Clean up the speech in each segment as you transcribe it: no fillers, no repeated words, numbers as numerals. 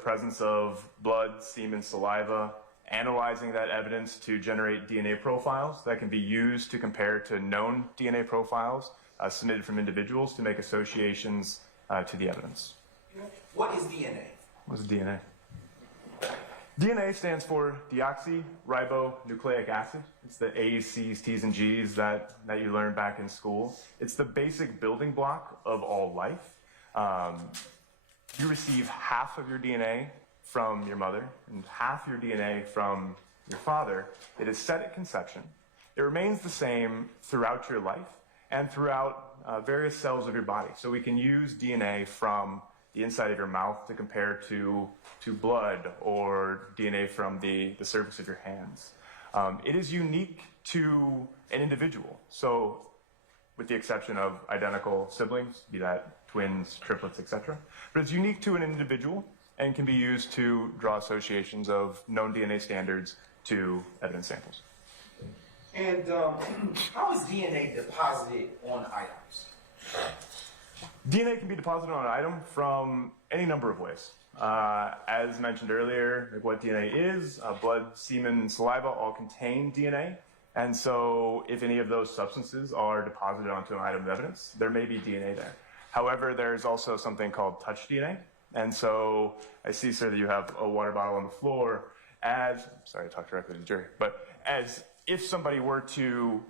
presence of blood, semen, saliva, analyzing that evidence to generate DNA profiles that can be used to compare to known DNA profiles submitted from individuals to make associations to the evidence. What is DNA? What is DNA? DNA stands for deoxyribonucleic acid. It's the A's, C's, T's, and G's that you learned back in school. It's the basic building block of all life. You receive half of your DNA from your mother and half your DNA from your father. It is set at conception. It remains the same throughout your life and throughout various cells of your body. So we can use DNA from the inside of your mouth to compare to blood or DNA from the surface of your hands. It is unique to an individual. So with the exception of identical siblings, be that twins, triplets, etc. But it's unique to an individual and can be used to draw associations of known DNA standards to evidence samples. And how is DNA deposited on items? DNA can be deposited on an item from any number of ways. As mentioned earlier, like what DNA is, blood, semen, and saliva all contain DNA. And so if any of those substances are deposited onto an item of evidence, there may be DNA there. However, there's also something called touch DNA. And so I see, sir, that you have a water bottle on the floor. Sorry, I talked directly to the jury, but as if somebody were to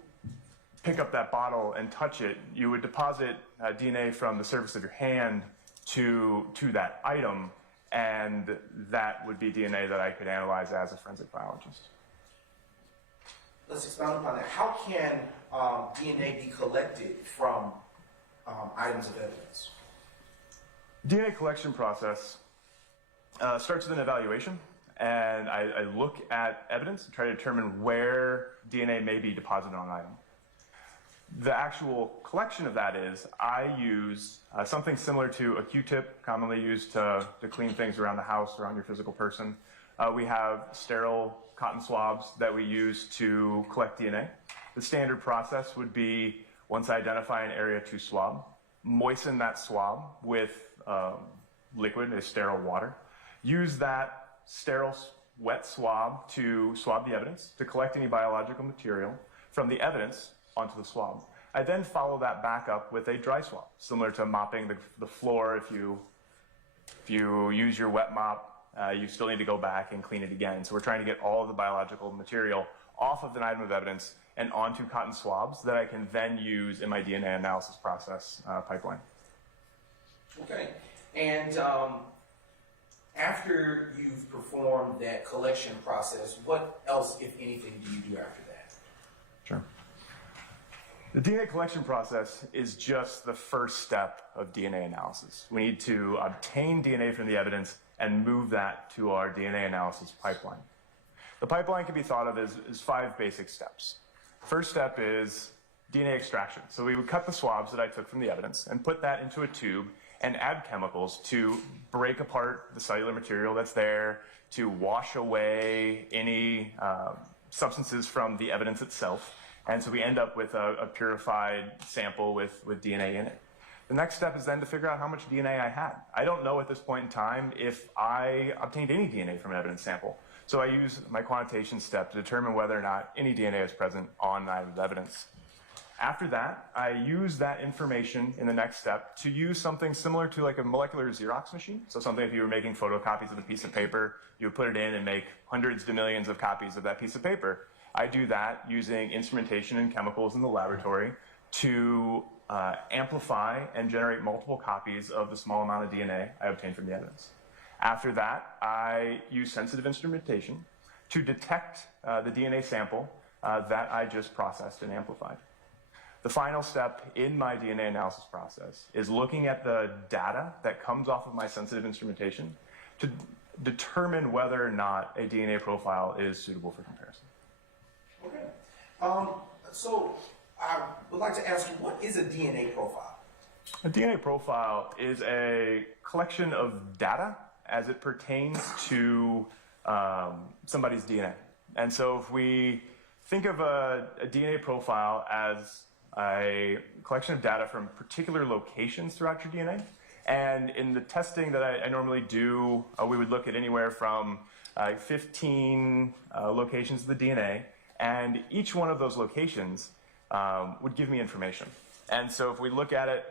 pick up that bottle and touch it, you would deposit DNA from the surface of your hand to that item, and that would be DNA that I could analyze as a forensic biologist. Let's expound upon that. How can DNA be collected from items of evidence? DNA collection process starts with an evaluation, and I look at evidence and try to determine where DNA may be deposited on an item. The actual collection of that is I use something similar to a Q-tip, commonly used to clean things around the house, around your physical person. We have sterile cotton swabs that we use to collect DNA. The standard process would be, once I identify an area to swab, moisten that swab with liquid, a sterile water. Use that sterile wet swab to swab the evidence, to collect any biological material from the evidence onto the swab. I then follow that back up with a dry swab, similar to mopping the floor. If you use your wet mop, you still need to go back and clean it again. So we're trying to get all of the biological material off of an item of evidence and onto cotton swabs that I can then use in my DNA analysis process pipeline. Okay. And after you've performed that collection process, what else, if anything, do you do after that? Sure. The DNA collection process is just the first step of DNA analysis. We need to obtain DNA from the evidence and move that to our DNA analysis pipeline. The pipeline can be thought of as 5 basic steps. First step is DNA extraction. So we would cut the swabs that I took from the evidence and put that into a tube and add chemicals to break apart the cellular material that's there, to wash away any substances from the evidence itself. And so we end up with a purified sample with DNA in it. The next step is then to figure out how much DNA I had. I don't know at this point in time if I obtained any DNA from an evidence sample. So I use my quantitation step to determine whether or not any DNA is present on an item of evidence. After that, I use that information in the next step to use something similar to like a molecular Xerox machine. So something, if you were making photocopies of a piece of paper, you would put it in and make hundreds to millions of copies of that piece of paper. I do that using instrumentation and chemicals in the laboratory to amplify and generate multiple copies of the small amount of DNA I obtained from the evidence. After that, I use sensitive instrumentation to detect the DNA sample that I just processed and amplified. The final step in my DNA analysis process is looking at the data that comes off of my sensitive instrumentation to determine whether or not a DNA profile is suitable for comparison. Okay. So I would like to ask you, what is a DNA profile? A DNA profile is a collection of data as it pertains to somebody's DNA. And so if we think of a DNA profile as a collection of data from particular locations throughout your DNA, And in the testing that I normally do, we would look at anywhere from 15 locations of the DNA, and each one of those locations would give me information. And so if we look at it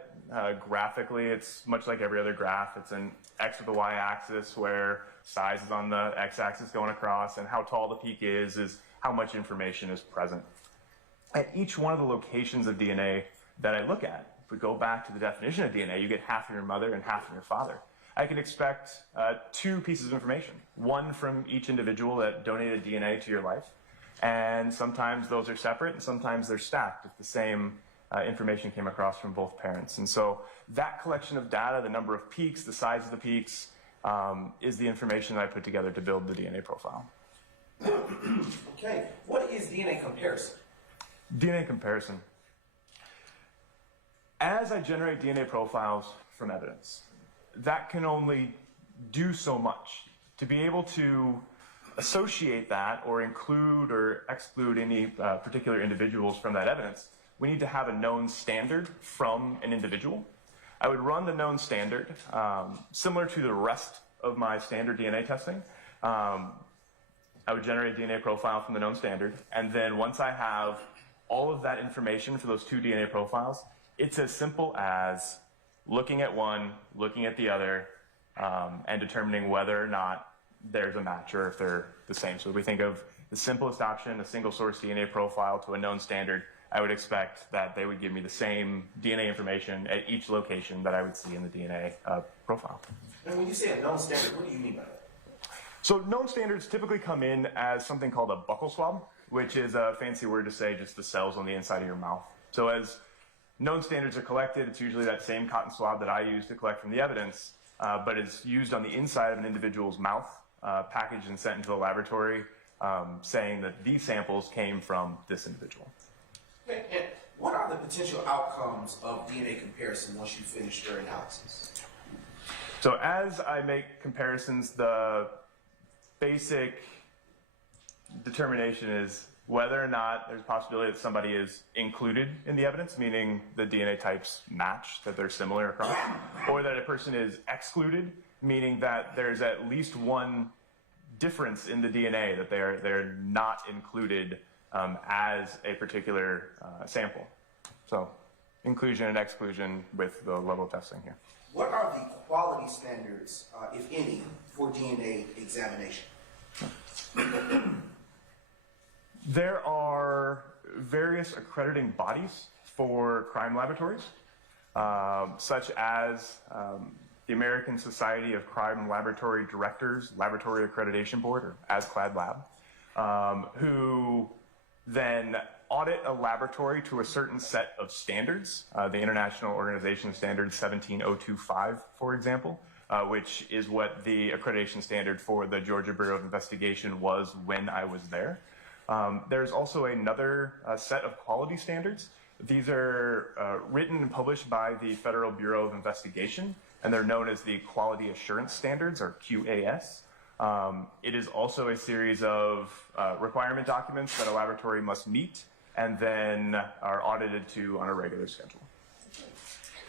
graphically, it's much like every other graph. It's an X with the Y-axis where size is on the X-axis going across, and how tall the peak is how much information is present. At each one of the locations of DNA that I look at, if we go back to the definition of DNA, you get half from your mother and half from your father. I can expect 2 pieces of information, one from each individual that donated DNA to your life, and sometimes those are separate and sometimes they're stacked if the same information came across from both parents. And so that collection of data, the number of peaks, the size of the peaks, is the information that I put together to build the DNA profile. Okay, what is DNA comparison? DNA comparison. As I generate DNA profiles from evidence, that can only do so much. To be able to associate that or include or exclude any particular individuals from that evidence, we need to have a known standard from an individual. I would run the known standard, similar to the rest of my standard DNA testing. I would generate a DNA profile from the known standard, and then once I have all of that information for those 2 DNA profiles, it's as simple as looking at one, looking at the other, and determining whether or not there's a match or if they're the same. So if we think of the simplest option, a single source DNA profile to a known standard, I would expect that they would give me the same DNA information at each location that I would see in the DNA profile. And when you say a known standard, what do you mean by that? So known standards typically come in as something called a buccal swab, which is a fancy word to say just the cells on the inside of your mouth. So as known standards are collected, it's usually that same cotton swab that I use to collect from the evidence, but it's used on the inside of an individual's mouth, packaged and sent into the laboratory, saying that these samples came from this individual. Okay, and what are the potential outcomes of DNA comparison once you finish your analysis? So as I make comparisons, the basic determination is whether or not there's a possibility that somebody is included in the evidence, meaning the DNA types match, that they're similar across, or that a person is excluded, meaning that there's at least one difference in the DNA, that they're not included as a particular sample. So inclusion and exclusion with the level of testing here. What are the quality standards, if any, for DNA examination? There are various accrediting bodies for crime laboratories, such as the American Society of Crime Laboratory Directors Laboratory Accreditation Board, or ASCLD Lab, who then audit a laboratory to a certain set of standards, the International Organization Standard 17025, for example, which is what the accreditation standard for the Georgia Bureau of Investigation was when I was there. There's also another set of quality standards. These are written and published by the Federal Bureau of Investigation, and they're known as the Quality Assurance Standards, or QAS. It is also a series of requirement documents that a laboratory must meet and then are audited to on a regular schedule.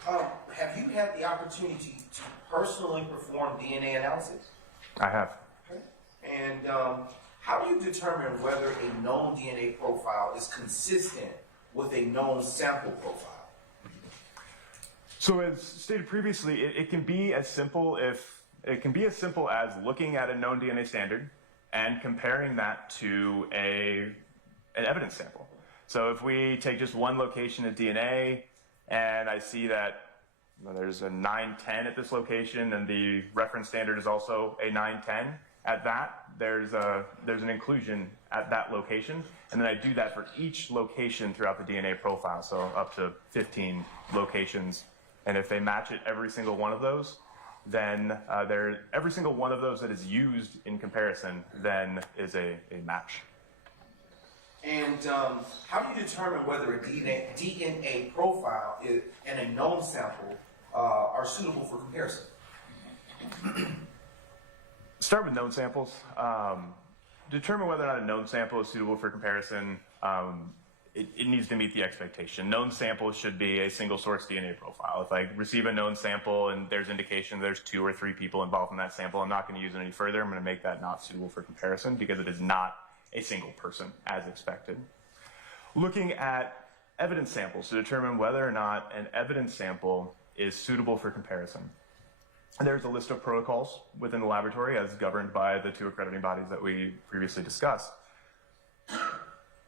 Have you had the opportunity to personally perform DNA analysis? I have. Okay. And how do you determine whether a known DNA profile is consistent with a known sample profile? So as stated previously, it can be as simple as looking at a known DNA standard and comparing that to an evidence sample. So if we take just one location of DNA and I see that there's a 910 at this location and the reference standard is also a 910, at that there's an inclusion at that location, and then I do that for each location throughout the DNA profile, so up to 15 locations. And if they match it every single one of those, then every single one of those that is used in comparison then is a match. And how do you determine whether a DNA profile and a known sample are suitable for comparison? Start with known samples. Determine whether or not a known sample is suitable for comparison it needs to meet the expectation. Known samples should be a single source DNA profile. If I receive a known sample and there's indication there's 2 or 3 people involved in that sample, I'm not going to use it any further. I'm going to make that not suitable for comparison because it is not a single person as expected. Looking at evidence samples to determine whether or not an evidence sample is suitable for comparison. There's a list of protocols within the laboratory as governed by the 2 accrediting bodies that we previously discussed.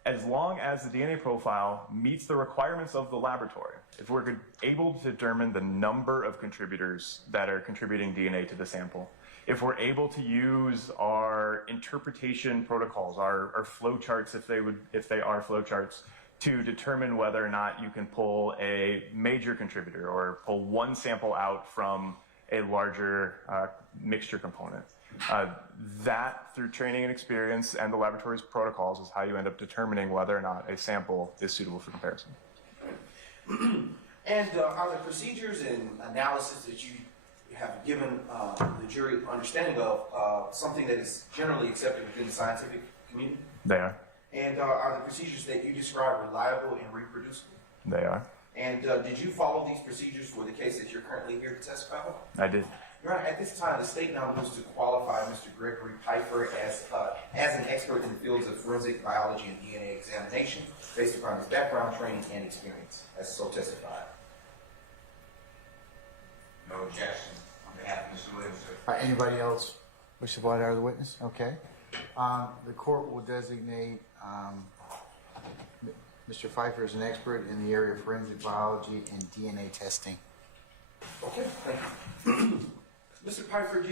As long as the DNA profile meets the requirements of the laboratory, if we're able to determine the number of contributors that are contributing DNA to the sample, if we're able to use our interpretation protocols, our flow charts, if they are flow charts, to determine whether or not you can pull a major contributor or pull one sample out from a larger mixture component. That, through training and experience and the laboratory's protocols, is how you end up determining whether or not a sample is suitable for comparison. And are the procedures and analysis that you have given the jury understanding of something that is generally accepted within the scientific community? They are. And are the procedures that you describe reliable and reproducible? They are. And did you follow these procedures for the case that you're currently here to testify on? I did. Your Honor, at this time, the state now moves to qualify Mr. Gregory Piper as an expert in the fields of forensic biology and DNA examination based upon his background, training, and experience, as so testified. No objection. On behalf of Mr. Williams, sir. All right, anybody else wish to vote out of the witness? Okay. The court will designate Mr. Pfeiffer as an expert in the area of forensic biology and DNA testing. Okay, thank you. Mr. Piper,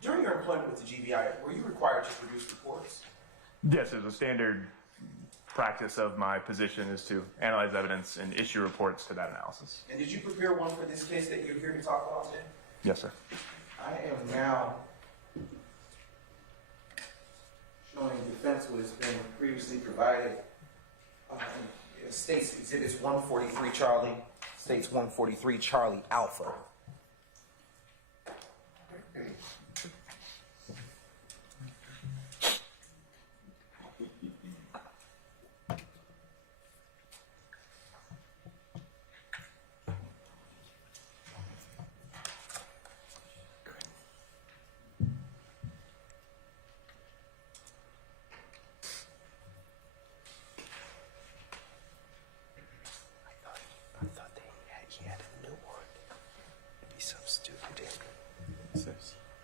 during your employment with the GBI, were you required to produce reports? Yes, it was a standard practice of my position is to analyze evidence and issue reports to that analysis. And did you prepare one for this case that you're here to talk about today? Yes, sir. I am now showing defense what has been previously provided. States Exhibits 143 Charlie, States 143 Charlie Alpha. He had a new one to be substituted in.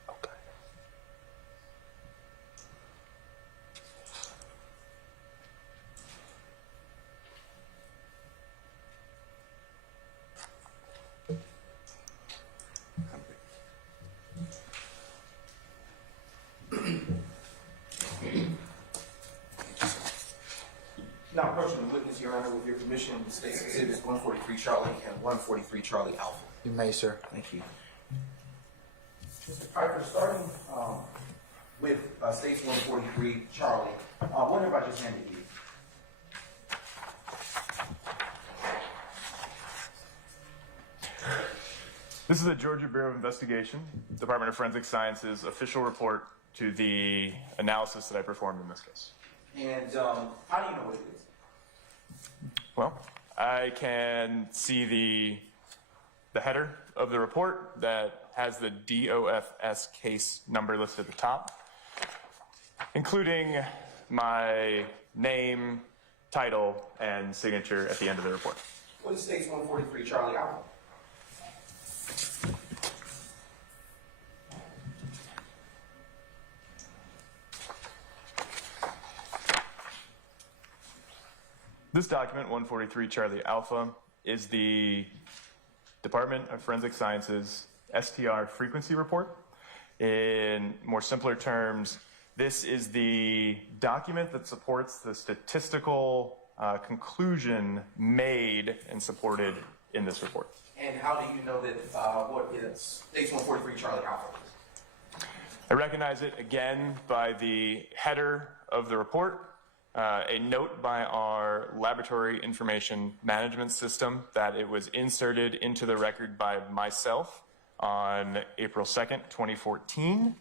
Okay. Now, approaching the witness, Your Honor, with your permission, the States Exhibits 143 Charlie and 143 Charlie Alpha. You may, sir. Thank you. Mr. Piper, starting with States 143 Charlie, what have I just handed you? This is the Georgia Bureau of Investigation, Department of Forensic Sciences official report to the analysis that I performed in this case. And how do you know what it is? Well, I can see the header of the report that has the DOFS case number listed at the top, including my name, title, and signature at the end of the report. What is States 143 Charlie Alpha? This document, 143 Charlie Alpha, is the Department of Forensic Sciences STR frequency report. In more simpler terms, this is the document that supports the statistical conclusion made and supported in this report. And how do you know that what is States 143 Charlie Alpha? I recognize it again by the header of the report. A note by our laboratory information management system that it was inserted into the record by myself on April 2nd, 2014.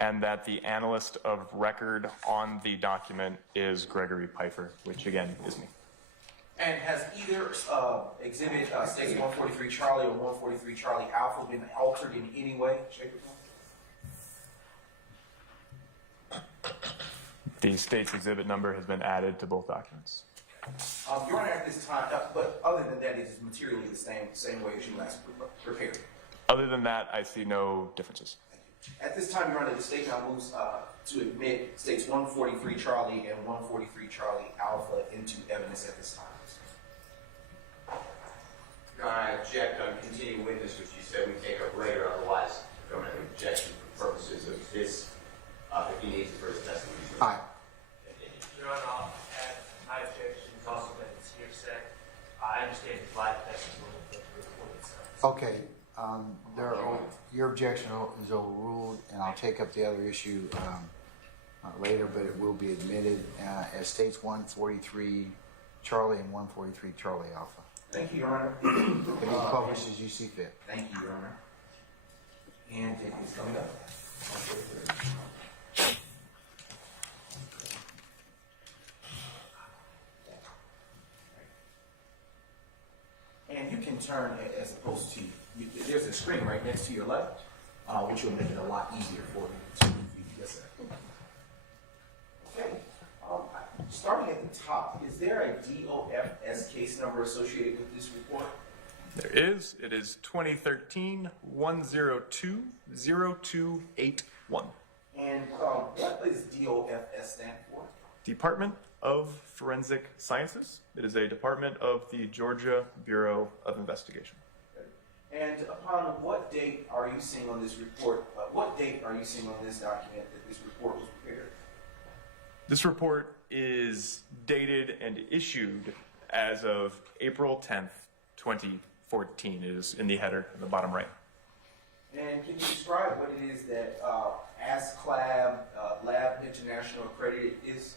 and that the analyst of record on the document is Gregory Pfeiffer, which again is me. And has either exhibit states 143 Charlie or 143 Charlie Alpha been altered in any way, shape, or form? The state's exhibit number has been added to both documents. Your Honor, at this time, but other than that, it is materially the same way as you last prepared. Other than that, I see no differences. At this time, Your Honor, the state now moves to admit states 143 Charlie and 143 Charlie Alpha into evidence at this time. Your Honor, I object on continuing witness, which you said we take up later, otherwise I don't have an objection for purposes of this, if he needs it for his testimony. Aye. Your Honor, I'll add my objection is also that it's hearsay. I understand it's live testimony, but the report itself. Okay, your objection is overruled, and I'll take up the other issue later, but it will be admitted as states 143 Charlie and 143 Charlie Alpha. Thank you, Your Honor. It be published as you see fit. Thank you, Your Honor. And it is coming up. And you can turn as opposed to, there's a screen right next to your left, which will make it a lot easier for you to view. Yes, sir. Okay. Starting at the top, is there a DOFS case number associated with this report? There is. It is 2013-102-0281. And what does DOFS stand for? Department of Forensic Sciences. It is a department of the Georgia Bureau of Investigation. And upon what date are you seeing on this report? What date are you seeing on this document that this report was prepared? This report is dated and issued as of April 10th, 2014. It is in the header in the bottom right. And can you describe what it is that ASCLAB Lab International Accredited is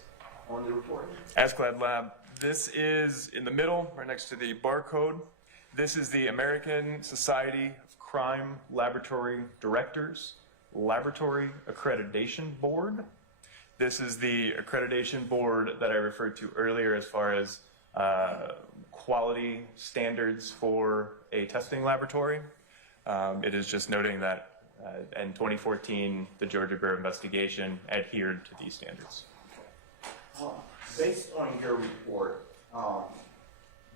on the report? ASCLAD Lab. This is in the middle, right next to the barcode. This is the American Society of Crime Laboratory Directors Laboratory Accreditation Board. This is the accreditation board that I referred to earlier as far as quality standards for a testing laboratory. It is just noting that in 2014, the Georgia Bureau of Investigation adhered to these standards. Based on your report,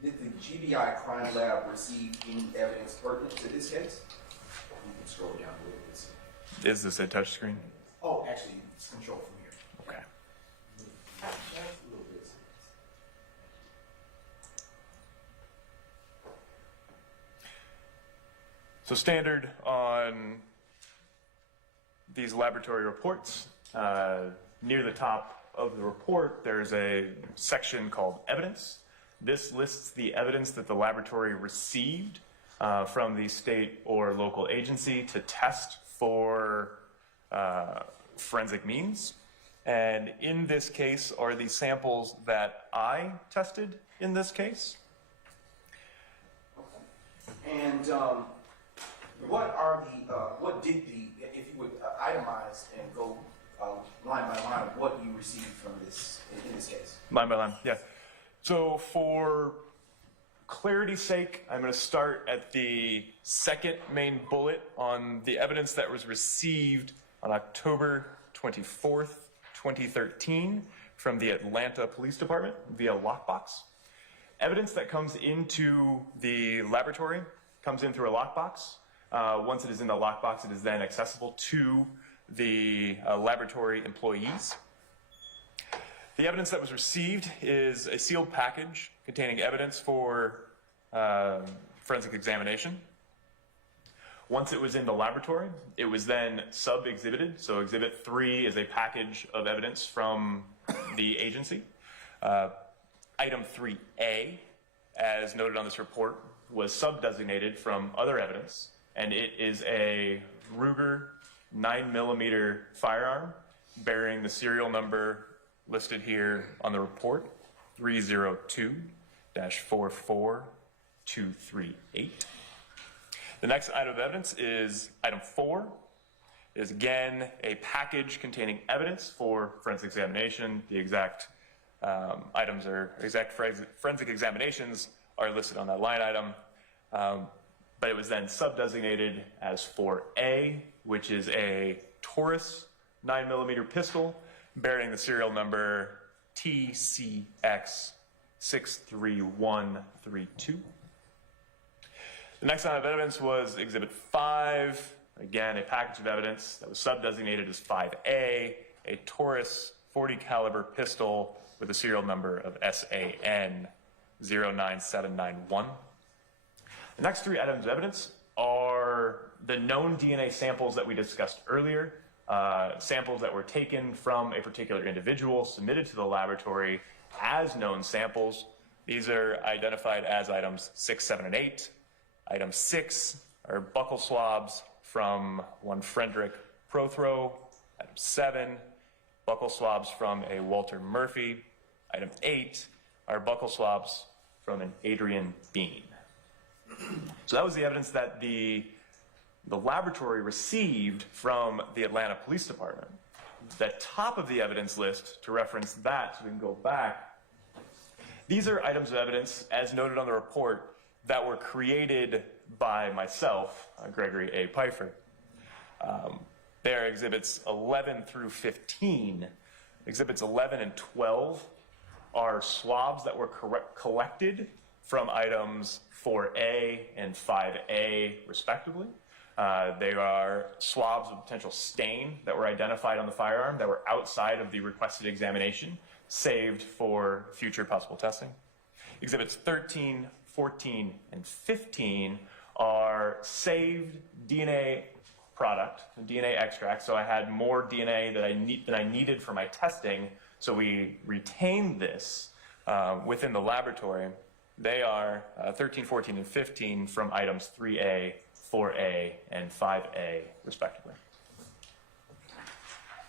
did the GBI Crime Lab receive any evidence pertinent to this case? You can scroll down a little bit. Is this a touchscreen? Oh, actually, it's controlled from here. Okay. That's a little bit. So standard on these laboratory reports, near the top of the report, there's a section called evidence. This lists the evidence that the laboratory received from the state or local agency to test for forensic means. And in this case are the samples that I tested in this case. And what did if you would itemize and go line by line, what you received from this, in this case? Line by line, yeah. So for clarity's sake, I'm going to start at the second main bullet on the evidence that was received on October 24th, 2013 from the Atlanta Police Department via lockbox. Evidence that comes into the laboratory comes in through a lockbox. Once it is in the lockbox, it is then accessible to the laboratory employees. The evidence that was received is a sealed package containing evidence for forensic examination. Once it was in the laboratory, it was then sub-exhibited. So Exhibit 3 is a package of evidence from the agency. Item 3A, as noted on this report, was sub-designated from other evidence, and it is a Ruger 9mm firearm bearing the serial number listed here on the report, 302-44238. The next item of evidence is item 4. is again a package containing evidence for forensic examination. The exact items or exact forensic examinations are listed on that line item. But it was then sub-designated as 4A, which is a Taurus 9mm pistol bearing the serial number TCX 63132. The next line of evidence was Exhibit 5, again a package of evidence that was sub-designated as 5A, a Taurus 40 caliber pistol with a serial number of SAN 09791. The next three items of evidence are the known DNA samples that we discussed earlier, samples that were taken from a particular individual, submitted to the laboratory as known samples. These are identified as items 6, 7, and 8. Item 6 are buccal swabs from one Frederick Prothrow. Item 7, buccal swabs from a Walter Murphy. Item 8 are buccal swabs from an Adrian Bean. So that was the evidence that the laboratory received from the Atlanta Police Department. The top of the evidence list, to reference that so we can go back, these are items of evidence, as noted on the report, that were created by myself, Gregory A. Pfeiffer. They are exhibits 11 through 15. Exhibits 11 and 12 are swabs that were collected from items 4A and 5A, respectively. They are swabs of potential stain that were identified on the firearm that were outside of the requested examination, saved for future possible testing. Exhibits 13, 14, and 15 are saved DNA product, DNA extract. So I had more DNA than I needed for my testing, so we retained this within the laboratory. They are 13, 14, and 15 from items 3A, 4A, and 5A, respectively.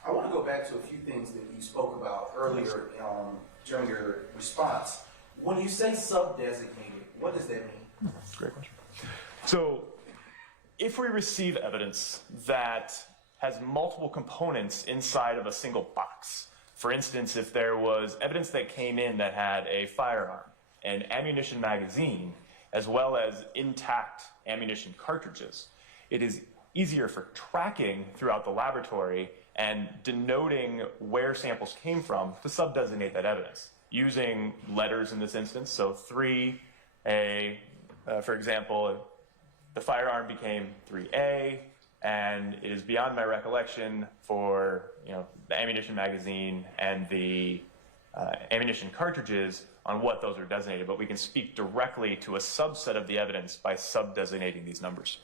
I want to go back to a few things that you spoke about earlier during your response. When you say sub-designated, what does that mean? Great question. So, if we receive evidence that has multiple components inside of a single box, for instance, if there was evidence that came in that had a firearm, an ammunition magazine, as well as intact ammunition cartridges, it is easier for tracking throughout the laboratory and denoting where samples came from to sub-designate that evidence using letters in this instance. So 3A, for example, the firearm became 3A, and it is beyond my recollection for the ammunition magazine and the ammunition cartridges on what those are designated, but we can speak directly to a subset of the evidence by sub-designating these numbers.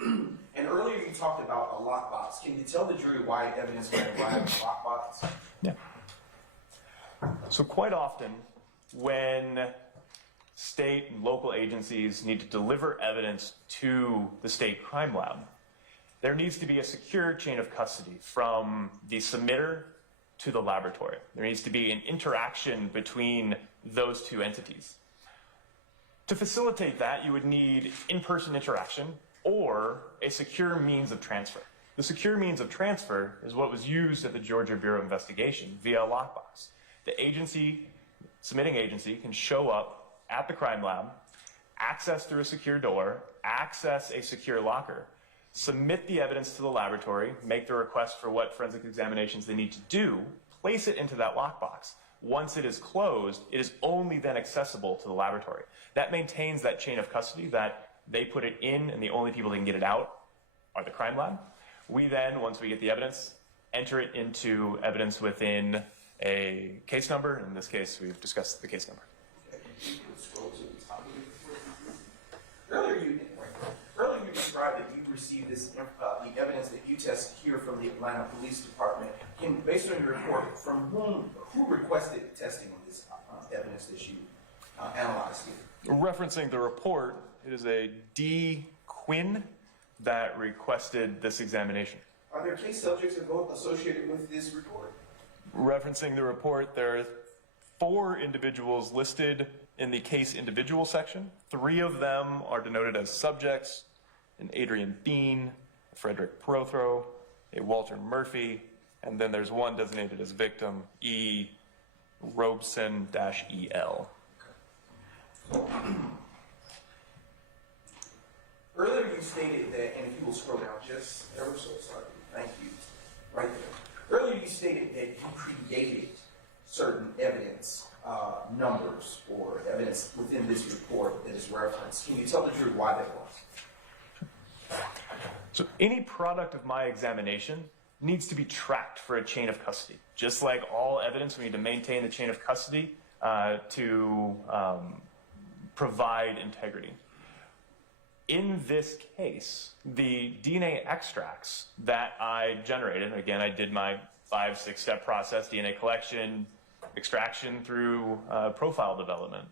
And earlier you talked about a lockbox. Can you tell the jury why evidence might arrive in a lockbox? Yeah. So quite often, when state and local agencies need to deliver evidence to the state crime lab, there needs to be a secure chain of custody from the submitter to the laboratory. There needs to be an interaction between those two entities. To facilitate that, you would need in-person interaction or a secure means of transfer. The secure means of transfer is what was used at the Georgia Bureau of Investigation via a lockbox. The agency, submitting agency, can show up at the crime lab, access through a secure door, access a secure locker, submit the evidence to the laboratory, make the request for what forensic examinations they need to do, place it into that lockbox. Once it is closed, it is only then accessible to the laboratory. That maintains that chain of custody that they put it in and the only people that can get it out are the crime lab. We then, once we get the evidence, enter it into evidence within a case number. In this case, we've discussed the case number. Earlier you described that you received this the evidence that you test here from the Atlanta Police Department. Based on your report, from who requested testing on this evidence that you analyzed here? Referencing the report, it is a D. Quinn that requested this examination. Are there case subjects associated with this report? Referencing the report, there are 4 individuals listed in the case individual section. 3 of them are denoted as subjects: an Adrian Bean, a Frederick Prothro, a Walter Murphy, and then there's one designated as victim, E. Robeson-EL. Earlier you stated that, and if you will scroll down just ever so slightly, thank you, right there. Earlier you stated that you created certain evidence, numbers or evidence within this report that is referenced. Can you tell the jury why that was? So any product of my examination needs to be tracked for a chain of custody. Just like all evidence, we need to maintain the chain of custody to provide integrity. In this case, the DNA extracts that I generated, again, I did my 5-6-step process, DNA collection, extraction through profile development.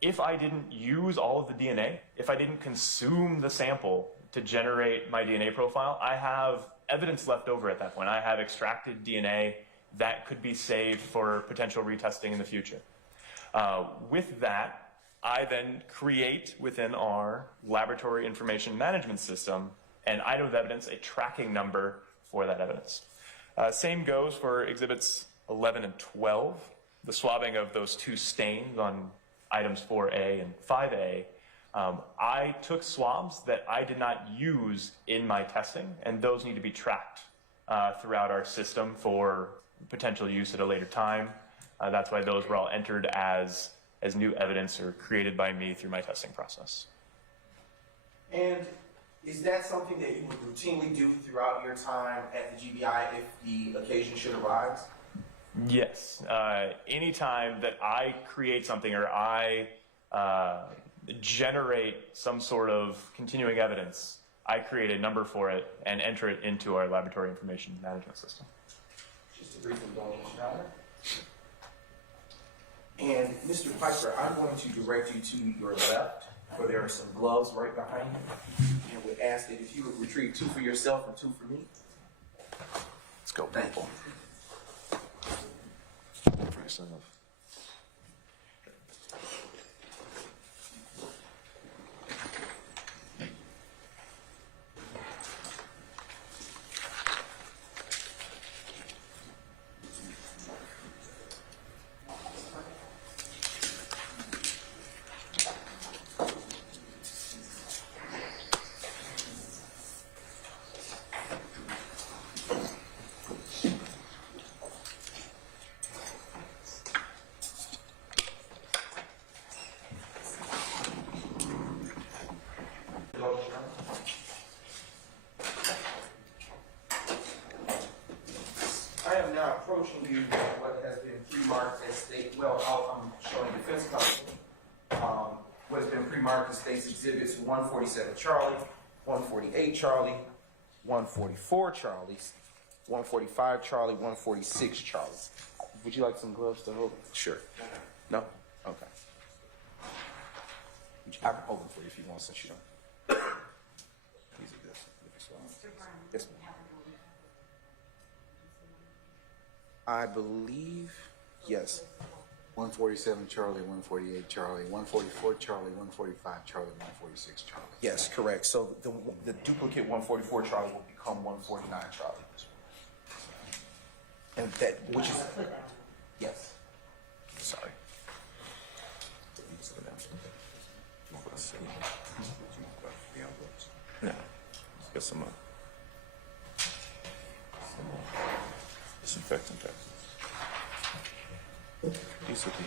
If I didn't use all of the DNA, if I didn't consume the sample to generate my DNA profile, I have evidence left over at that point. I have extracted DNA that could be saved for potential retesting in the future. With that, I then create within our laboratory information management system an item of evidence, a tracking number for that evidence. Same goes for exhibits 11 and 12, the swabbing of those two stains on items 4A and 5A. I took swabs that I did not use in my testing, and those need to be tracked throughout our system for potential use at a later time. That's why those were all entered as new evidence or created by me through my testing process. And is that something that you would routinely do throughout your time at the GBI if the occasion should arise? Yes. Anytime that I create something or I generate some sort of continuing evidence, I create a number for it and enter it into our laboratory information management system. Just a brief indulgence, Your Honor. And Mr. Piper, I'm going to direct you to your left, where there are some gloves right behind you, and would ask that if you would retrieve 2 for yourself and 2 for me. Let's go, people. For yourself. I am now approaching you with what has been pre-marked as state, I'm showing defense counsel, what has been pre-marked as state's exhibits 147 Charlie, 148 Charlie, 144 Charlie, 145 Charlie, 146 Charlie. Would you like some gloves to hold? Sure. No? Okay. I can hold them for you if you want, since you don't. These are this. Yes, ma'am. I believe, yes. 147 Charlie, 148 Charlie, 144 Charlie, 145 Charlie, 146 Charlie. Yes, correct. So the duplicate 144 Charlie will become 149 Charlie. And that, which is, yes. Sorry. No. Get some more. Disinfectant test. These will be.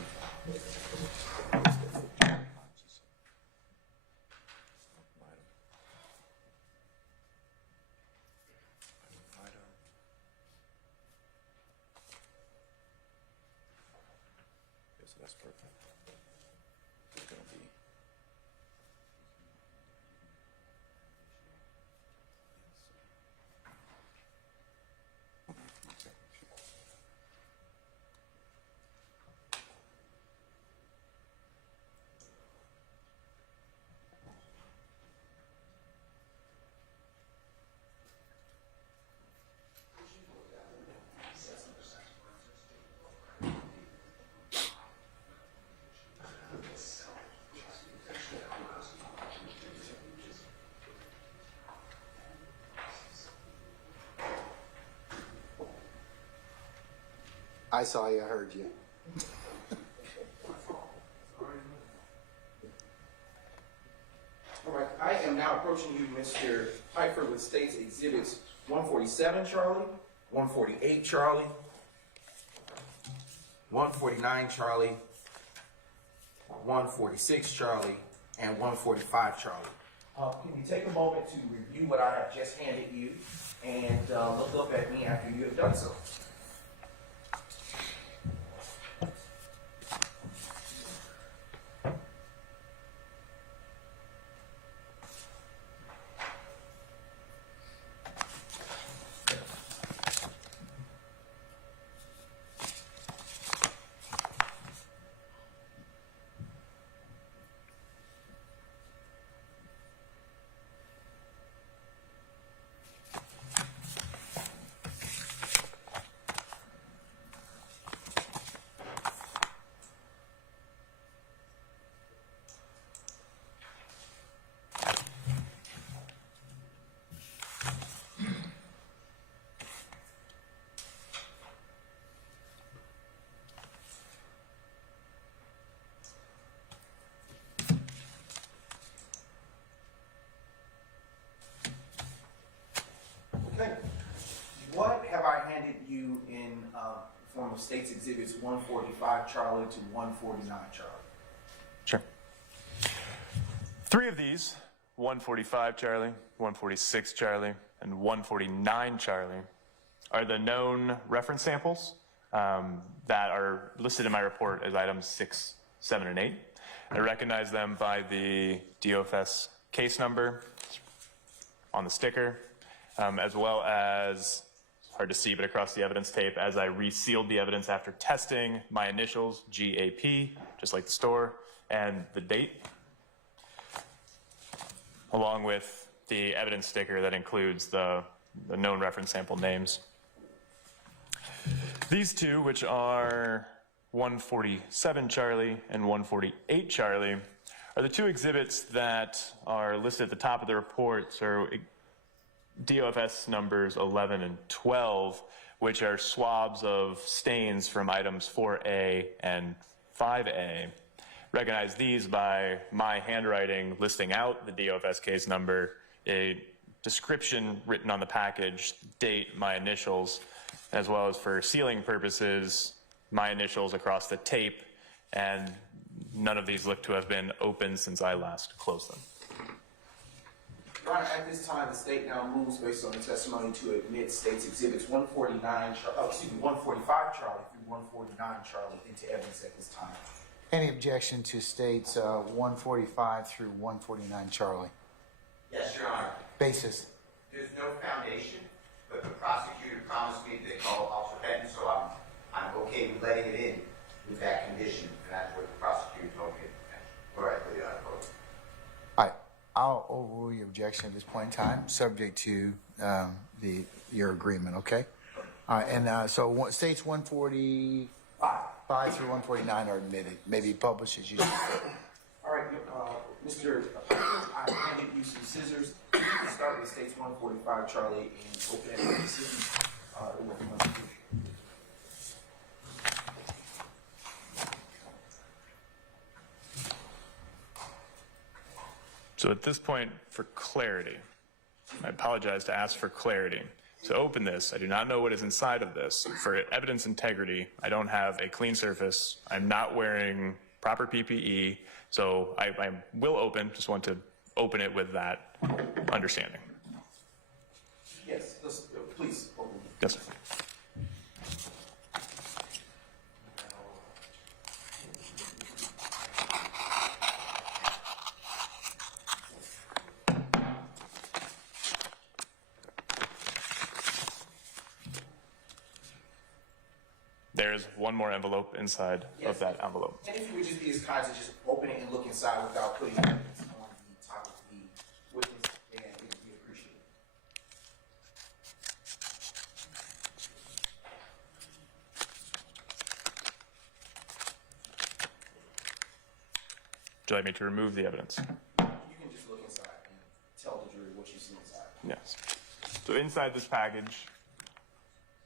So that's perfect. It's going to be. I saw you, I heard you. All right, I am now approaching you, Mr. Piper, with State's Exhibits 147, Charlie, 148, Charlie, 149, Charlie, 146, Charlie, and 145, Charlie. Can you take a moment to review what I have just handed you and look up at me after you have done so? Okay. What have I handed you in form of State's Exhibits 145, Charlie, to 149, Charlie? Sure. 3 of these, 145 Charlie, 146 Charlie, and 149 Charlie, are the known reference samples that are listed in my report as items 6, 7, and 8. I recognize them by the DOFS case number on the sticker, as well as, hard to see, but across the evidence tape, as I resealed the evidence after testing, my initials, GAP, just like the store, and the date, along with the evidence sticker that includes the known reference sample names. These two, which are 147 Charlie and 148 Charlie, are the 2 exhibits that are listed at the top of the report, so DOFS numbers 11 and 12, which are swabs of stains from items 4A and 5A. Recognize these by my handwriting listing out the DOFS case number, a description written on the package, date, my initials, as well as for sealing purposes, my initials across the tape, and none of these look to have been open since I last closed them. Your Honor, at this time, the state now moves, based on the testimony, to admit State's Exhibits 145 Charlie through 149 Charlie into evidence at this time. Any objection to States 145 through 149, Charlie? Yes, Your Honor. Basis. There's no foundation, but the prosecutor promised me they call Officer Benton, so I'm okay with letting it in with that condition, and that's what the prosecutor told me. Correctly, All right, I'll overrule your objection at this point in time, subject to your agreement, okay? All right, and so States 145 through 149 are admitted, maybe published as you said. All right, Mr. Piper, I handed you some scissors. You can start with States 145 Charlie and open it with the scissors. So at this point, for clarity, I apologize to ask for clarity. To open this, I do not know what is inside of this. For evidence integrity, I don't have a clean surface. I'm not wearing proper PPE, so I will open, just want to open it with that understanding. Yes, please open. Yes, sir. There's one more envelope inside of that envelope. And if you would just be as kind as just open it and look inside without putting evidence on the top of the witness stand, it would be appreciated. Would you like me to remove the evidence? You can just look inside and tell the jury what you see inside. Yes. So inside this package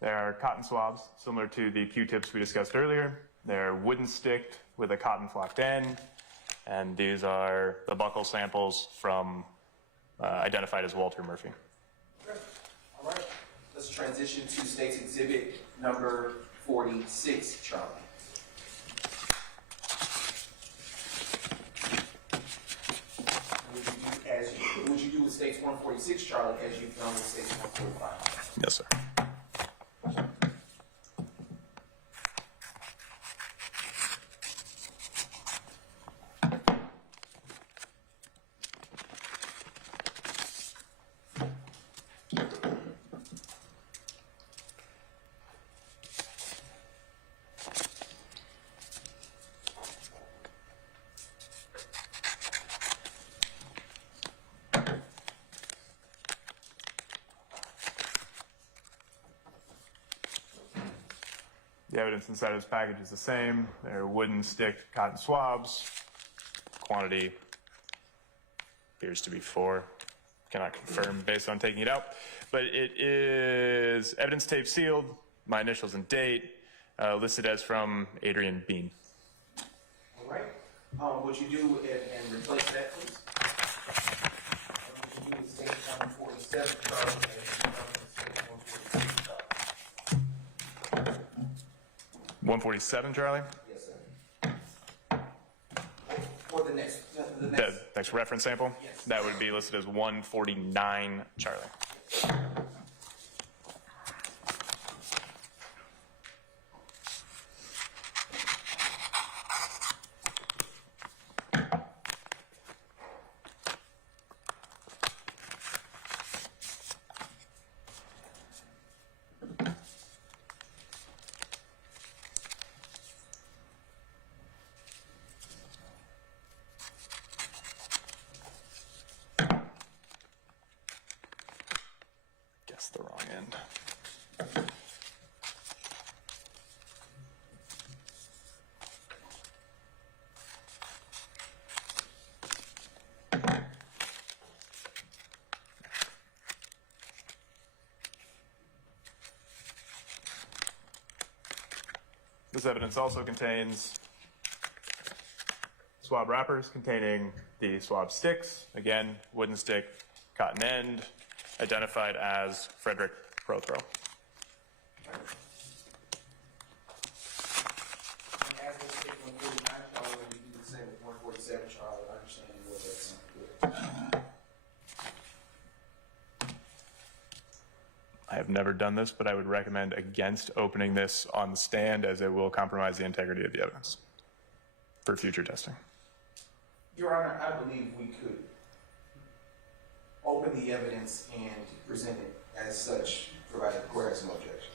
They're cotton swabs, similar to the Q-tips we discussed earlier. They're wooden sticked with a cotton flocked end, and these are the buccal samples from identified as Walter Murphy. All right. Let's transition to State's Exhibit number 46, Charlie. Would you do with State's 146, Charlie, as you've done with State's 145? Yes, sir. The evidence inside this package is the same. They're wooden sticked cotton swabs. Quantity appears to be 4. Cannot confirm based on taking it out. But it is evidence tape sealed, my initials and date, listed as from Adrian Bean. All right. Would you do and replace that, please? Would you do with State 147, Charlie, as you've done with State 146, Charlie? 147, Charlie? Yes, sir. For the next, The next reference sample? Yes. That would be listed as 149, Charlie. Guess the wrong end. This evidence also contains swab wrappers containing the swab sticks, again, wooden stick, cotton end, identified as Frederick Prothrow. As with State 149, Charlie, when you do the same with 147, Charlie, I understand what that's good. I have never done this, but I would recommend against opening this on the stand as it will compromise the integrity of the evidence for future testing. Your Honor, I believe we could open the evidence and present it as such, provided the court has no objection.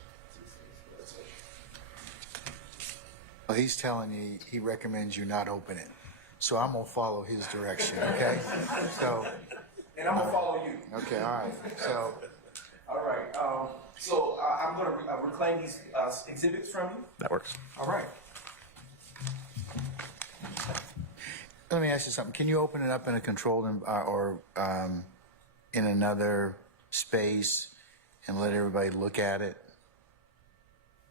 Well, he's telling you he recommends you not open it. So I'm gonna follow his direction, okay? So, And I'm gonna follow you. okay, all right. So, All right. I'm gonna reclaim these exhibits from you. That works. All right. let me ask you something. Can you open it up in a controlled or in another space and let everybody look at it?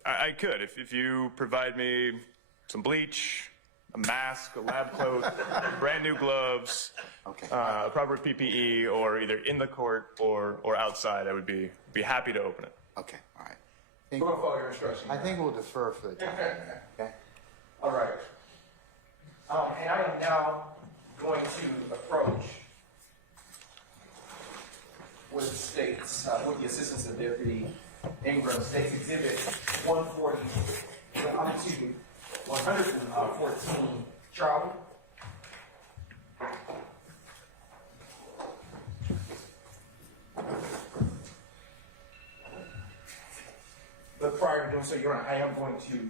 I could, if you provide me some bleach, a mask, a lab coat, brand new gloves, Okay. proper PPE, or either in the court or outside, I would be happy to open it. Okay, all right. We're gonna follow your instructions. I think we'll defer for the time. Okay. All right. And I am now going to approach with the states, with the assistance of Deputy Ingram, State's Exhibit 114, Charlie. But prior to doing so, Your Honor, I am going to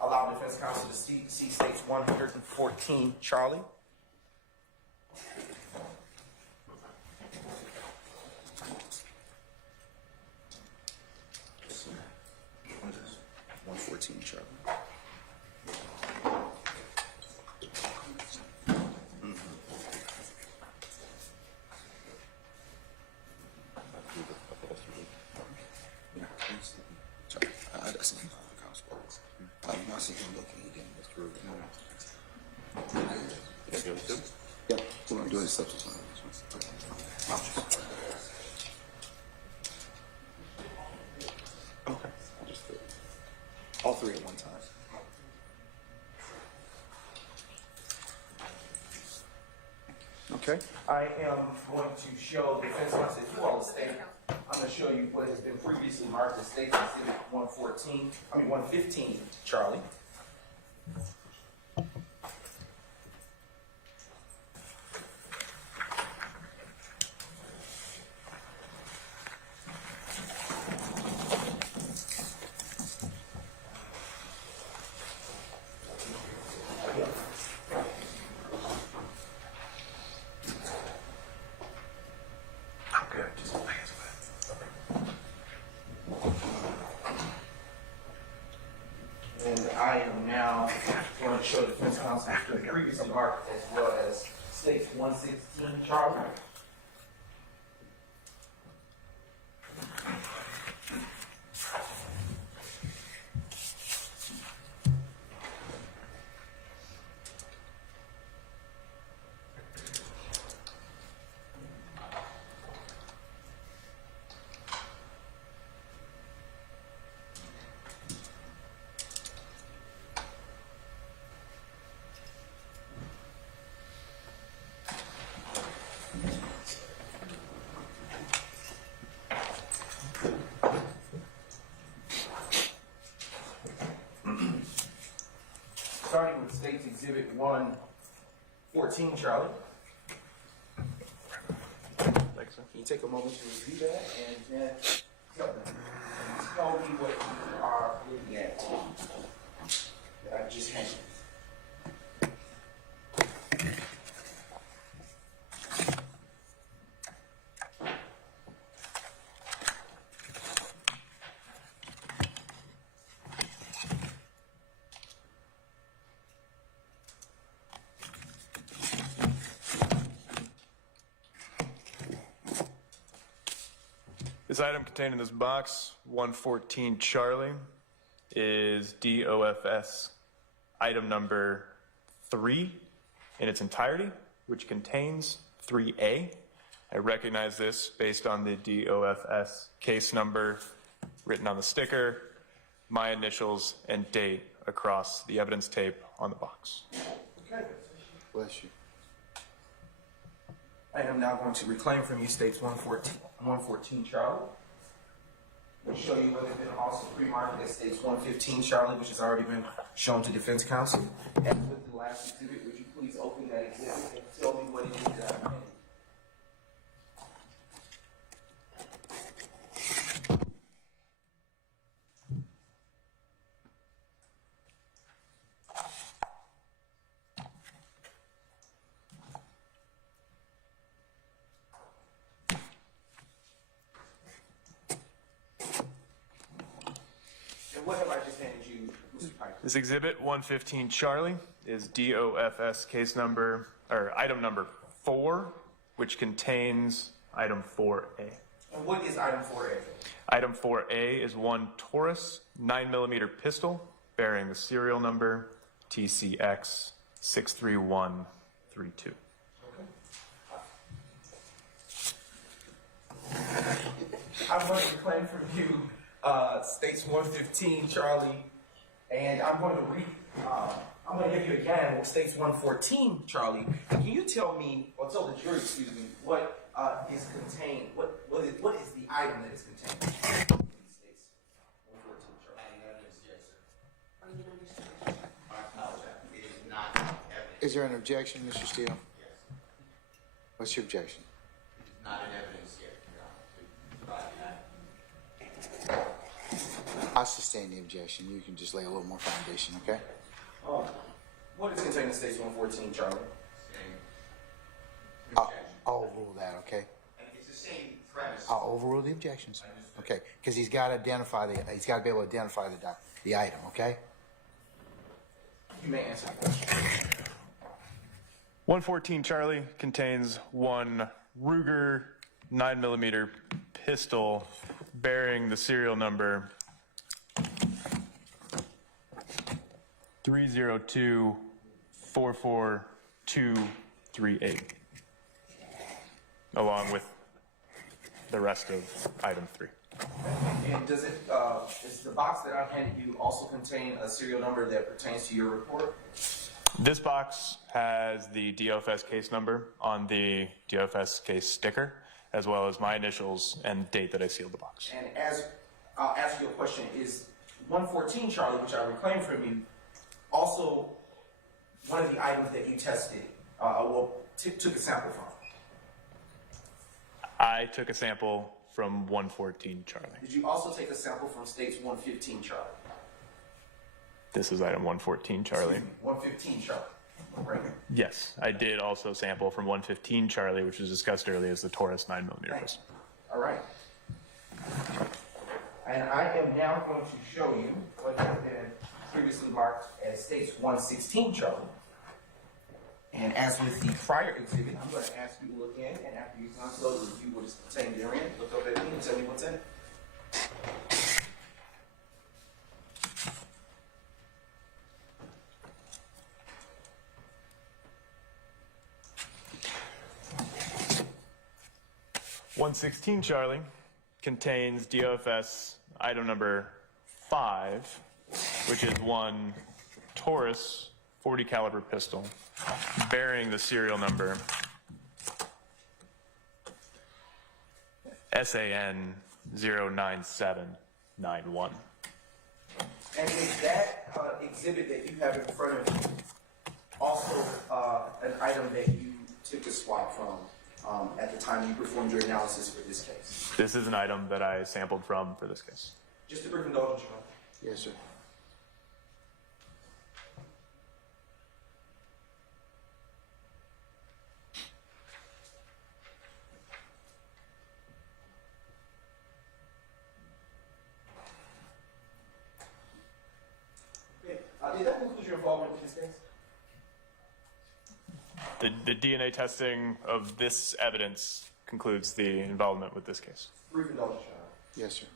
allow defense counsel to see State's 114, Charlie. What is this? 114, Charlie. I seen him on the couch. I seen him looking, he didn't withdraw. Yep, we're gonna do it substitute. Okay. All three at one time. Okay. I am going to show the defense counsel, if you all stay, I'm going to show you what has been previously marked as State's Exhibit 115, Charlie. And I am now going to show the defense counsel the previously marked as well as State's 116, Charlie. Starting with State's Exhibit 114, Charlie. Thanks, sir. Can you take a moment to review that and then tell me what you are looking at that I just handed? This item contained in this box, 114 Charlie, is DOFS item number 3 in its entirety, which contains 3A. I recognize this based on the DOFS case number written on the sticker, my initials, and date across the evidence tape on the box. Okay. Bless you. I am now going to reclaim from you State's 114 Charlie. I'll show you what has been also pre-marked as State's 115 Charlie, which has already been shown to defense counsel. And with the last exhibit, would you please open that exhibit and tell me what it is that I'm handing? What have I just handed you, Mr. Piper? This exhibit, 115 Charlie, is DOFS case number, or item number 4, which contains item 4A. And what is item 4A? Item 4A is one Taurus 9mm pistol bearing the serial number TCX 63132. I'm going to reclaim from you States 115 Charlie, and I'm going to give you again States 114 Charlie. And can you tell me, or tell the jury, excuse me, what is contained? What is the item that is contained in States 114 Charlie? I apologize. It is not evidence. Is there an objection, Mr. Steele? Yes. What's your objection? It is not an evidence yet, Your Honor. I sustain the objection. You can just lay a little more foundation, okay? What is contained in States 114 Charlie? Same I'll objection. overrule that, okay? And it's the same premise. I'll overrule the objections, okay? Because he's got to he's got to be able to identify the item, okay? You may answer the question. 114 Charlie contains one Ruger 9mm pistol bearing the serial number 302-44238, along with the rest of item 3. And does the box that I handed you also contain a serial number that pertains to your report? This box has the DOFS case number on the DOFS case sticker, as well as my initials and date that I sealed the box. And as I'll ask you a question, is 114 Charlie, which I reclaimed from you, also one of the items that you tested, took a sample from? I took a sample from 114 Charlie. Did you also take a sample from states 115 Charlie? This is item 114 Charlie. 115 Charlie, right? Yes, I did also sample from 115 Charlie, which was discussed earlier as the Taurus 9mm pistol. All right. And I am now going to show you what has been previously marked as states 116 Charlie. And as with the prior exhibit, I'm going to ask you to look in, and after you've done so, review what is contained therein. Look up at me and tell me what's in it. .116 Charlie contains DOFS item number 5, which is one Taurus 40 caliber pistol bearing the serial number SAN 09791. And is that exhibit that you have in front of you also an item that you took a swap from at the time you performed your analysis for this case? This is an item that I sampled from for this case. Just a brief indulgence, Your Honor. Yes, sir. Okay. Did that conclude your involvement with this case? The DNA testing of this evidence concludes the involvement with this case. Brief indulgence, Your Honor. Yes, sir.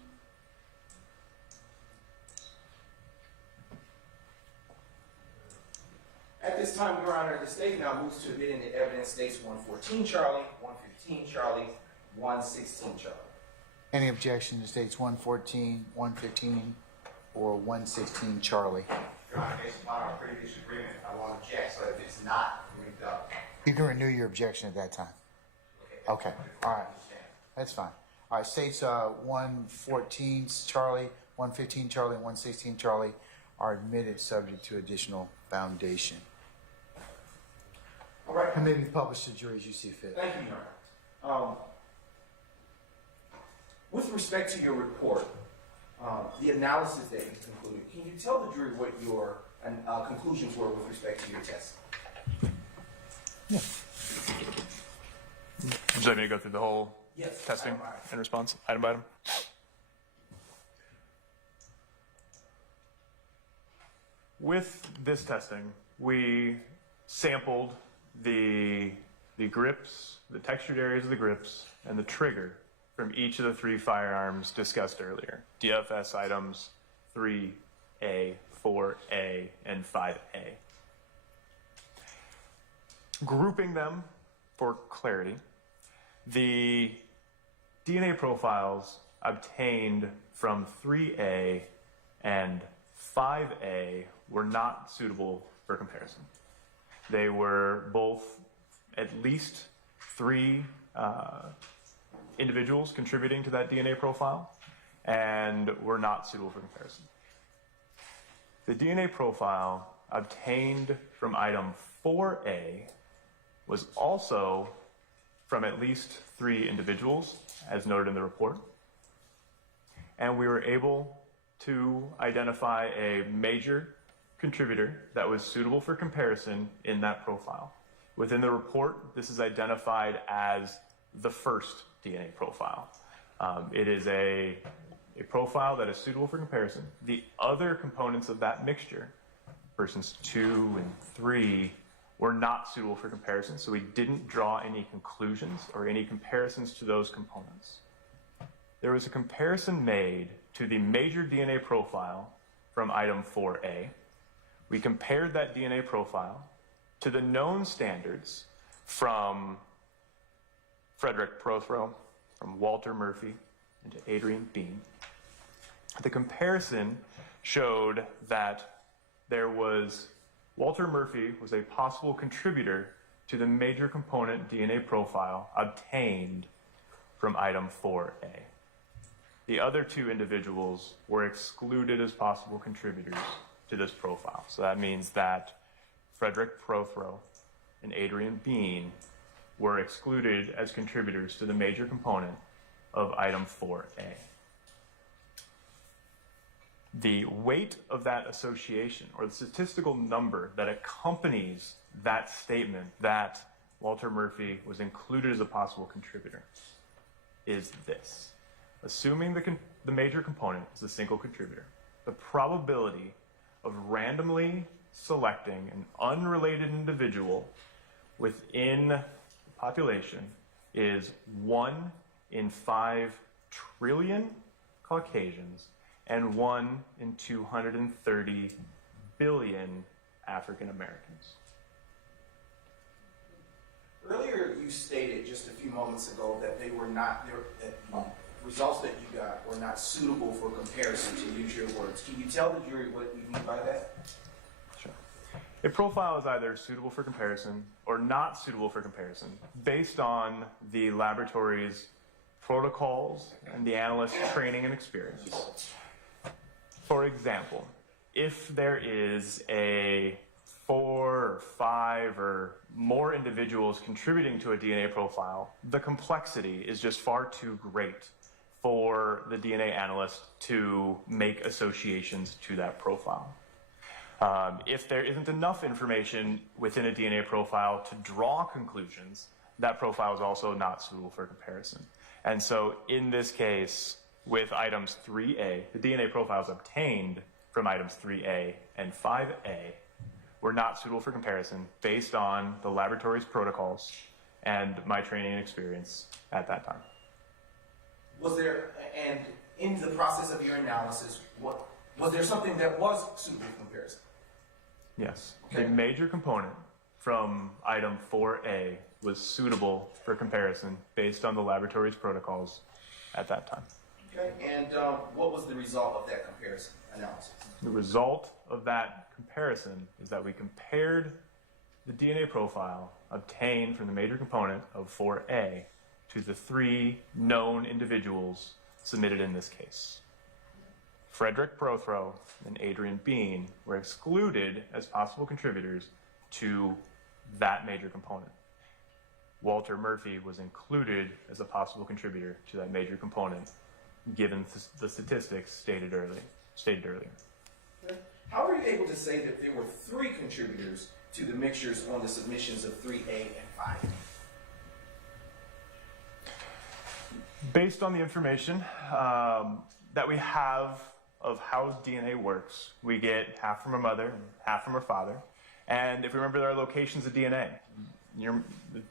At this time, Your Honor, the state now moves to admit into evidence states 114 Charlie, 115 Charlie, 116 Charlie. Any objection to states 114, 115, or 116 Charlie? Your Honor, based upon our previous agreement, I won't object, so if it's not redone. You can renew your objection at that time. Okay, all right. That's fine. All right, states 114 Charlie, 115 Charlie, and 116 Charlie are admitted subject to additional foundation. All right. And may be published to jury as you see fit. Thank you, Your Honor. With respect to your report, the analysis that you concluded, can you tell the jury what your conclusions were with respect to your test? Would you like me to go through the whole Yes. testing Item by item. and response, item by item? With this testing, we sampled the grips, the textured areas of the grips, and the trigger from each of the 3 firearms discussed earlier. DFS items 3A, 4A, and 5A. Grouping them for clarity, the DNA profiles obtained from 3A and 5A were not suitable for comparison. They were both at least 3 individuals contributing to that DNA profile and were not suitable for comparison. The DNA profile obtained from item 4A was also from at least 3 individuals, as noted in the report. And we were able to identify a major contributor that was suitable for comparison in that profile. Within the report, this is identified as the first DNA profile. It is a profile that is suitable for comparison. The other components of that mixture, persons 2 and 3, were not suitable for comparison, so we didn't draw any conclusions or any comparisons to those components. There was a comparison made to the major DNA profile from item 4A we compared that DNA profile to the known standards from Frederick Prothrow, from Walter Murphy, and to Adrian Bean. The comparison showed that Walter Murphy was a possible contributor to the major component DNA profile obtained from item 4A. The other two individuals were excluded as possible contributors to this profile. So that means that Frederick Prothrow and Adrian Bean were excluded as contributors to the major component of item 4A. The weight of that association, or the statistical number that accompanies that statement that Walter Murphy was included as a possible contributor, is this. Assuming the major component is a single contributor, the probability of randomly selecting an unrelated individual within the population is 1 in 5 trillion Caucasians and 1 in 230 billion African Americans. Earlier, you stated just a few moments ago that that the results that you got were not suitable for comparison, to use your words. Can you tell the jury what you mean by that? Sure. A profile is either suitable for comparison or not suitable for comparison based on the laboratory's protocols and the analyst's training and experience. For example, if there is a 4 or 5 or more individuals contributing to a DNA profile, the complexity is just far too great for the DNA analyst to make associations to that profile. If there isn't enough information within a DNA profile to draw conclusions, that profile is also not suitable for comparison. And so in this case, with items 3A, the DNA profiles obtained from items 3A and 5A were not suitable for comparison based on the laboratory's protocols and my training and experience at that time. Was there, and in the process of your analysis, was there something that was suitable for comparison? Yes. Okay. The major component from item 4A was suitable for comparison based on the laboratory's protocols at that time. Okay, and what was the result of that comparison analysis? The result of that comparison is that we compared the DNA profile obtained from the major component of 4A to the 3 known individuals submitted in this case. Frederick Prothrow and Adrian Bean were excluded as possible contributors to that major component. Walter Murphy was included as a possible contributor to that major component, given the statistics stated earlier. Okay. How are you able to say that there were 3 contributors to the mixtures on the submissions of 3A and 5A? Based on the information that we have of how DNA works, we get half from our mother and half from our father. And if we remember, there are locations of DNA. The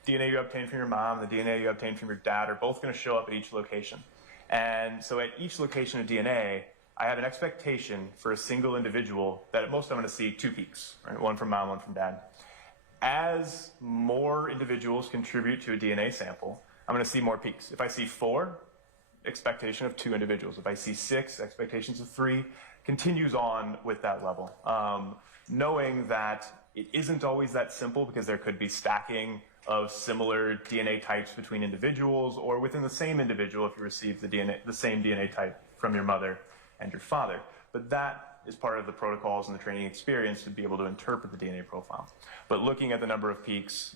DNA you obtain from your mom, the DNA you obtain from your dad are both going to show up at each location. And so at each location of DNA, I have an expectation for a single individual that at most I'm going to see 2 peaks, right? 1 from mom, 1 from dad. As more individuals contribute to a DNA sample, I'm going to see more peaks. If I see 4, expectation of 2 individuals. If I see 6, expectations of 3, continues on with that level. Knowing that it isn't always that simple because there could be stacking of similar DNA types between individuals or within the same individual if you receive the same DNA type from your mother and your father. But that is part of the protocols and the training experience to be able to interpret the DNA profile. But looking at the number of peaks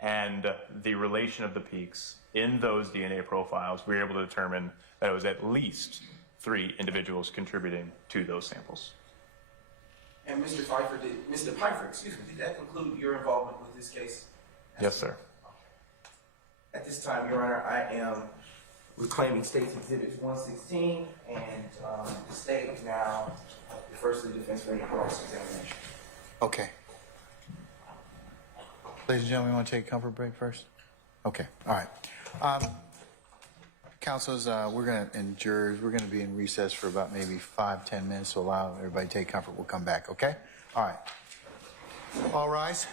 and the relation of the peaks in those DNA profiles, we were able to determine that it was at least 3 individuals contributing to those samples. And Mr. Pfeiffer, did that conclude your involvement with this case? Yes, sir. At this time, Your Honor, I am reclaiming State's Exhibits 116, and the State now refers to the defense for any cross-examination. Okay. Ladies and gentlemen, we want to take a comfort break first? Okay, all right. Councilors, and jurors, we're going to be in recess for about maybe 5-10 minutes to allow everybody to take comfort. We'll come back, okay? All right. All rise.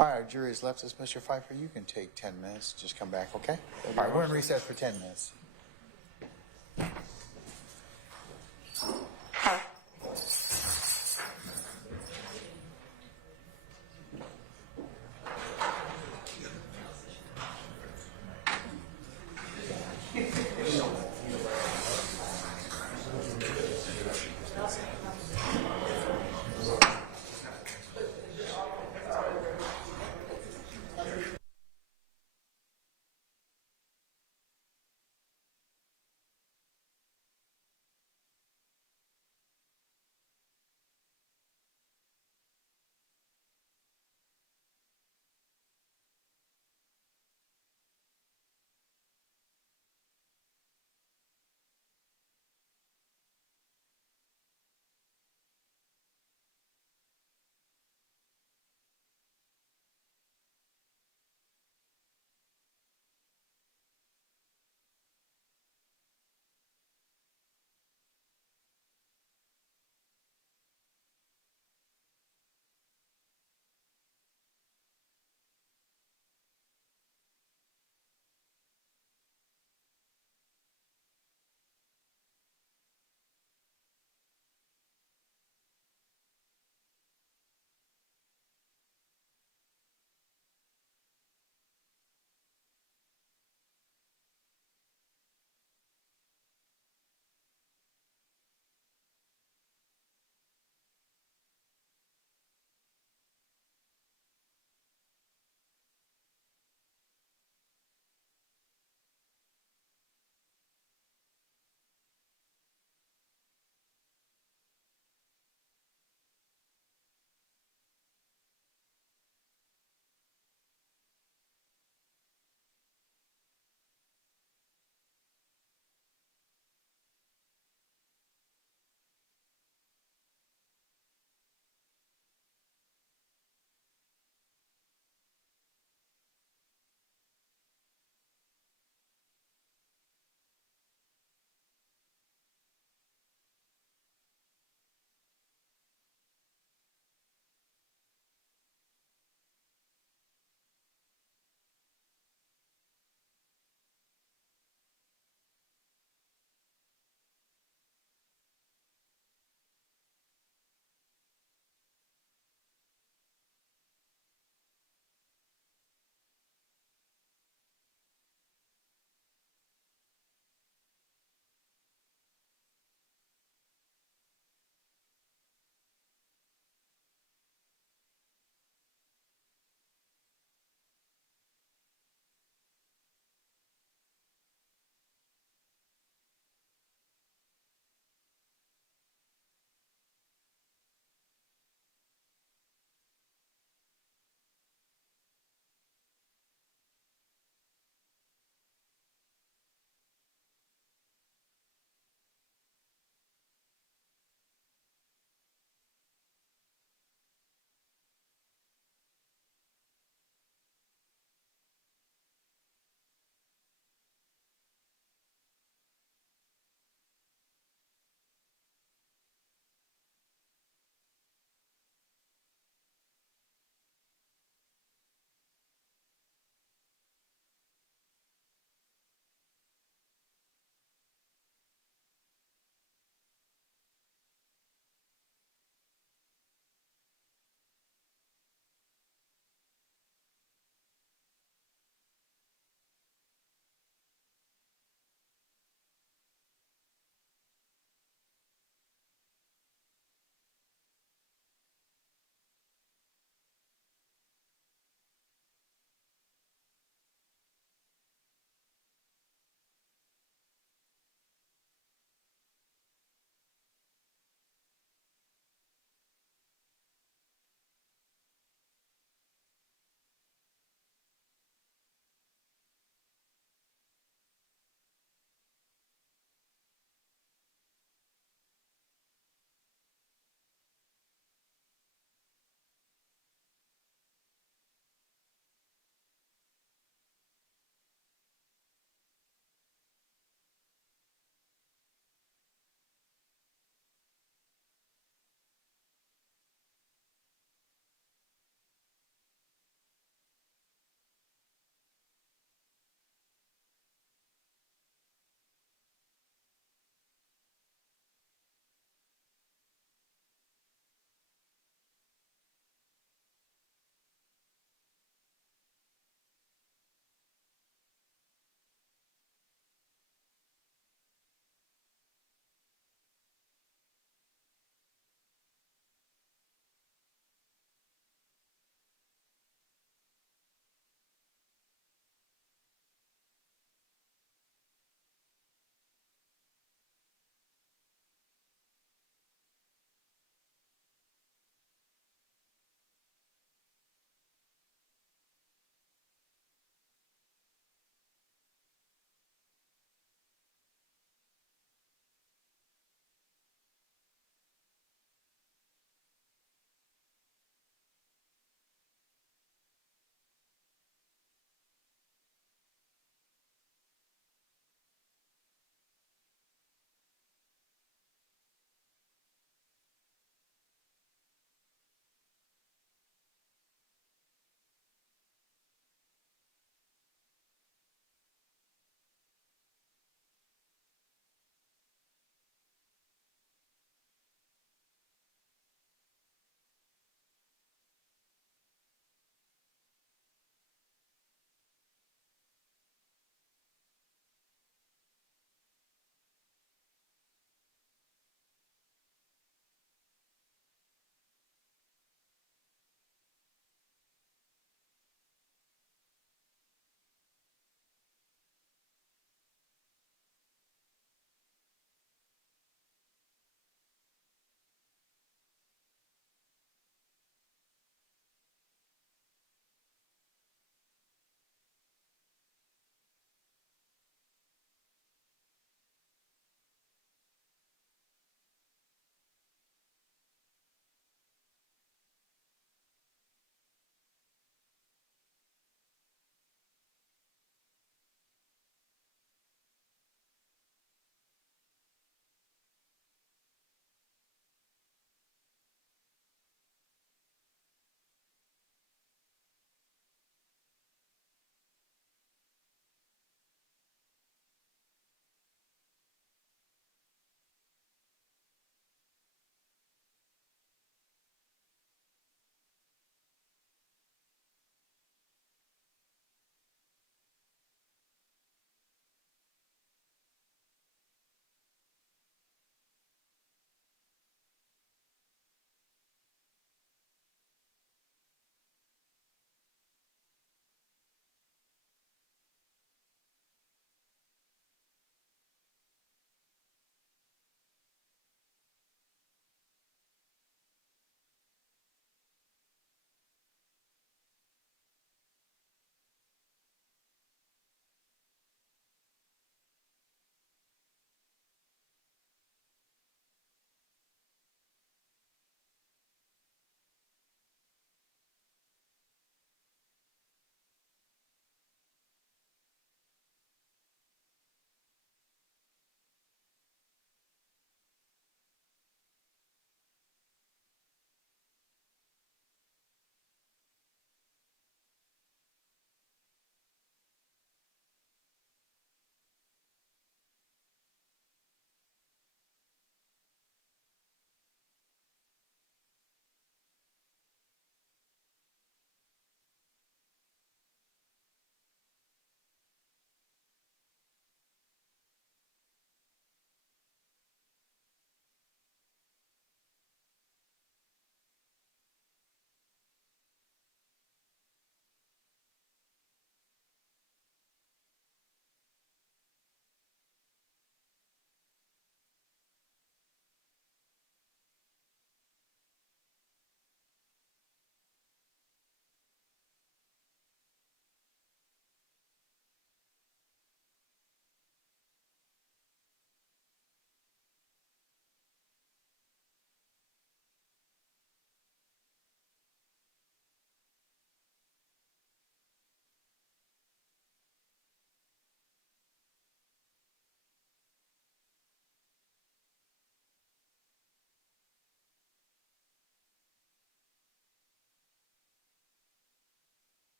All right, our jury has left us. Mr. Pfeiffer, you can take 10 minutes. Just come back, okay? All right, we're in recess for 10 minutes.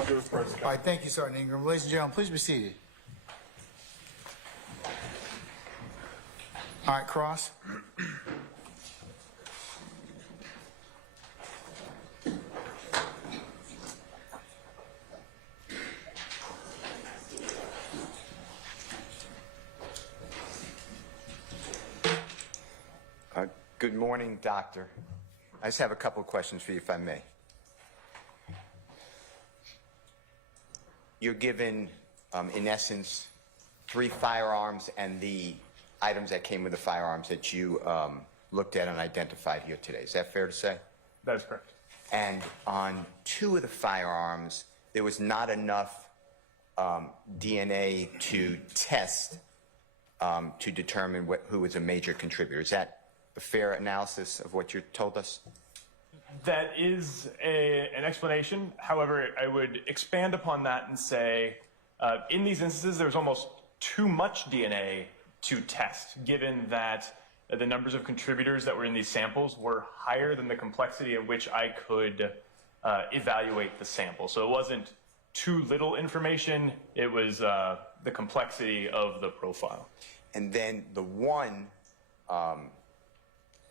I'll do it first. All right, thank you, Sergeant Ingram. Ladies and gentlemen, please be seated. All right, Cross. Good morning, Doctor. I just have a couple of questions for you, if I may. You're given, in essence, 3 firearms and the items that came with the firearms that you looked at and identified here today. Is that fair to say? That is correct. And on 2 of the firearms, there was not enough DNA to test to determine who was a major contributor. Is that a fair analysis of what you told us? That is an explanation. However, I would expand upon that and say, in these instances, there was almost too much DNA to test, given that the numbers of contributors that were in these samples were higher than the complexity at which I could evaluate the sample. So it wasn't too little information, it was the complexity of the profile. And then the one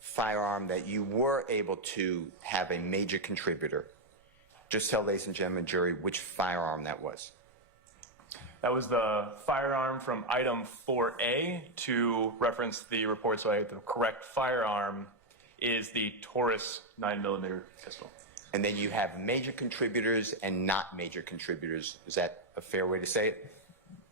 firearm that you were able to have a major contributor, just tell ladies and gentlemen, jury, which firearm that was. That was the firearm from item 4A. To reference the report, so I had the correct firearm is the Taurus 9mm pistol. And then you have major contributors and not major contributors. Is that a fair way to say it?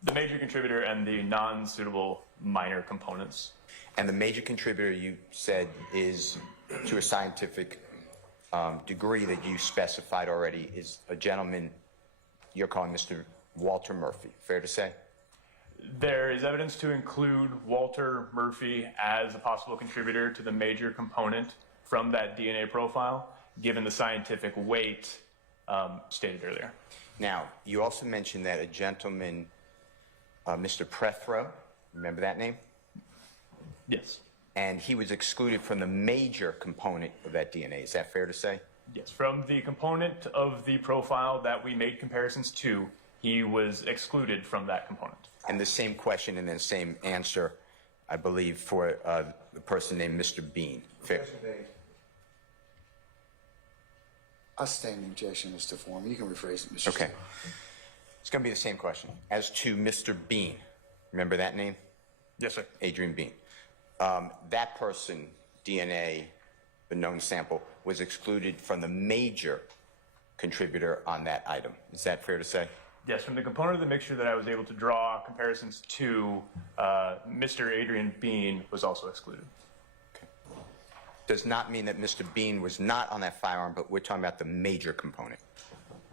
The major contributor and the non-suitable minor components. And the major contributor you said is, to a scientific degree that you specified already, is a gentleman you're calling Mr. Walter Murphy. Fair to say? There is evidence to include Walter Murphy as a possible contributor to the major component from that DNA profile, given the scientific weight stated earlier. Now, you also mentioned that a gentleman, Mr. Prethro, remember that name? Yes. And he was excluded from the major component of that DNA. Is that fair to say? Yes. From the component of the profile that we made comparisons to, he was excluded from that component. And the same question and then same answer, I believe, for the person named Mr. Bean. Fair. Outstanding objection, Mr. Foreman. You can rephrase it, Mr. Okay. Chairman. It's going to be the same question. As to Mr. Bean, remember that name? Yes, sir. Adrian Bean. That person, DNA, the known sample, was excluded from the major contributor on that item. Is that fair to say? Yes, from the component of the mixture that I was able to draw comparisons to, Mr. Adrian Bean was also excluded. Okay. Does not mean that Mr. Bean was not on that firearm, but we're talking about the major component.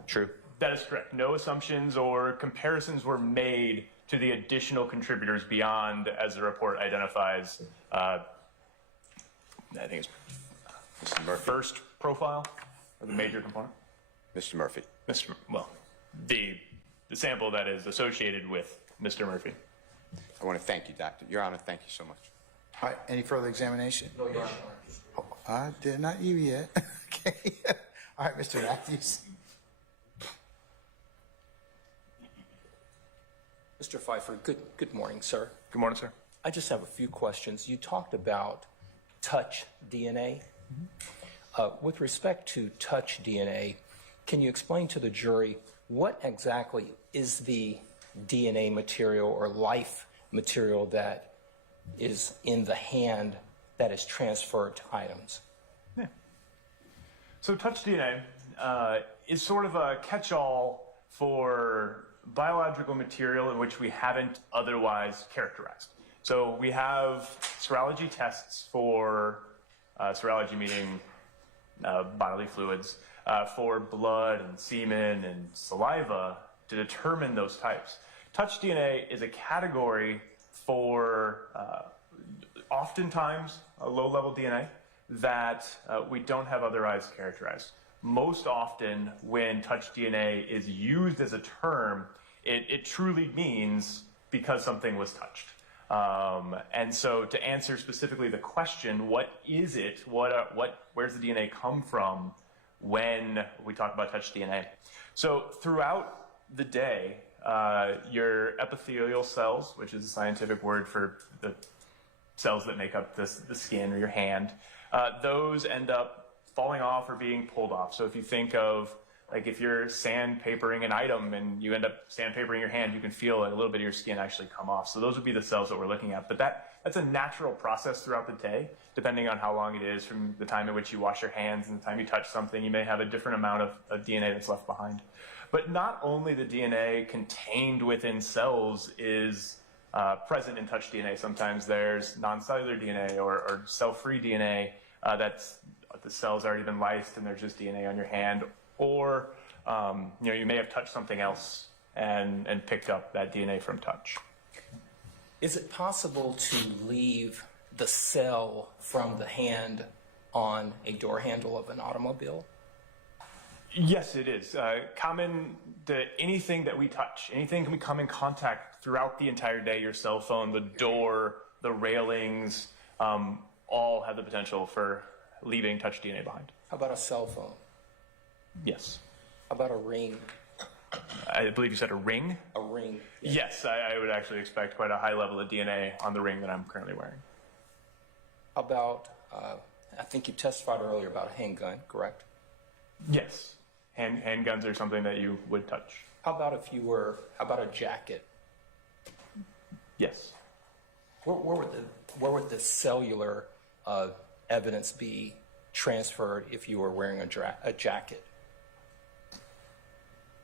True? That is correct. No assumptions or comparisons were made to the additional contributors beyond, as the report identifies, I think it's Mr. Murphy. first profile, or the major component. Mr. Murphy. Well, the sample that is associated with Mr. Murphy. I want to thank you, Doctor. Your Honor, thank you so much. All right, any further examination? No, Your Honor. Oh, I did not you yet. Okay. All right, Mr. Matthews. Mr. Pfeiffer, good morning, sir. Good morning, sir. I just have a few questions. You talked about touch DNA. With respect to touch DNA, can you explain to the jury what exactly is the DNA material or life material that is in the hand that is transferred to items? Yeah. So touch DNA is sort of a catch-all for biological material in which we haven't otherwise characterized. So we have serology tests for, serology meaning bodily fluids, for blood and semen and saliva to determine those types. Touch DNA is a category for oftentimes a low-level DNA that we don't have otherwise characterized. Most often when touch DNA is used as a term, it truly means because something was touched. And so to answer specifically the question, what is it? Where's the DNA come from when we talk about touch DNA? So throughout the day, your epithelial cells, which is a scientific word for the cells that make up the skin or your hand, those end up falling off or being pulled off. So if you think of, like, if you're sandpapering an item and you end up sandpapering your hand, you can feel a little bit of your skin actually come off. So those would be the cells that we're looking at. But that's a natural process throughout the day, depending on how long it is from the time at which you wash your hands and the time you touch something. You may have a different amount of DNA that's left behind. But not only the DNA contained within cells is present in touch DNA. Sometimes there's non-cellular DNA or cell-free DNA that's the cell's already been lysed and there's just DNA on your hand. Or you may have touched something else and picked up that DNA from touch. Is it possible to leave the cell from the hand on a door handle of an automobile? Yes, it is. Anything that we touch, anything can we come in contact throughout the entire day, your cell phone, the door, the railings, all have the potential for leaving touch DNA behind. How about a cell phone? Yes. How about a ring? I believe you said a ring? A ring. Yes, I would actually expect quite a high level of DNA on the ring that I'm currently wearing. How about, I think you testified earlier about a handgun, correct? Yes. Handguns are something that you would touch. How about a jacket? Yes. Where would the cellular evidence be transferred if you were wearing a jacket?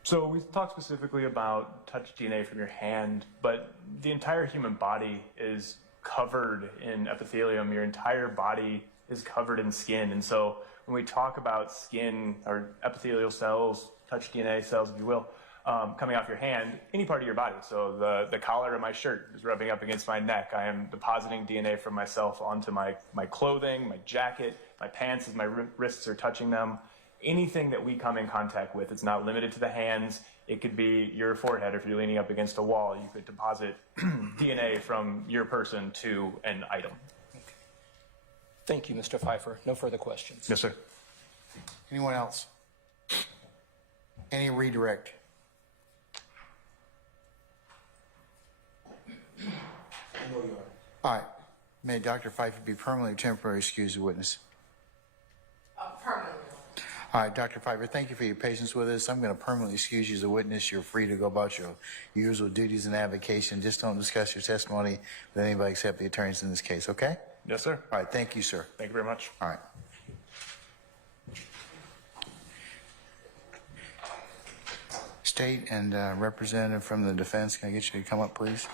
So we talked specifically about touch DNA from your hand, but the entire human body is covered in epithelium. Your entire body is covered in skin. And so when we talk about skin or epithelial cells, touch DNA cells, if you will, coming off your hand, any part of your body. So the collar of my shirt is rubbing up against my neck. I am depositing DNA from myself onto my clothing, my jacket, my pants as my wrists are touching them. Anything that we come in contact with, it's not limited to the hands. It could be your forehead. If you're leaning up against a wall, you could deposit DNA from your person to an item. Thank you, Mr. Pfeiffer. No further questions. Yes, sir. Anyone else? Any redirect? All right. May Dr. Pfeiffer be permanently or temporarily excused the witness? Permanently. All right, Dr. Pfeiffer, thank you for your patience with us. I'm going to permanently excuse you as a witness. You're free to go about your usual duties and avocation. Just don't discuss your testimony with anybody except the attorneys in this case, okay? Yes, sir. All right, thank you, sir. Thank you very much. All right. State and representative from the defense, can I get you to come up, please?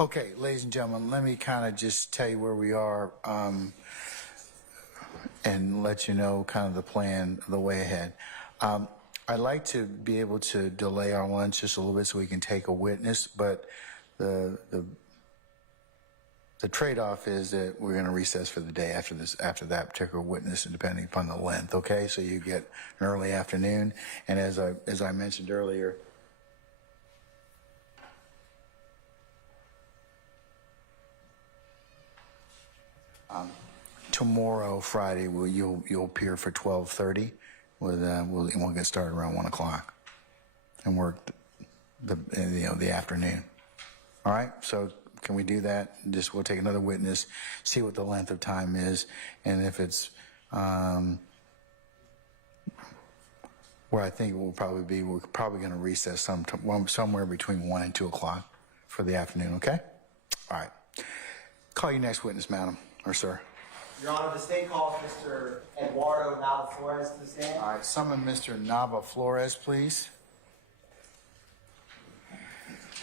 Okay, ladies and gentlemen, let me kind of just tell you where we are and let you know kind of the plan, the way ahead. I'd like to be able to delay our lunch just a little bit so we can take a witness, but the trade-off is that we're going to recess for the day after that particular witness, and depending upon the length. Okay, so you get an early afternoon, and as I mentioned earlier. Tomorrow, Friday, you'll appear for 12:30. We'll get started around 1 o'clock, and work the afternoon. All right. So can we do that? We'll take another witness, see what the length of time is, and if it's where I think it will probably be, we're probably going to recess somewhere between 1 and 2 o'clock for the afternoon. Okay. All right. Call your next witness, madam or sir. Your Honor, the state calls Mr. Eduardo Nava Flores to the stand. All right, summon Mr. Nava Flores, please.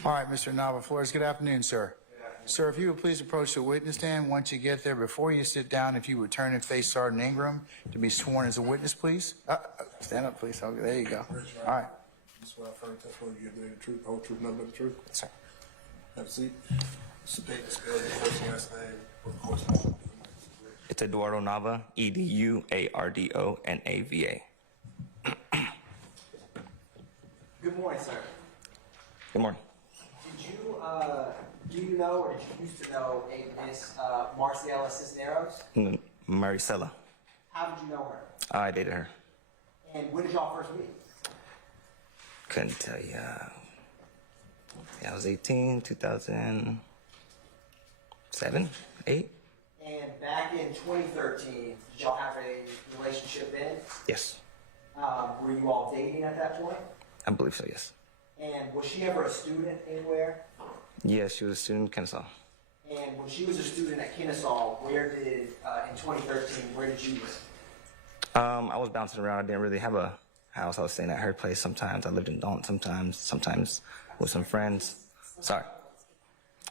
All right, Mr. Nava Flores, good afternoon, sir. Good afternoon. Sir, if you would please approach the witness stand. Once you get there, before you sit down, if you would turn and face Sergeant Ingram to be sworn as a witness, please. Stand up, please. Okay, there you go. All right. This is what I first testify you give the truth, the whole truth, nothing but the truth. Yes, sir. Have a seat. State the spell, your first and last name, what course you want to do. It's Eduardo Nava, EDUARDONAVA. Good morning, sir. Good morning. Do you know or did you used to know a Miss Marcela Cisneros? Maricela. How did you know her? I dated her. And when did y'all first meet? Couldn't tell you. I was 18, 2007, 8. And back in 2013, did y'all have a relationship then? Yes. Were you all dating at that point? I believe so, yes. And was she ever a student anywhere? Yes, she was a student in Kennesaw. And when she was a student at Kennesaw, in 2013, where did you live? I was bouncing around. I didn't really have a house. I was staying at her place sometimes. I lived in Dalton sometimes with some friends. Sorry.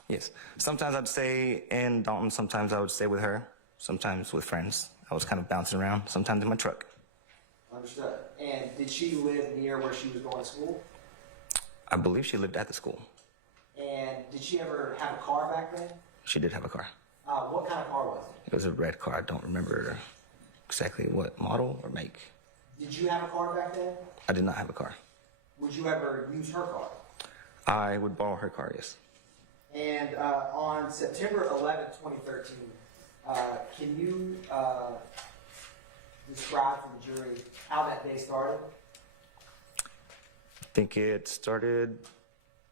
Yes. Sometimes I'd stay in Dalton. Sometimes I would stay with her. Sometimes with friends. I was kind of bouncing around. Sometimes in my truck. Understood. And did she live near where she was going to school? I believe she lived at the school. And did she ever have a car back then? She did have a car. What kind of car was it? It was a red car. I don't remember exactly what model or make. Did you have a car back then? I did not have a car. Would you ever use her car? I would borrow her car, yes. And on September 11th, 2013, can you describe to the jury how that day started? I think it started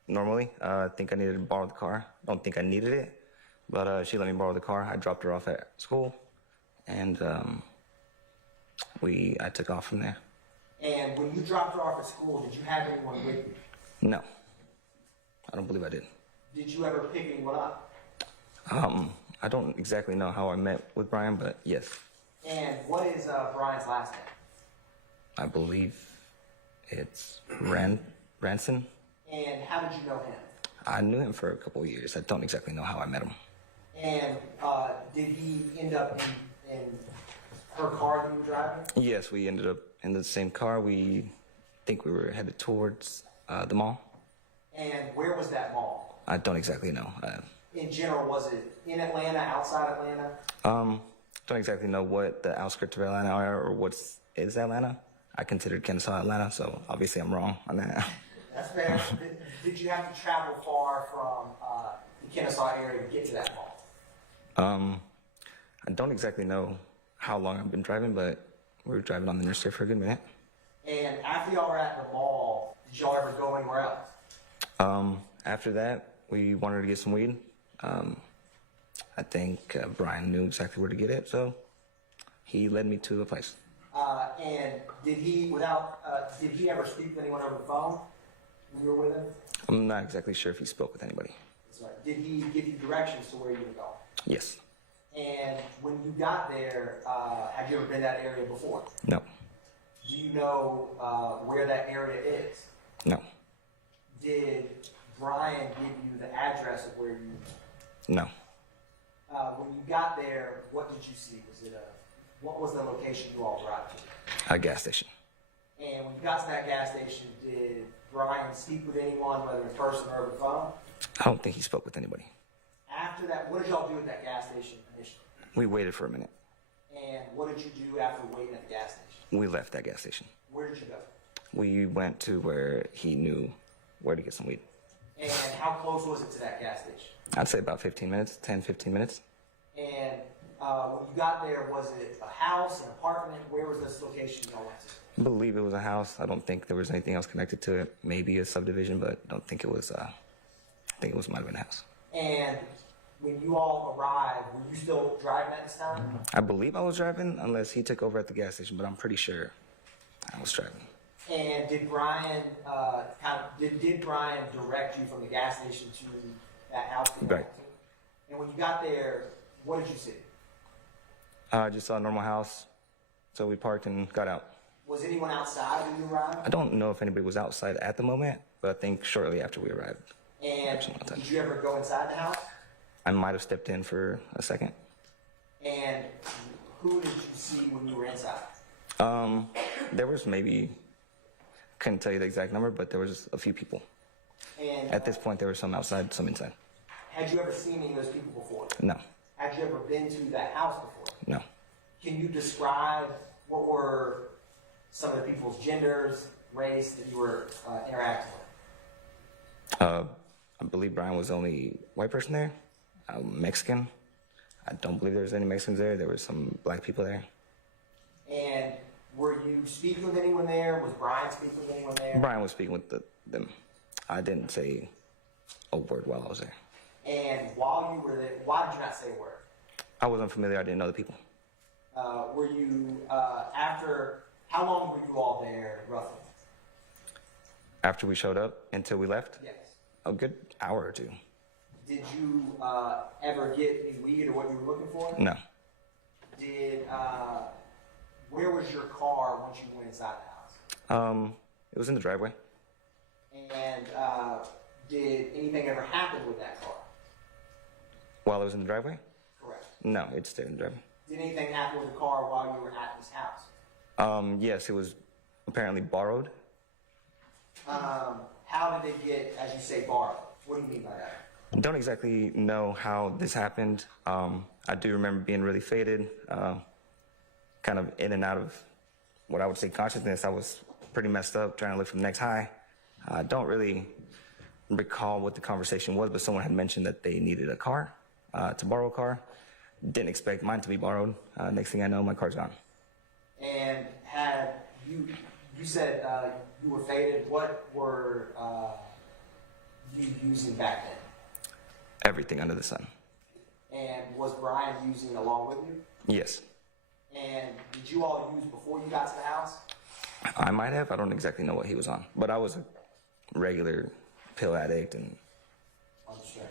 normally. I think I needed to borrow the car. I don't think I needed it, but she let me borrow the car. I dropped her off at school, and I took off from there. And when you dropped her off at school, did you have anyone with you? No, I don't believe I did. Did you ever pick anyone up? I don't exactly know how I met with Brian, but yes. And what is Brian's last name? I believe it's Ranson. And how did you know him? I knew him for a couple of years. I don't exactly know how I met him. And did he end up in her car that you were driving? Yes, we ended up in the same car. We think we were headed towards the mall. And where was that mall? I don't exactly know. In general, was it in Atlanta, outside Atlanta? Don't exactly know what the outskirts of Atlanta are or what is Atlanta. I considered Kennesaw Atlanta, so obviously I'm wrong on that. That's fair. Did you have to travel far from the Kennesaw area to get to that mall? I don't exactly know how long I've been driving, but we were driving on the interstate for a good minute. And after y'all were at the mall, did y'all ever go anywhere else? After that, we wanted to get some weed. I think Brian knew exactly where to get it, so he led me to a place. And did he ever speak to anyone over the phone when you were with him? I'm not exactly sure if he spoke with anybody. That's right. Did he give you directions to where you were going? Yes. And when you got there, have you ever been to that area before? No. Do you know where that area is? No. Did Brian give you the address of where you? No. When you got there, what did you see? What was the location you all arrived to? A gas station. And when you got to that gas station, did Brian speak with anyone, whether in person or over the phone? I don't think he spoke with anybody. After that, what did y'all do at that gas station initially? We waited for a minute. And what did you do after waiting at the gas station? We left that gas station. Where did you go? We went to where he knew where to get some weed. And how close was it to that gas station? I'd say about 15 minutes, 10, 15 minutes. And when you got there, was it a house, an apartment? Where was this location y'all went to? I believe it was a house. I don't think there was anything else connected to it. Maybe a subdivision, but I don't think it was, I think it might have been a house. And when you all arrived, were you still driving at this time? I believe I was driving, unless he took over at the gas station, but I'm pretty sure I was driving. And did Brian did Brian direct you from the gas station to that house? Right. And when you got there, what did you see? I just saw a normal house, so we parked and got out. Was anyone outside when you arrived? I don't know if anybody was outside at the moment, but I think shortly after we arrived. And did you ever go inside the house? I might have stepped in for a second. And who did you see when you were inside? There was maybe, couldn't tell you the exact number, but there was a few people. And At this point, there were some outside, some inside. had you ever seen any of those people before? No, Had you ever been to that house before? no. Can you describe what were some of the people's genders, race that you were interacting with? I believe Brian was the only white person there, Mexican. I don't believe there was any Mexicans there. There were some black people there. And were you speaking with anyone there? Was Brian speaking with anyone there? Brian was speaking with them. I didn't say a word while I was there. And while you were there, why did you not say a word? I wasn't familiar. I didn't know the people. Were you, how long were you all there, roughly? After we showed up until we left? Yes. A good hour or two. Did you ever get any weed or what you were looking for? No. Where was your car once you went inside the house? It was in the driveway. And did anything ever happen with that car? While it was in the driveway? Correct. No, it stayed in the driveway. Did anything happen with the car while you were at this house? Yes, it was apparently borrowed. How did it get, as you say, borrowed? What do you mean by that? Don't exactly know how this happened. I do remember being really faded, kind of in and out of what I would say consciousness. I was pretty messed up, trying to look for the next high. I don't really recall what the conversation was, but someone had mentioned that they needed a car, to borrow a car. Didn't expect mine to be borrowed. Next thing I know, my car's gone. And had you said you were faded. What were you using back then? Everything under the sun. And was Brian using along with you? Yes. And did you all use before you got to the house? I might have. I don't exactly know what he was on, but I was a regular pill addict and. Understood.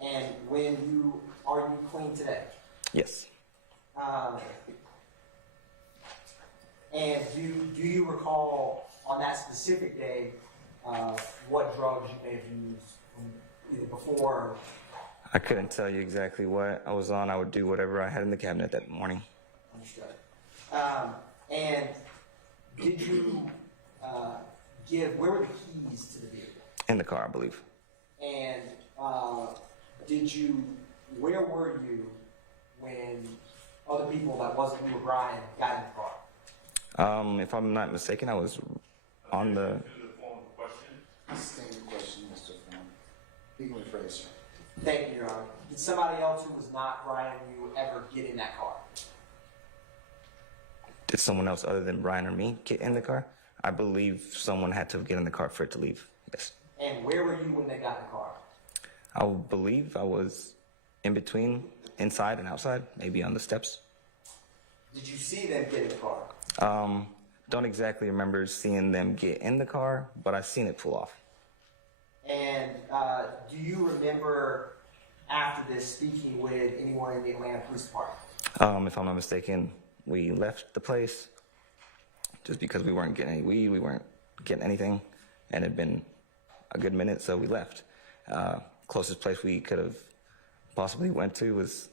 And are you clean today? Yes. And do you recall on that specific day what drugs you may have used either before? Or I couldn't tell you exactly what I was on. I would do whatever I had in the cabinet that morning. Understood. And did you where were the keys to the vehicle? In the car, I believe. And where were you when other people that wasn't you or Brian got in the car? If I'm not mistaken, I was on the. Same question, Mr. Ford. You can rephrase, sir. Thank you, Your Honor. Did somebody else who was not Brian you ever get in that car? Did someone else other than Brian or me get in the car? I believe someone had to get in the car for it to leave. Yes. And where were you when they got in the car? I believe I was in between, inside and outside, maybe on the steps. Did you see them get in the car? Don't exactly remember seeing them get in the car, but I seen it pull off. And do you remember after this speaking with anyone in the Atlanta Police Department? If I'm not mistaken, we left the place just because we weren't getting any weed, we weren't getting anything, and it had been a good minute, so we left. Closest place we could have possibly went to was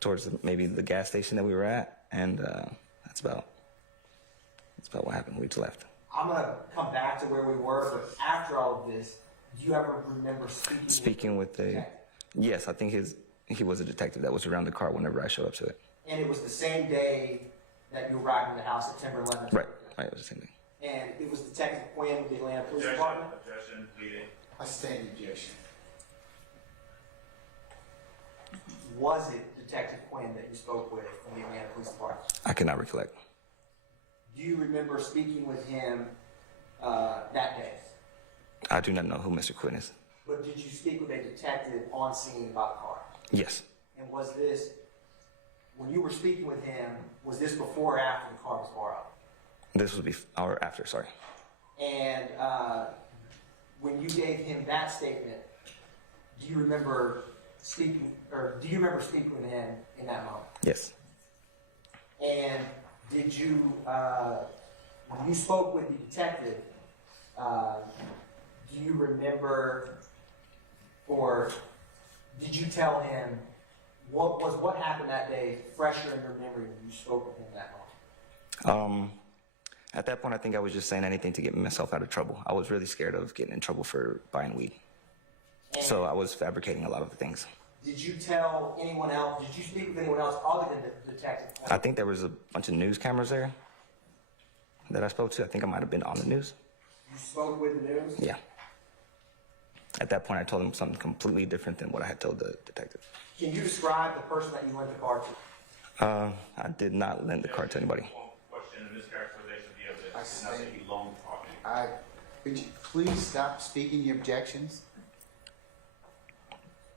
towards maybe the gas station that we were at, and that's about what happened. We just left. I'm going to come back to where we were, but after all of this, do you ever remember speaking with the yes, I think he was a detective that was around the car whenever I showed up to it. And it was the same day that you arrived in the house, September 11th? Right, it was the same thing. And it was Detective Quinn with the Atlanta Police Department? Objection, leading. I stand objection. Was it Detective Quinn that you spoke with from the Atlanta Police Department? I cannot recollect. Do you remember speaking with him that day? I do not know who Mr. Quinn is. But did you speak with a detective on scene about the car? Yes. And was this, when you were speaking with him, was this before or after the car was borrowed? This was before or after, sorry. And when you gave him that statement, do you remember speaking with him in that moment? Yes. And did you, when you spoke with the detective, do you remember, or did you tell him what happened that day fresher in your memory when you spoke with him that moment? At that point, I think I was just saying anything to get myself out of trouble. I was really scared of getting in trouble for buying weed. And So I was fabricating a lot of the things. did you tell anyone else, did you speak with anyone else other than the detective? I think there was a bunch of news cameras there that I spoke to. I think I might have been on the news. You spoke with the news? Yeah. At that point, I told him something completely different than what I had told the detective. Can you describe the person that you lent the car to? I did not lend the car to anybody. Question and mischaracterization of the evidence. Did not say he loaned the car. Could you please stop speaking your objections?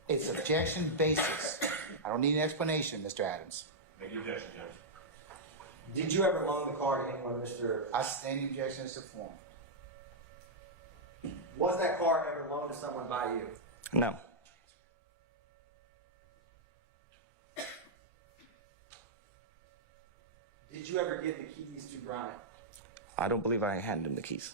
It's objection basis. I don't need an explanation, Mr. Adams. Make your objection, Judge. Did you ever loan the car to anyone, Mr.? I stand the objection as to form. Was that car ever loaned to someone by you? No. Did you ever give the keys to Brian? I don't believe I handed him the keys.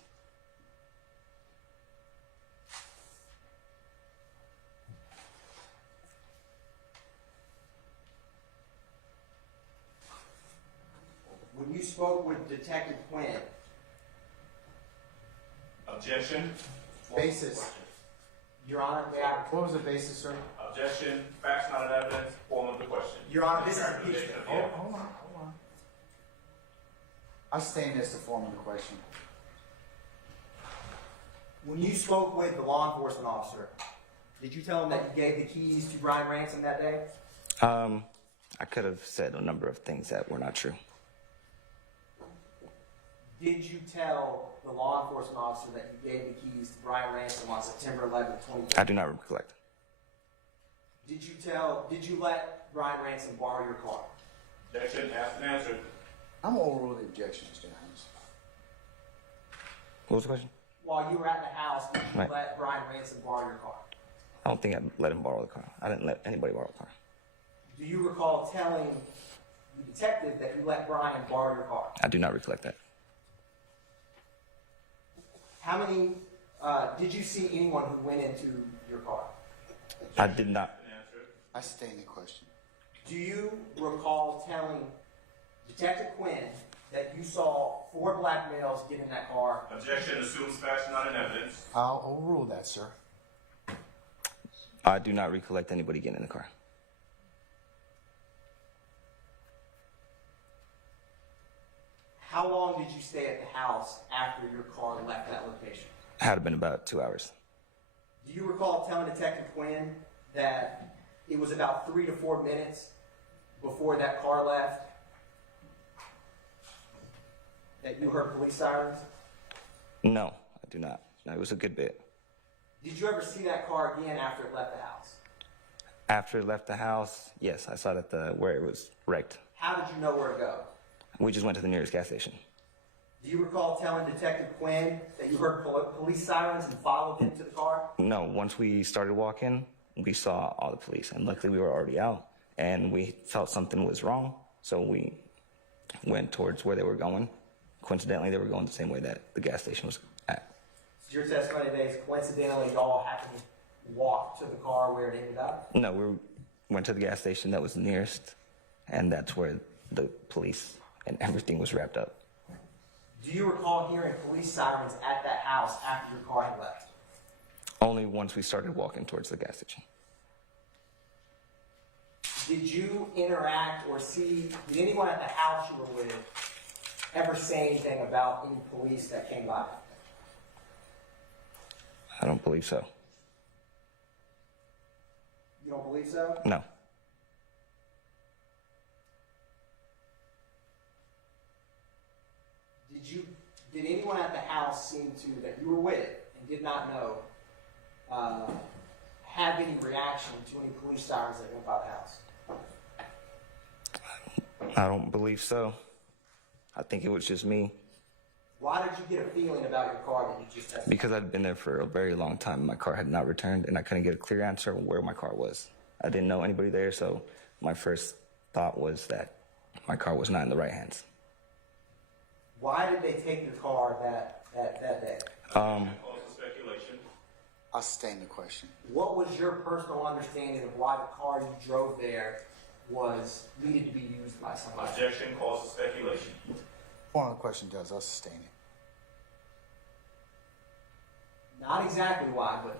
When you spoke with Detective Quinn, Objection. Basis. Your Honor, may I? What was the basis, sir? Objection. Facts not in evidence. Form of the question. Your Honor, this is Mischaracterization impeachment. of the evidence. Hold on. I stand as to form of the question. When you spoke with the law enforcement officer, did you tell him that you gave the keys to Brian Ransom that day? I could have said a number of things that were not true. Did you tell the law enforcement officer that you gave the keys to Brian Ransom on September 11th, 2020? I do not recollect. Did you let Brian Ransom borrow your car? Objection. Asked and answered. I'm gonna overrule the objection, Mr. Adams. What was the question? While you were at the house, did you Right. let Brian Ransom borrow your car? I don't think I let him borrow the car. I didn't let anybody borrow the car. Do you recall telling the detective that you let Brian borrow your car? I do not recollect that. How many, did you see anyone who went into your car? I did not. I stand the question. Do you recall telling Detective Quinn that you saw 4 black males get in that car? Objection. Assumes facts not in evidence. I'll overrule that, sir. I do not recollect anybody getting in the car. How long did you stay at the house after your car left that location? It had been about 2 hours. Do you recall telling Detective Quinn that it was about 3 to 4 minutes before that car left that you heard police sirens? No, I do not. No, it was a good bit. Did you ever see that car again after it left the house? After it left the house, yes, I saw that where it was wrecked. How did you know where to go? We just went to the nearest gas station. Do you recall telling Detective Quinn that you heard police sirens and followed him to the car? No, once we started walking, we saw all the police, and luckily we were already out, and we felt something was wrong, so we went towards where they were going. Coincidentally, they were going the same way that the gas station was at. So your testimony today is coincidentally y'all happened walk to the car where it ended up? No, we went to the gas station that was nearest, and that's where the police and everything was wrapped up. Do you recall hearing police sirens at that house after your car had left? Only once we started walking towards the gas station. Did you interact or see, did anyone at the house you were with ever say anything about any police that came by? I don't believe so. You don't believe so? No. Did anyone at the house seem to, that you were with and did not know, have any reaction to any police sirens that went by the house? I don't believe so. I think it was just me. Why did you get a feeling about your car that you just tested? Because I'd been there for a very long time. My car had not returned, and I couldn't get a clear answer on where my car was. I didn't know anybody there, so my first thought was that my car was not in the right hands. Why did they take your car that day? Speculation. I'll sustain the question. What was your personal understanding of why the car you drove there needed to be used by somebody? Objection calls for speculation. One of the question does, I'll sustain it. Not exactly why, but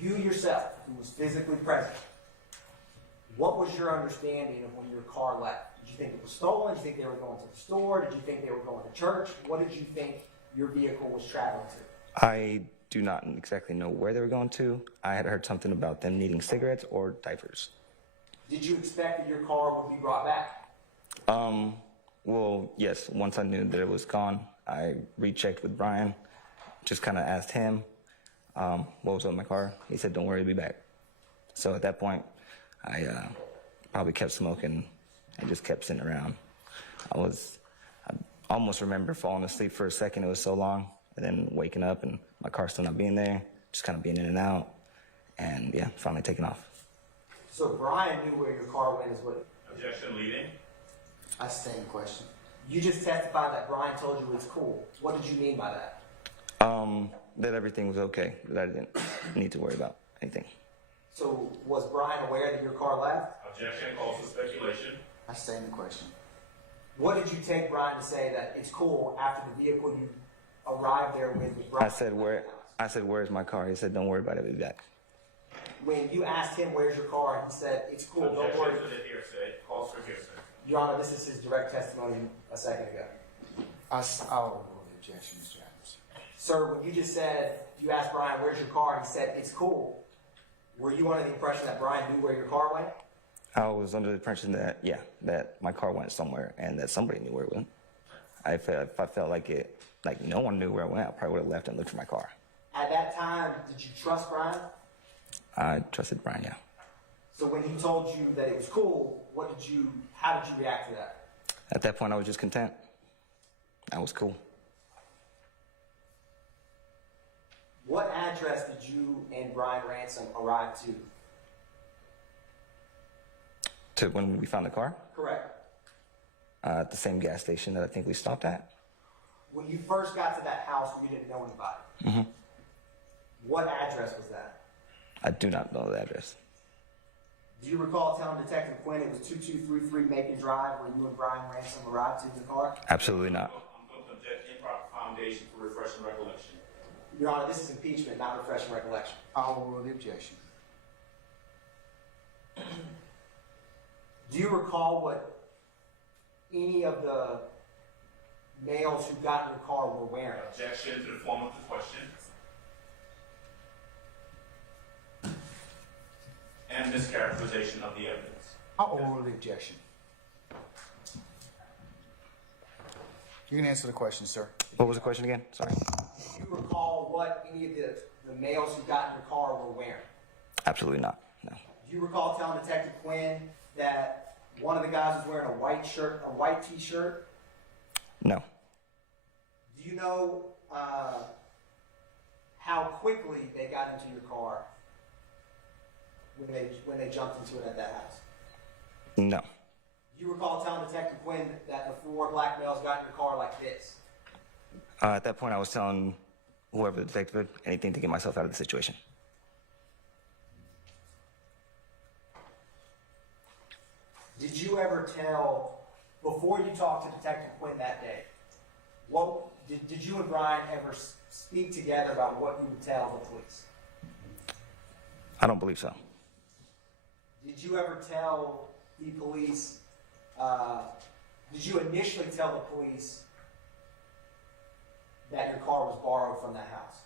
you yourself, who was physically present, what was your understanding of when your car left? Did you think it was stolen? Did you think they were going to the store? Did you think they were going to church? What did you think your vehicle was traveling to? I do not exactly know where they were going to. I had heard something about them needing cigarettes or diapers. Did you expect that your car would be brought back? Well, yes. Once I knew that it was gone, I rechecked with Brian. Just kind of asked him what was on my car. He said, "Don't worry, it'll be back." So at that point, I probably kept smoking and just kept sitting around. I almost remember falling asleep for a second. It was so long, and then waking up and my car still not being there, just kind of being in and out, and yeah, finally taking off. So Brian knew where your car went as well. Objection leading. I sustain the question. You just testified that Brian told you it's cool. What did you mean by that? That everything was okay, that I didn't need to worry about anything. So was Brian aware that your car left? Objection calls for speculation. I sustain the question. What did you take Brian to say that it's cool after the vehicle you arrived there with was Brian? I said, "Where's my car?" He said, "Don't worry about it, it'll be back." When you asked him where's your car, he said it's cool, don't worry. Objection to the hearsay. Calls for hearsay. Your Honor, this is his direct testimony a second ago. I'll overrule the objection, Mr. Adams. Sir, when you just said, you asked Brian where's your car, and he said it's cool, were you under the impression that Brian knew where your car went? I was under the impression that, yeah, that my car went somewhere and that somebody knew where it went. If I felt like no one knew where it went, I probably would have left and looked for my car. At that time, did you trust Brian? I trusted Brian, yeah. So when he told you that it was cool, how did you react to that? At that point, I was just content. I was cool. What address did you and Brian Ransom arrive to? To when we found the car? Correct. At the same gas station that I think we stopped at. When you first got to that house, you didn't know anybody. Mm-hmm. What address was that? I do not know the address. Do you recall telling Detective Quinn it was 2233 Macon Drive where you and Brian Ransom arrived to the car? Absolutely not. I'm going to object improper foundation for refreshing recollection. Your Honor, this is impeachment, not refreshing recollection. I'll overrule the objection. Do you recall what any of the males who got in your car were wearing? Objection to the form of the question. And mischaracterization of the evidence. I'll overrule the objection. You can answer the question, sir. What was the question again? Sorry. Do you recall what any of the males who got in your car were wearing? Absolutely not. No. Do you recall telling Detective Quinn that one of the guys was wearing a white shirt, a white t-shirt? No. Do you know how quickly they got into your car when they jumped into it at that house? No. Do you recall telling Detective Quinn that the four black males got in your car like this? At that point, I was telling whoever the detective anything to get myself out of the situation. Did you ever tell, before you talked to Detective Quinn that day, what did you and Brian ever speak together about what you would tell the police? I don't believe so. Did you ever tell the police, did you initially tell the police that your car was borrowed from that house?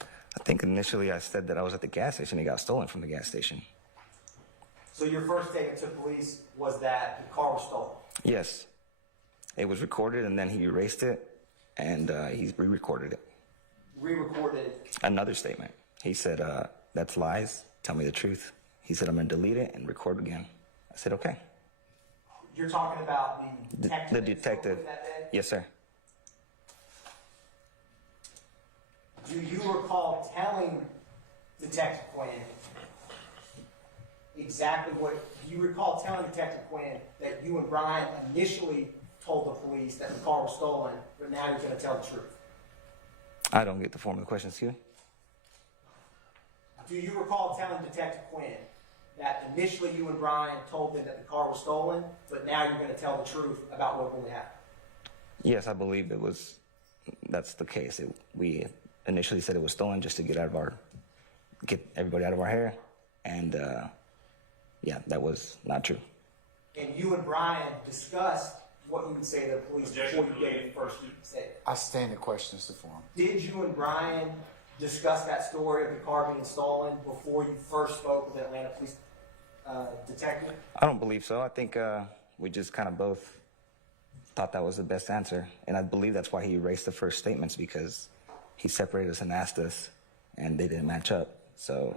I think initially I said that I was at the gas station. It got stolen from the gas station. So your first statement to police was that the car was stolen? Yes. It was recorded, and then he erased it, and he re-recorded it. Re-recorded? Another statement. He said, that's lies. Tell me the truth. He said, I'm going to delete it and record again. I said, okay. You're talking about the detective? The detective. That day? Yes, sir. Do you recall telling Detective Quinn exactly what, do you recall telling Detective Quinn that you and Brian initially told the police that the car was stolen, but now you're going to tell the truth? I don't get the form of the question, excuse me. Do you recall telling Detective Quinn that initially you and Brian told them that the car was stolen, but now you're going to tell the truth about what really happened? Yes, I believe that's the case. We initially said it was stolen just to get everybody out of our hair, and yeah, that was not true. And you and Brian discussed what you would say to the police before you gave the first statement. I stand the questions to form. Did you and Brian discuss that story of the car being stolen before you first spoke with the Atlanta police detective? I don't believe so. I think we just kind of both thought that was the best answer, and I believe that's why he erased the first statements, because he separated us and asked us, and they didn't match up, so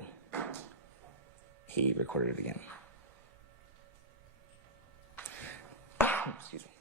he recorded it again. Excuse me.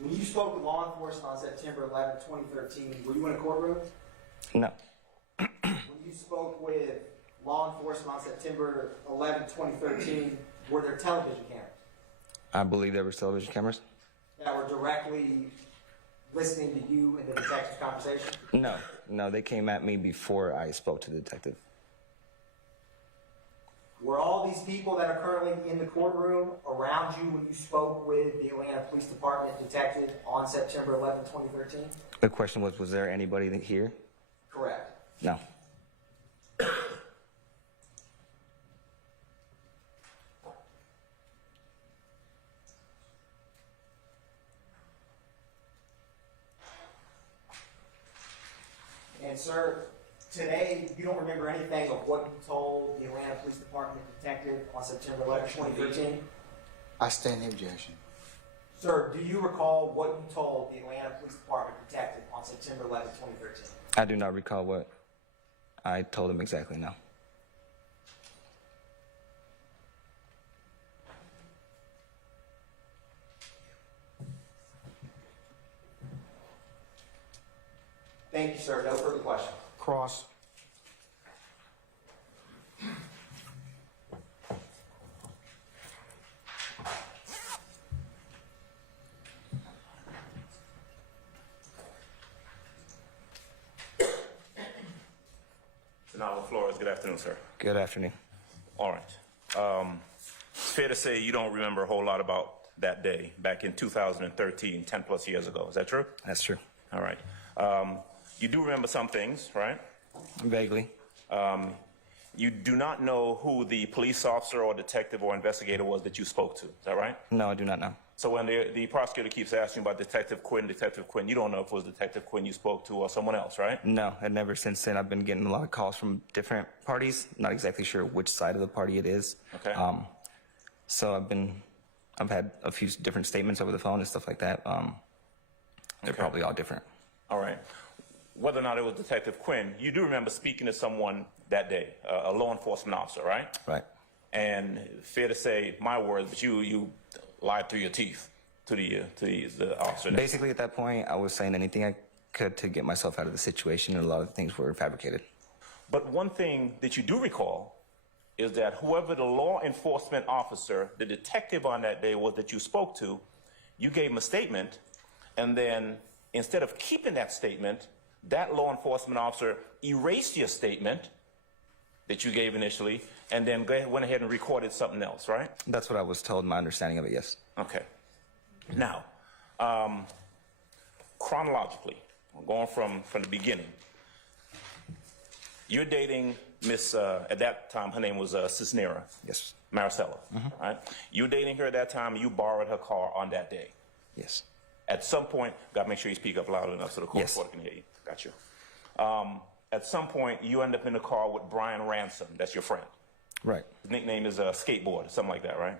When you spoke with law enforcement on September 11, 2013, were you in a courtroom? No. When you spoke with law enforcement on September 11, 2013, were there television cameras I believe there were television cameras. that were directly listening to you and the detective's conversation? No, they came at me before I spoke to the detective. Were all these people that are currently in the courtroom around you when you spoke with the Atlanta Police Department detective on September 11, 2013? The question was there anybody here? Correct. No. And sir, today you don't remember anything of what you told the Atlanta Police Department detective on September 11, 2013? I stand the objection. Sir, do you recall what you told the Atlanta Police Department detective on September 11, 2013? I do not recall what I told him exactly, no. Thank you, sir. No further questions. Cross. Denalo Flores, good afternoon, sir. Good afternoon. All right. It's fair to say you don't remember a whole lot about that day back in 2013, 10 plus years ago. Is that true? That's true. All right. You do remember some things, right? Vaguely. you do not know who the police officer or detective or investigator was that you spoke to. Is that right? No, I do not know. So when the prosecutor keeps asking about Detective Quinn, you don't know if it was Detective Quinn you spoke to or someone else, right? No, and never since then I've been getting a lot of calls from different parties. Not exactly sure which side of the party it is. Okay. So I've had a few different statements over the phone and stuff like that. They're probably all different. All right. Whether or not it was Detective Quinn, you do remember speaking to someone that day, a law enforcement officer, right? Right. And fair to say, my words, but you lied through your teeth to the officer. Basically, at that point, I was saying anything I could to get myself out of the situation, and a lot of things were fabricated. But one thing that you do recall is that whoever the law enforcement officer, the detective on that day was that you spoke to, you gave him a statement, and then instead of keeping that statement, that law enforcement officer erased your statement that you gave initially, and then went ahead and recorded something else, right? That's what I was told, my understanding of it, yes. Okay. Now, chronologically, going from the beginning, you're dating Miss, at that time, her name was Cisnera. Yes. Maricela, right? You're dating her at that time, you borrowed her car on that day. Yes. At some point, got to make sure you speak up loud enough so the court Yes. reporter can hear you. Got you. At some point, you end up in the car with Brian Ransom. That's your friend. Right. His nickname is Skateboard, something like that, right?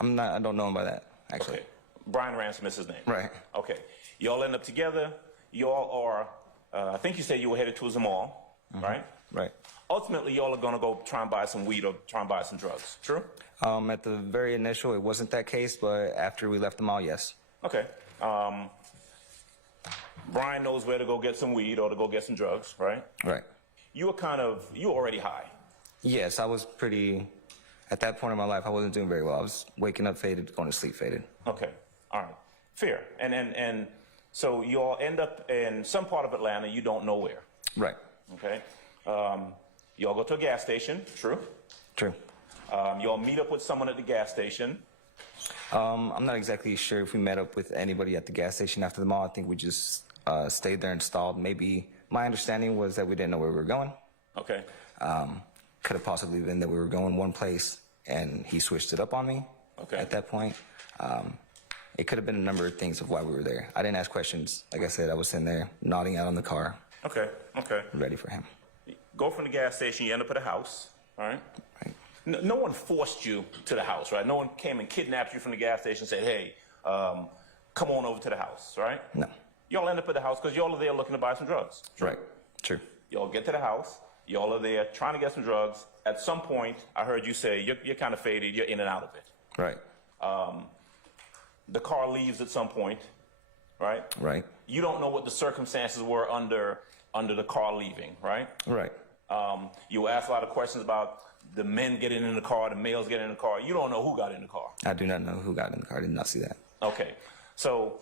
I don't know him by that, actually. Okay. Brian Ransom is his name. Right. Okay. Y'all end up together. Y'all are, I think you said you were headed towards the mall, right? Right. Ultimately, y'all are going to go try and buy some weed or try and buy some drugs. True? At the very initial, it wasn't that case, but after we left the mall, yes. Okay. Brian knows where to go get some weed or to go get some drugs, right? Right. You were already high. Yes, I was pretty, at that point in my life, I wasn't doing very well. I was waking up faded, going to sleep faded. Okay. All right. Fair. And so you all end up in some part of Atlanta, you don't know where. Right. Okay. You all go to a gas station. True? True. You all meet up with someone at the gas station. I'm not exactly sure if we met up with anybody at the gas station after the mall. I think we just stayed there and stalled. Maybe my understanding was that we didn't know where we were going. Okay. Could have possibly been that we were going one place and he switched it up on me. Okay. At that point. It could have been a number of things of why we were there. I didn't ask questions. Like I said, I was sitting there nodding out on the car. Okay. Okay. Ready for him. Go from the gas station, you end up at a house, all right? Right. No one forced you to the house, right? No one came and kidnapped you from the gas station and said, hey, come on over to the house, right? No. Y'all end up at the house because y'all are there looking to buy some drugs. Right. True. Y'all get to the house. Y'all are there trying to get some drugs. At some point, I heard you say you're kind of faded. You're in and out of it. Right. The car leaves at some point, right? Right. You don't know what the circumstances were under the car leaving, right? Right. You were asked a lot of questions about the men getting in the car, the males getting in the car. You don't know who got in the car. I do not know who got in the car. I did not see that. Okay. So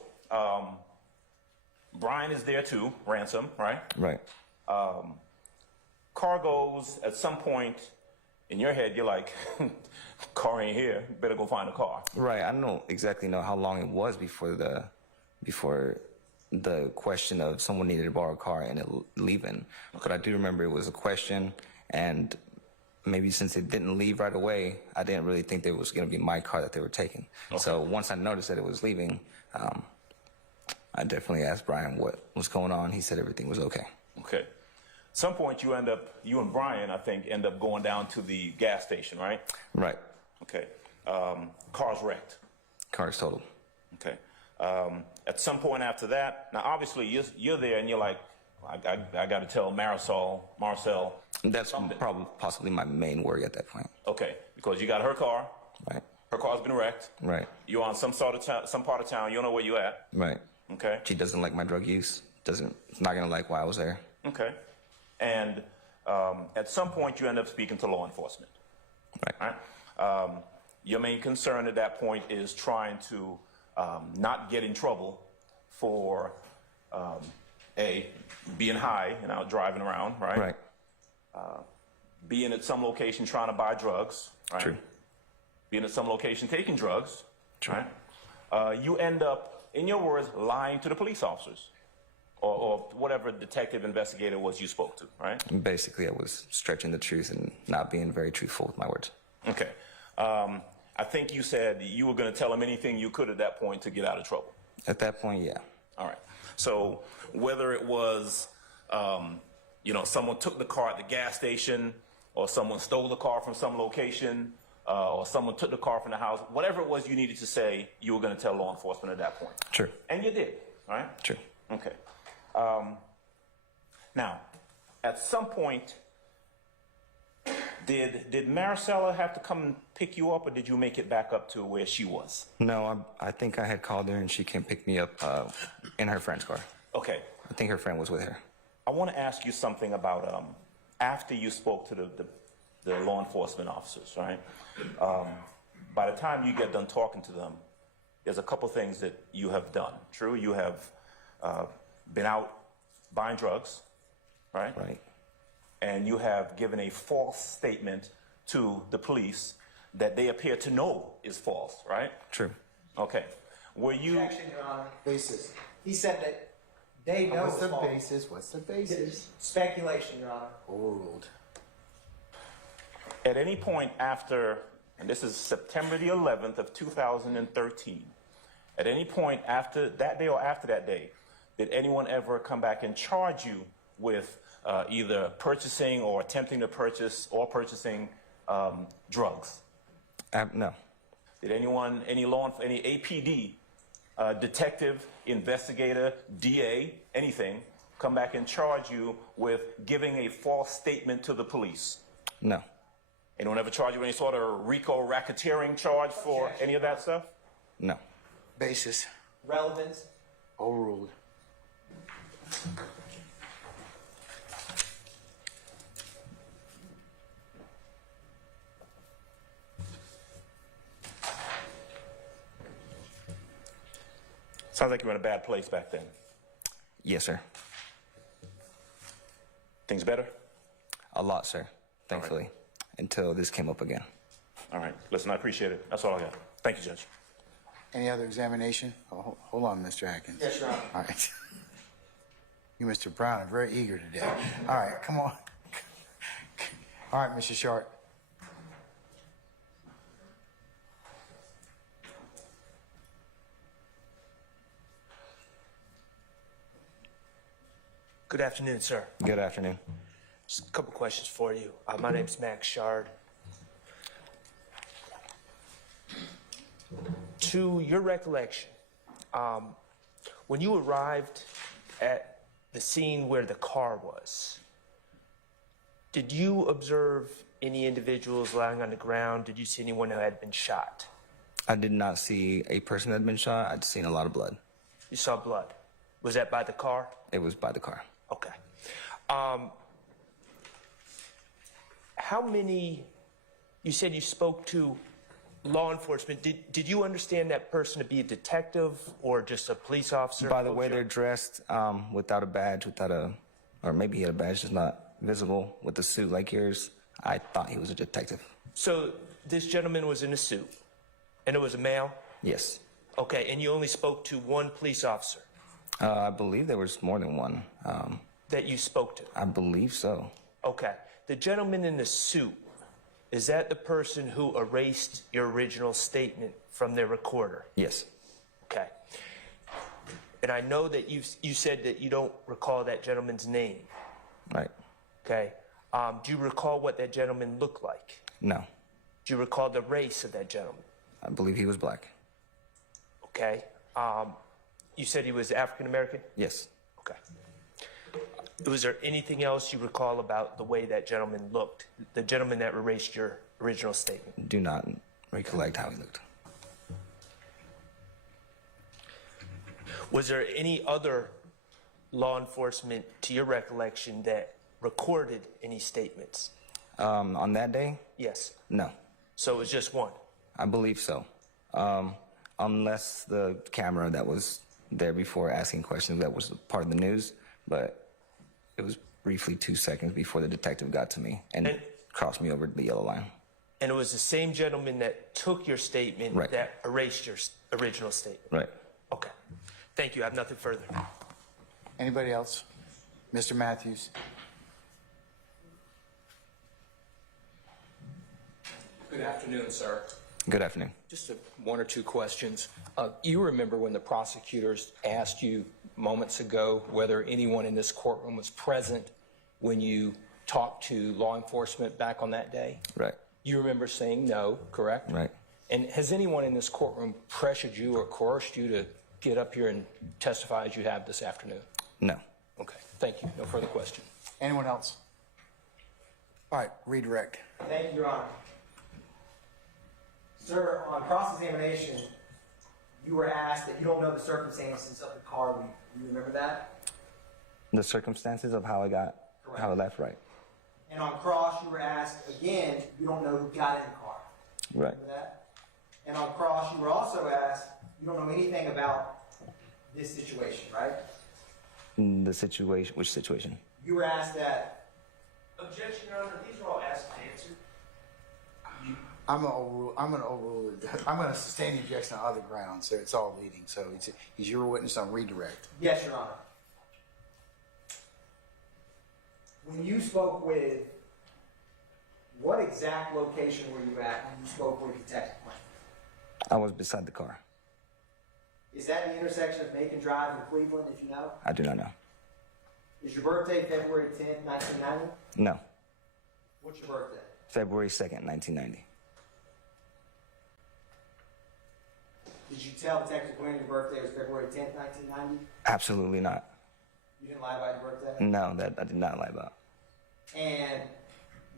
Brian is there too, Ransom, right? Right. Car goes at some point in your head, you're like, car ain't here, better go find a car. Right. I don't exactly know how long it was before the question of someone needed to borrow a car and it leaving. But I do remember it was a question, and maybe since it didn't leave right away, I didn't really think that it was going to be my car that they were taking. Okay. So once I noticed that it was leaving, I definitely asked Brian what was going on. He said everything was okay. Okay. At some point, you and Brian, I think, end up going down to the gas station, right? Right. Okay. Car's wrecked. Car's totaled. Okay. At some point after that, now obviously you're there and you're like, I got to tell Marcel. That's probably possibly my main worry at that point. Okay, because you got her car. Right. Her car's been wrecked. Right. You're on some part of town. You don't know where you at. Right. Okay. She doesn't like my drug use. Not gonna like why I was there. Okay. And at some point you end up speaking to law enforcement. Right. Right. Your main concern at that point is trying to not get in trouble for being high and out driving around, right? Right. Being at some location trying to buy drugs, right? True. Being at some location taking drugs, True. right? You end up, in your words, lying to the police officers. or whatever detective investigator was you spoke to, right? Basically, I was stretching the truth and not being very truthful with my words. Okay. I think you said you were going to tell him anything you could at that point to get out of trouble. At that point, yeah. All right. So whether it was, someone took the car at the gas station, or someone stole the car from some location, or someone took the car from the house, whatever it was you needed to say, you were going to tell law enforcement at that point. True. And you did, all right? True. Okay. Now, at some point, did Maricela have to come and pick you up, or did you make it back up to where she was? No, I think I had called her and she came pick me up in her friend's car. Okay. I think her friend was with her. I want to ask you something about after you spoke to the law enforcement officers, right? By the time you get done talking to them, there's a couple things that you have done. True, you have been out buying drugs, right? Right. And you have given a false statement to the police that they appear to know is false, right? True. Okay. Were you... Objection, Your Honor. Basis. He said that they know What's it's the false. basis? What's the basis? Speculation, Your Honor. Overruled. At any point after, and this is September the 11th of 2013, at any point after that day or after that day, did anyone ever come back and charge you with either purchasing or attempting to purchase or purchasing drugs? No. Did anyone, any APD, detective, investigator, DA, anything, come back and charge you with giving a false statement to the police? No. Anyone ever charge you with any sort of RICO racketeering charge for any of that stuff? No. Basis. Relevance. Overruled. Sounds like you were in a bad place back then. Yes, sir. Things better? A lot, sir. Thankfully. Until this came up again. All right. Listen, I appreciate it. That's all I got. Thank you, Judge. Any other examination? Oh, hold on, Mr. Atkins. Yes, Your Honor. All right. You, Mr. Brown, are very eager today. All right, come on. All right, Mr. Short. Good afternoon, sir. Good afternoon. Just a couple questions for you. My name's Max Shard. To your recollection, when you arrived at the scene where the car was, did you observe any individuals lying on the ground? Did you see anyone who had been shot? I did not see a person that had been shot. I'd seen a lot of blood. You saw blood. Was that by the car? It was by the car. Okay. How many, you said you spoke to law enforcement. Did you understand that person to be a detective or just a police officer? By the way they're dressed, without a badge, or maybe he had a badge, just not visible, with a suit like yours, I thought he was a detective. So this gentleman was in a suit, and it was a male? Yes. Okay, and you only spoke to one police officer? I believe there was more than one. That you spoke to? I believe so. Okay. The gentleman in the suit, is that the person who erased your original statement from their recorder? Yes. Okay. And I know that you said that you don't recall that gentleman's name. Right. Okay. Do you recall what that gentleman looked like? No. Do you recall the race of that gentleman? I believe he was black. Okay. You said he was African American? Yes. Okay. Was there anything else you recall about the way that gentleman looked? The gentleman that erased your original statement? Do not recollect how he looked. Was there any other law enforcement, to your recollection, that recorded any statements? On that day? Yes. No. So it was just one? I believe so. Unless the camera that was there before asking questions, that was part of the news, but it was briefly 2 seconds before the detective got to me and crossed me over the yellow line. And it was the same gentleman that took your statement that erased your original statement? Right. Okay. Thank you. I have nothing further. Anybody else? Mr. Matthews? Good afternoon, sir. Good afternoon. Just one or two questions. You remember when the prosecutors asked you moments ago whether anyone in this courtroom was present when you talked to law enforcement back on that day? Right. You remember saying no, correct? Right. And has anyone in this courtroom pressured you or coerced you to get up here and testify as you have this afternoon? No. Okay, thank you. No further question. Anyone else? All right, redirect. Thank you, Your Honor. Sir, on cross-examination, you were asked that you don't know the circumstances of the car leak. Do you remember that? The circumstances of how I left, right. And on cross, you were asked again, you don't know who got in the car. Right. Remember that? And on cross, you were also asked, you don't know anything about this situation, right? The situation, which situation? You were asked that. Objection, Your Honor. These are all asked and answered. I'm gonna sustain the objection on other grounds, so it's all leading. So he's your witness on redirect. Yes, Your Honor. When you spoke with, what exact location were you at when you spoke with Detective Quinn? I was beside the car. Is that the intersection of Macon Drive and Cleveland, if you know? I do not know. Is your birthday February 10th, 1990? No. What's your birthday? February 2nd, 1990. Did you tell Detective Quinn your birthday was February 10th, 1990? Absolutely not. You didn't lie about your birthday? No, that I did not lie about. And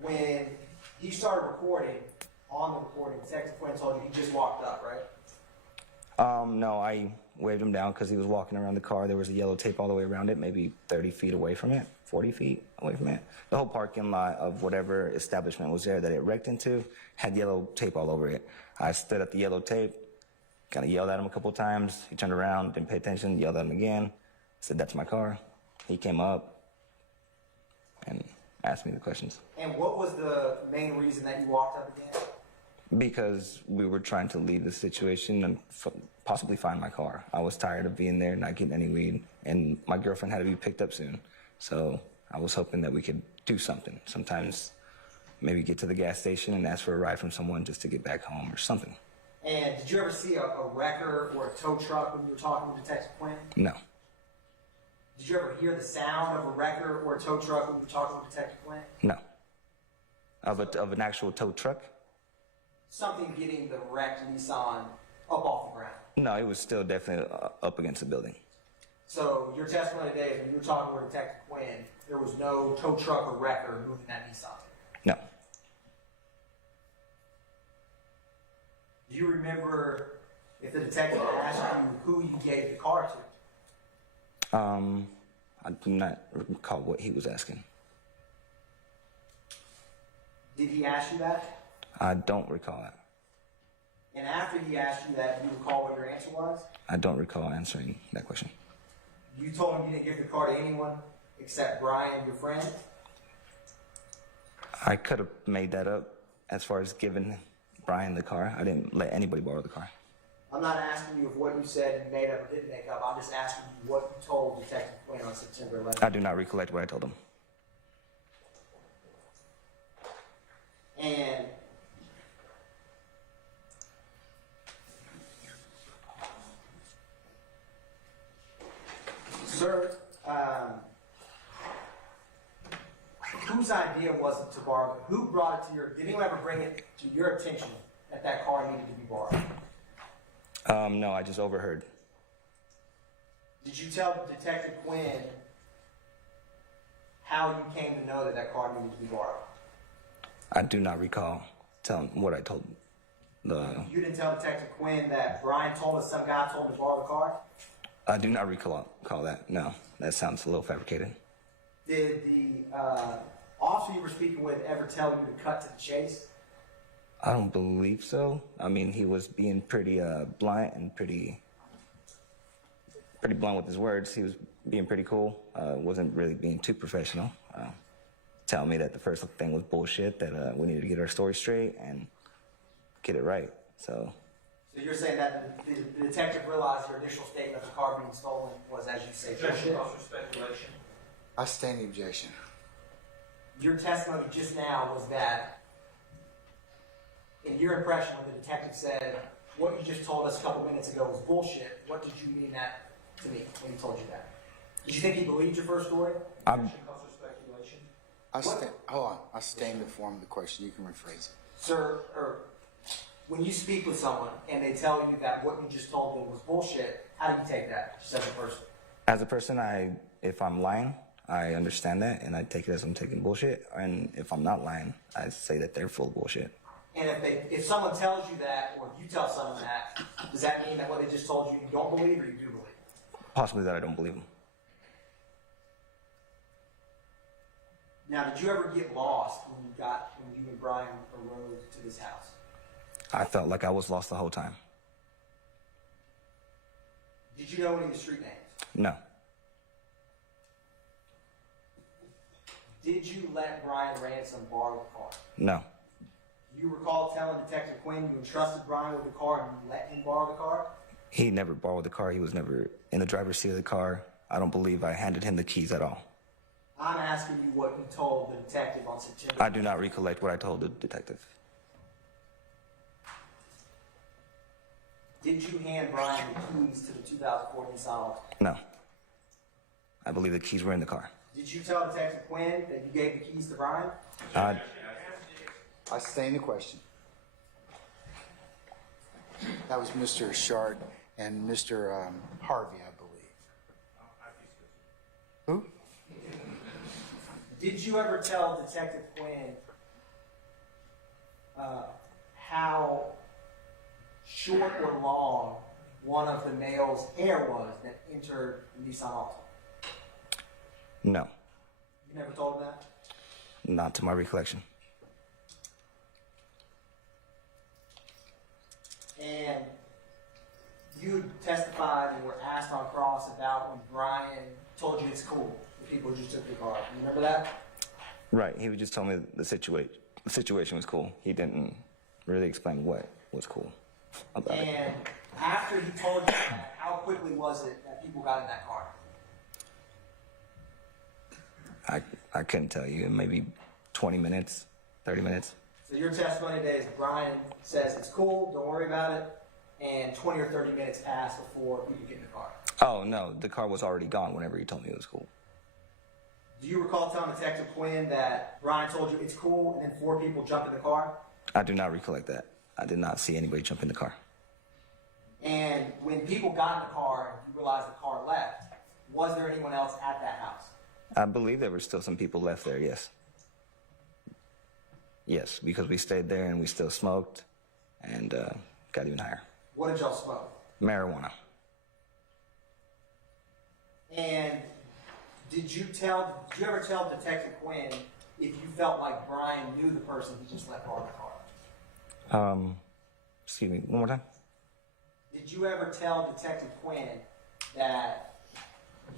when he started recording, on the recording, Detective Quinn told you he just walked up, right? No, I waved him down because he was walking around the car. There was a yellow tape all the way around it, maybe 30 feet away from it, 40 feet away from it. The whole parking lot of whatever establishment was there that it wrecked into had yellow tape all over it. I stood at the yellow tape, kind of yelled at him a couple of times. He turned around, didn't pay attention, yelled at him again. Said, "That's my car." He came up and asked me the questions. And what was the main reason that you walked up again? Because we were trying to leave the situation and possibly find my car. I was tired of being there, not getting any weed, and my girlfriend had to be picked up soon. So I was hoping that we could do something. Sometimes maybe get to the gas station and ask for a ride from someone just to get back home or something. And did you ever see a wrecker or a tow truck when you were talking with Detective Quinn? No. Did you ever hear the sound of a wrecker or a tow truck when you were talking with Detective Quinn? No. Of an actual tow truck? Something getting the wrecked Nissan up off the ground. No, it was still definitely up against the building. So your testimony today is when you were talking with Detective Quinn, there was no tow truck or wrecker moving that Nissan. No. Do you remember if the detective asked you who you gave the car to? I do not recall what he was asking. Did he ask you that? I don't recall that. And after he asked you that, do you recall what your answer was? I don't recall answering that question. You told him you didn't give the car to anyone except Brian, your friend? I could have made that up as far as giving Brian the car. I didn't let anybody borrow the car. I'm not asking you if what you said you made up or didn't make up. I'm just asking you what you told Detective Quinn on September 11th. I do not recollect what I told him. And sir, whose idea was it to borrow? Who brought it to your? Did anyone ever bring it to your attention that that car needed to be borrowed? No, I just overheard. Did you tell Detective Quinn how you came to know that that car needed to be borrowed? I do not recall telling what I told the. You didn't tell Detective Quinn that Brian told us some guy told him to borrow the car? I do not recall that. No, that sounds a little fabricated. Did the officer you were speaking with ever tell you to cut to the chase? I don't believe so. I mean, he was being pretty blunt and pretty blunt with his words. He was being pretty cool. Wasn't really being too professional. Tell me that the first thing was bullshit, that we needed to get our story straight and get it right. So So you're saying that the detective realized your initial statement of the car being stolen was, as you say, bullshit? speculation. I stand the objection. Your testimony just now was that, in your impression, when the detective said, what you just told us a couple minutes ago was bullshit, what did you mean that to me when he told you that? Did you think he believed your first story? Speculation. Hold on. I stand to form the question. You can rephrase it. Sir, or when you speak with someone and they tell you that what you just told them was bullshit, how do you take that, just as a person? As a person, if I'm lying, I understand that, and I take it as I'm taking bullshit. And if I'm not lying, I say that they're full of bullshit. And if someone tells you that, or you tell someone that, does that mean that what they just told you don't believe, or you do believe? Possibly that I don't believe them. Now, did you ever get lost when you and Brian arose to this house? I felt like I was lost the whole time. Did you know any of the street names? No. Did you let Brian Ransom borrow the car? No. Do you recall telling Detective Quinn you entrusted Brian with the car and you let him borrow the car? He never borrowed the car. He was never in the driver's seat of the car. I don't believe I handed him the keys at all. I'm asking you what you told the detective on September. I do not recollect what I told the detective. Did you hand Brian the keys to the 2004 Nissan Altima? No. I believe the keys were in the car. Did you tell Detective Quinn that you gave the keys to Brian? I stand the question. That was Mr. Shard and Mr. Harvey, I believe. Who? Did you ever tell Detective Quinn how short or long one of the male's hair was that entered the Nissan Altima? No. You never told him that? Not to my recollection. And you testified and were asked on cross about when Brian told you it's cool, the people who just took your car. You remember that? Right. He would just tell me the situation was cool. He didn't really explain what was cool about it. And after he told you that, how quickly was it that people got in that car? I couldn't tell you. Maybe 20 minutes, 30 minutes. So your testimony today is Brian says it's cool, don't worry about it, and 20 or 30 minutes passed before people get in the car. Oh, no. The car was already gone whenever he told me it was cool. Do you recall telling Detective Quinn that Brian told you it's cool and then 4 people jumped in the car? I do not recollect that. I did not see anybody jump in the car. And when people got in the car and you realized the car left, was there anyone else at that house? I believe there were still some people left there, yes. Yes, because we stayed there and we still smoked and got even higher. What did y'all smoke? Marijuana. And did you ever tell Detective Quinn if you felt like Brian knew the person he just let borrow the car? Excuse me, one more time? Did you ever tell Detective Quinn that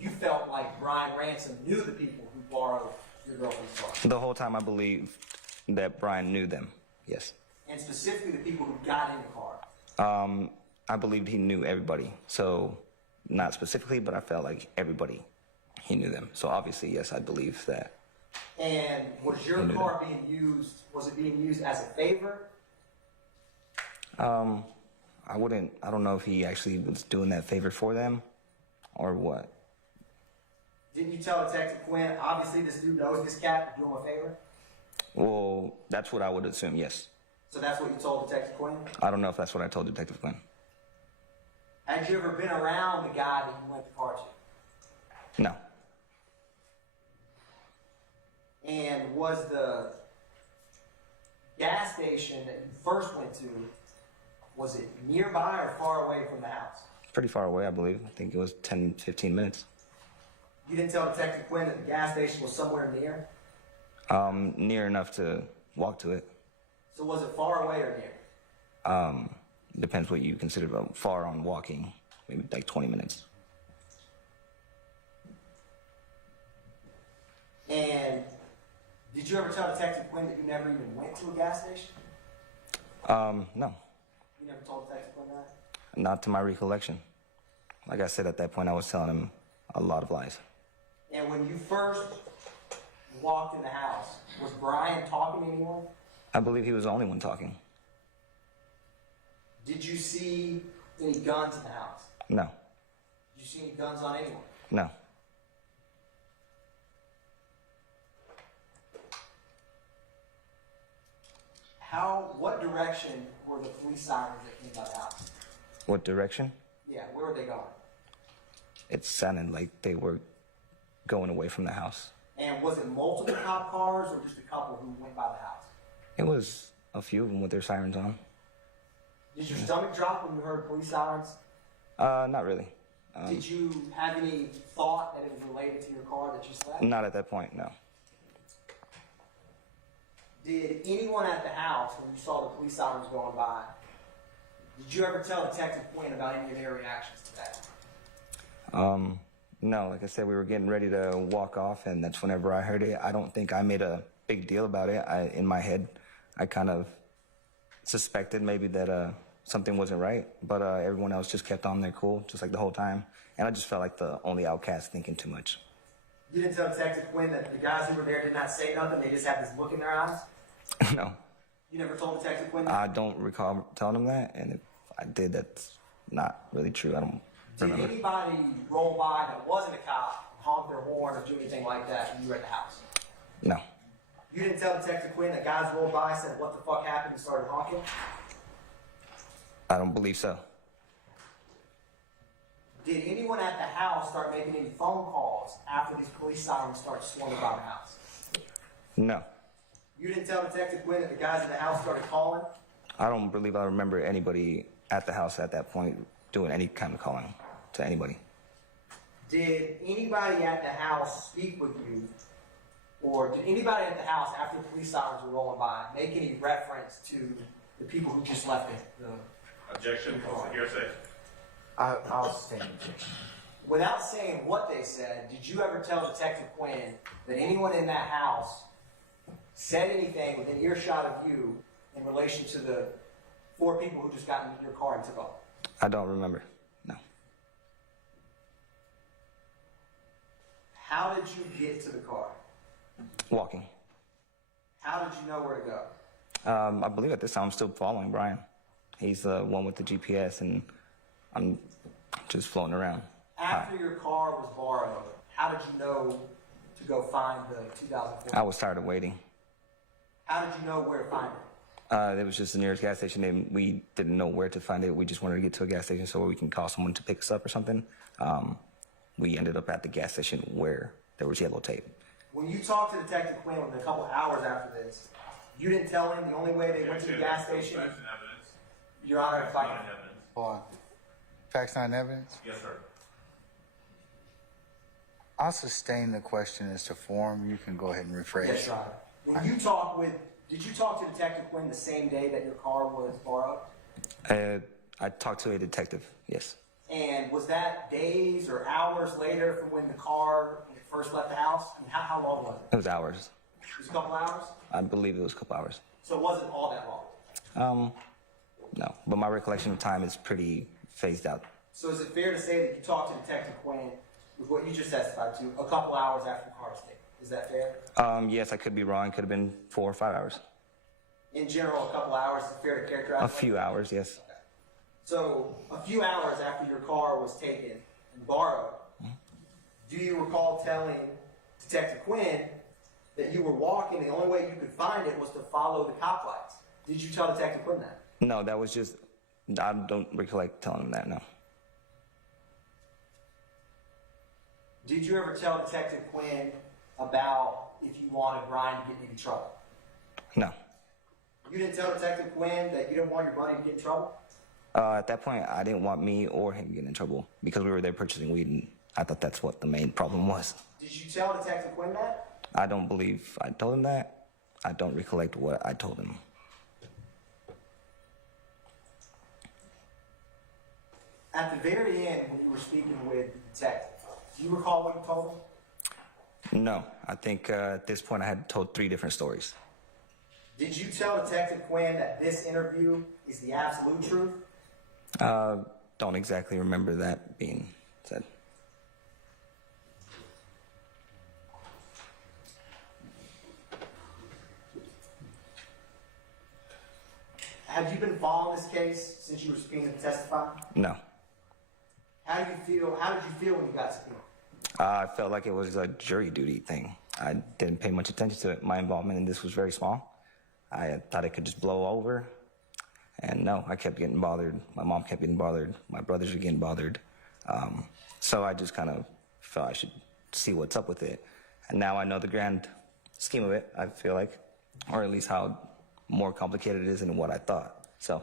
you felt like Brian Ransom knew the people who borrowed your girlfriend's car? The whole time I believed that Brian knew them, yes. And specifically the people who got in the car? I believed he knew everybody. So, not specifically, but I felt like everybody, he knew them. So obviously, yes, I believe that. And was your car being used, was it being used as a favor? I don't know if he actually was doing that favor for them or what. Didn't you tell Detective Quinn, obviously this dude knows this cat, do him a favor? Well, that's what I would assume, yes. So that's what you told Detective Quinn? I don't know if that's what I told Detective Quinn. Had you ever been around the guy that you lent the car to? No. And was the gas station that you first went to, was it nearby or far away from the house? Pretty far away, I believe. I think it was 10, 15 minutes. You didn't tell Detective Quinn that the gas station was somewhere near? Near enough to walk to it. So was it far away or near? Depends what you consider far on walking. Maybe like 20 minutes. And did you ever tell Detective Quinn that you never even went to a gas station? No. You You never told Detective Quinn that? Not to my recollection. Like I said, at that point, I was telling him a lot of lies. And when you first walked in the house, was Brian talking to anyone? I believe he was the only one talking. Did you see any guns in the house? No. Did you see any guns on anyone? No. What direction were the police sirens that came by the house? What direction? Yeah, where were they going? It sounded like they were going away from the house. And was it multiple cop cars or just a couple who went by the house? It was a few of them with their sirens on. Did your stomach drop when you heard police sirens? Not really. Did you have any thought that it was related to your car that you slept? Not at that point, no. Did anyone at the house, when you saw the police sirens going by, did you ever tell Detective Quinn about any of their reactions to that? No, like I said, we were getting ready to walk off, and that's whenever I heard it. I don't think I made a big deal about it. In my head, I kind of suspected maybe that something wasn't right, but everyone else just kept on their cool, just like the whole time. And I just felt like the only outcast thinking too much. You didn't tell Detective Quinn that the guys who were there did not say nothing, they just had this look in their eyes? No. You never told Detective Quinn that? I don't recall telling him that, and if I did, that's not really true. I don't remember. Did anybody roll by that wasn't a cop, honk their horn, or do anything like that when you were at the house? No. You didn't tell Detective Quinn that guys rolled by, said, "What the fuck happened?" and started honking? I don't believe so. Did anyone at the house start making any phone calls after these police sirens started swarming by the house? No. You didn't tell Detective Quinn that the guys in the house started calling? I don't believe I remember anybody at the house at that point doing any kind of calling to anybody. Did anybody at the house speak with you, or did anybody at the house after the police sirens were rolling by make any reference to the people who just left the Objection, hearsay. I'll sustain the objection. Without saying what they said, did you ever tell Detective Quinn that anyone in that house said anything within earshot of you in relation to the 4 people who just got into your car and took off? I don't remember. No. How did you get to the car? Walking. How did you know where to go? I believe at this time I'm still following Brian. He's the one with the GPS, and I'm just floating around. After your car was borrowed, how did you know to go find the 2004? I was tired of waiting. How did you know where to find it? It was just the nearest gas station, and we didn't know where to find it. We just wanted to get to a gas station so we can call someone to pick us up or something. We ended up at the gas station where there was yellow tape. When you talked to Detective Quinn within a couple hours after this, you didn't tell him the only way they went to the gas station? Your Honor, if I can... Hold on. Facts not in evidence? Yes, sir. I'll sustain the question as to form. You can go ahead and rephrase. Yes, Your Honor. When you did you talk to Detective Quinn the same day that your car was borrowed? I talked to a detective, yes. And was that days or hours later from when the car first left the house? I mean, how long was it? It was hours. It was a couple hours? I believe it was a couple hours. So it wasn't all that long? No, but my recollection of time is pretty phased out. So is it fair to say that you talked to Detective Quinn with what you just testified to a couple hours after the car was taken? Is that fair? Yes, I could be wrong. It could have been 4 or 5 hours. In general, a couple hours is fair to characterize? A few hours, yes. Okay. So a few hours after your car was taken and borrowed, do you recall telling Detective Quinn that you were walking, the only way you could find it was to follow the cop lights? Did you tell Detective Quinn that? No, that was just, I don't recollect telling him that, no. Did you ever tell Detective Quinn about if you wanted Brian to get in any trouble? No. You didn't tell Detective Quinn that you didn't want your buddy to get in trouble? At that point, I didn't want me or him getting in trouble because we were there purchasing weed, and I thought that's what the main problem was. Did you tell Detective Quinn that? I don't believe I told him that. I don't recollect what I told him. At the very end, when you were speaking with the detective, do you recall what you told him? No, I think at this point I had told 3 different stories. Did you tell Detective Quinn that this interview is the absolute truth? Don't exactly remember that being said. Have you been following this case since you were subpoenaed to testify? No. How did you feel when you got subpoenaed? I felt like it was a jury duty thing. I didn't pay much attention to it. My involvement in this was very small. I thought it could just blow over. And no, I kept getting bothered. My mom kept getting bothered. My brothers were getting bothered. So I just kind of felt I should see what's up with it. And now I know the grand scheme of it, I feel like, or at least how more complicated it is than what I thought. So.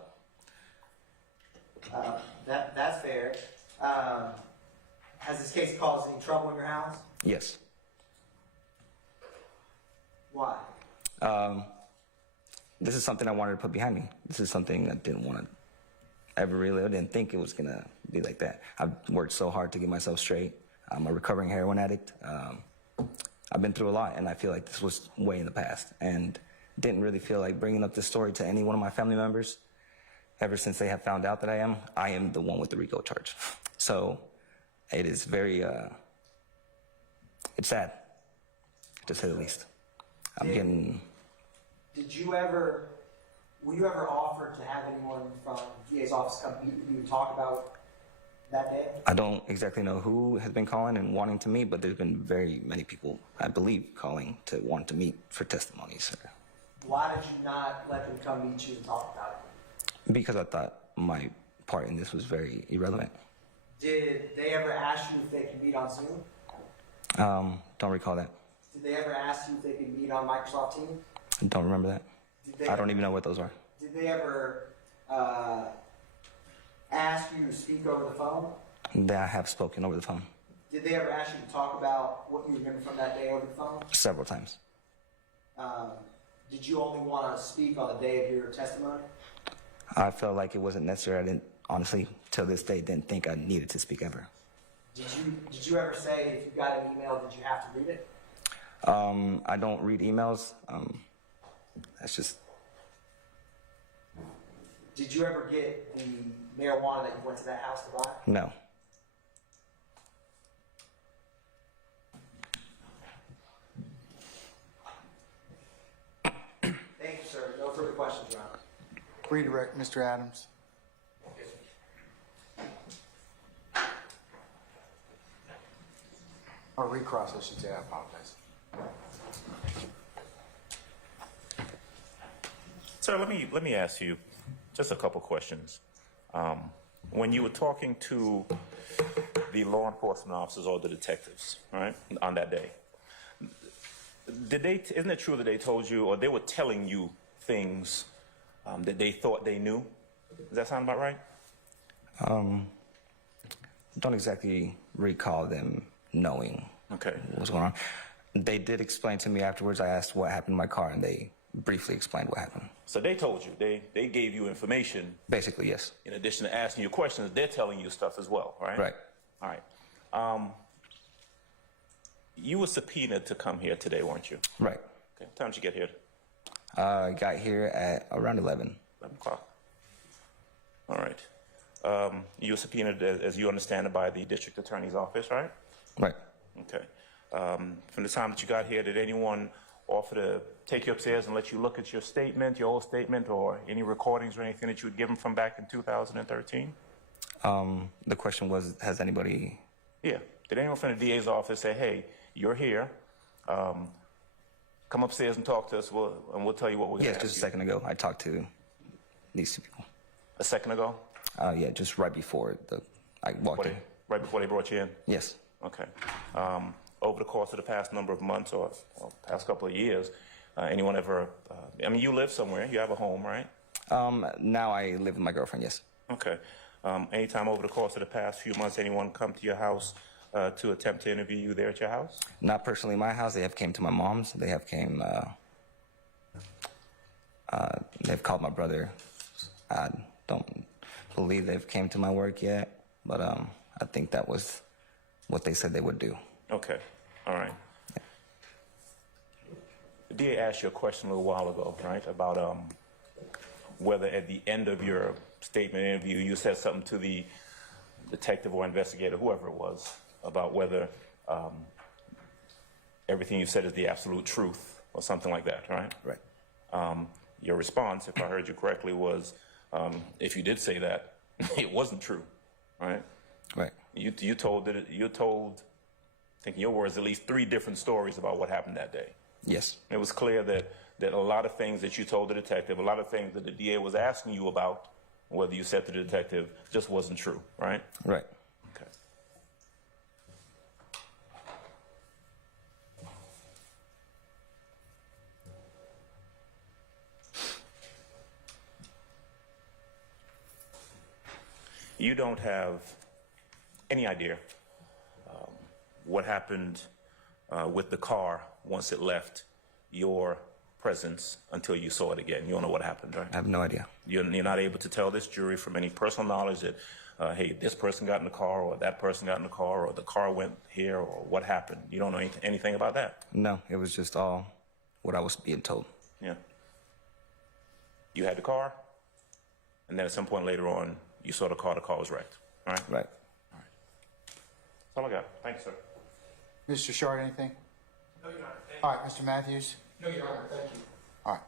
That's fair. Has this case caused any trouble in your house? Yes. Why? This is something I wanted to put behind me. This is something I didn't want to ever really, I didn't think it was going to be like that. I've worked so hard to get myself straight. I'm a recovering heroin addict. I've been through a lot, and I feel like this was way in the past, and didn't really feel like bringing up this story to any one of my family members. Ever since they have found out that I am the one with the RICO charge. So it is very, it's sad, to say the least. Were you ever offered to have anyone from the DA's office come meet with you and talk about that day? I don't exactly know who has been calling and wanting to meet, but there's been very many people, I believe, calling to want to meet for testimonies. Why did you not let them come meet you and talk about it? Because I thought my part in this was very irrelevant. Did they ever ask you if they could meet on Zoom? Don't recall that. Did they ever ask you if they could meet on Microsoft Teams? Don't remember that. I don't even know what those are. Did they ever ask you to speak over the phone? That I have spoken over the phone. Did they ever ask you to talk about what you remember from that day over the phone? Several times. Did you only want to speak on the day of your testimony? I felt like it wasn't necessary. I didn't, honestly, till this day, didn't think I needed to speak ever. Did you ever say if you got an email, did you have to read it? I don't read emails. That's just. Did you ever get the marijuana that you went to that house to buy? No. Thank you, sir. No further questions, Your Honor. Redirect, Mr. Adams. Or recross, I should say. I apologize. Sir, let me ask you just a couple questions. When you were talking to the law enforcement officers or the detectives, right, on that day, isn't it true that they told you, or they were telling you things that they thought they knew? Does that sound about right? Don't exactly recall them knowing what was going on. They did explain to me afterwards. I asked what happened in my car, and they briefly explained what happened. So they told you, they gave you information. Basically, yes. In addition to asking you questions, they're telling you stuff as well, right? Right. All right. You were subpoenaed to come here today, weren't you? Right. Okay. What time did you get here? I got here at around 11. 11 o'clock. All right. You were subpoenaed, as you understand it, by the district attorney's office, right? Right. Okay. From the time that you got here, did anyone offer to take you upstairs and let you look at your statement, your old statement, or any recordings or anything that you had given from back in 2013? The question was, has anybody... Yeah. Did anyone from the DA's office say, hey, you're here, come upstairs and talk to us, and we'll tell you what we're going to ask you? Just a second ago, I talked to these two people. A second ago? Yeah, just right before I walked in. Right before they brought you in? Yes. Okay. Over the course of the past number of months or past couple of years, anyone ever, I mean, you live somewhere, you have a home, right? Now I live with my girlfriend, yes. Okay. Anytime over the course of the past few months, anyone come to your house to attempt to interview you there at your house? Not personally my house. They have came to my mom's. They have came, they've called my brother. I don't believe they've came to my work yet, but I think that was what they said they would do. Okay. All right. The DA asked you a question a little while ago, right, about whether at the end of your statement interview you said something to the detective or investigator, whoever it was, about whether everything you said is the absolute truth or something like that, right? Right. Your response, if I heard you correctly, was if you did say that, it wasn't true, right? Right. You told, I think in your words, at least 3 different stories about what happened that day. Yes. It was clear that a lot of things that you told the detective, a lot of things that the DA was asking you about, whether you said to the detective, just wasn't true, right? Right. Okay. You don't have any idea what happened with the car once it left your presence until you saw it again. You don't know what happened, right? I have no idea. You're not able to tell this jury from any personal knowledge that, hey, this person got in the car or that person got in the car or the car went here or what happened. You don't know anything about that? No, it was just all what I was being told. Yeah. You had the car, and then at some point later on, you saw the car was wrecked, all right? Right. All right. That's all I got. Thank you, sir. Mr. Short, anything? No, Your Honor. All right, Mr. Matthews? No, Your Honor. Thank you. All right.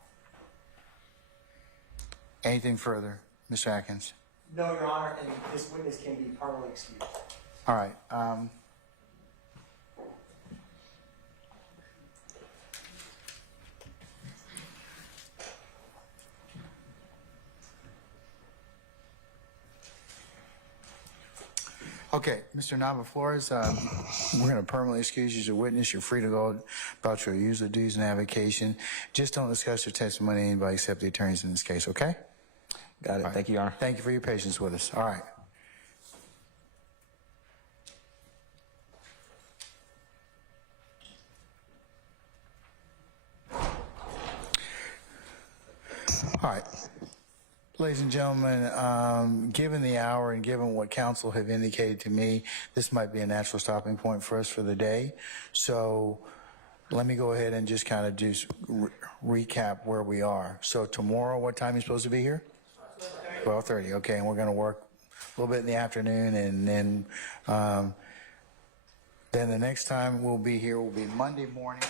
Anything further? Mr. Atkins? No, Your Honor, and this witness can be permanently excused. All right. Okay, Mr. Nava Flores, we're going to permanently excuse you as a witness. You're free to go about your usual duties and avocation. Just don't discuss your testimony to anybody except the attorneys in this case, okay? Got it. Right. Thank you, Your Honor. Thank you for your patience with us. All right. All right. Ladies and gentlemen, given the hour and given what counsel have indicated to me, this might be a natural stopping point for us for the day. So let me go ahead and just kind of recap where we are. So tomorrow, what time are you supposed to be here? 12:30. Okay, and we're going to work a little bit in the afternoon, and then the next time we'll be here will be Monday morning.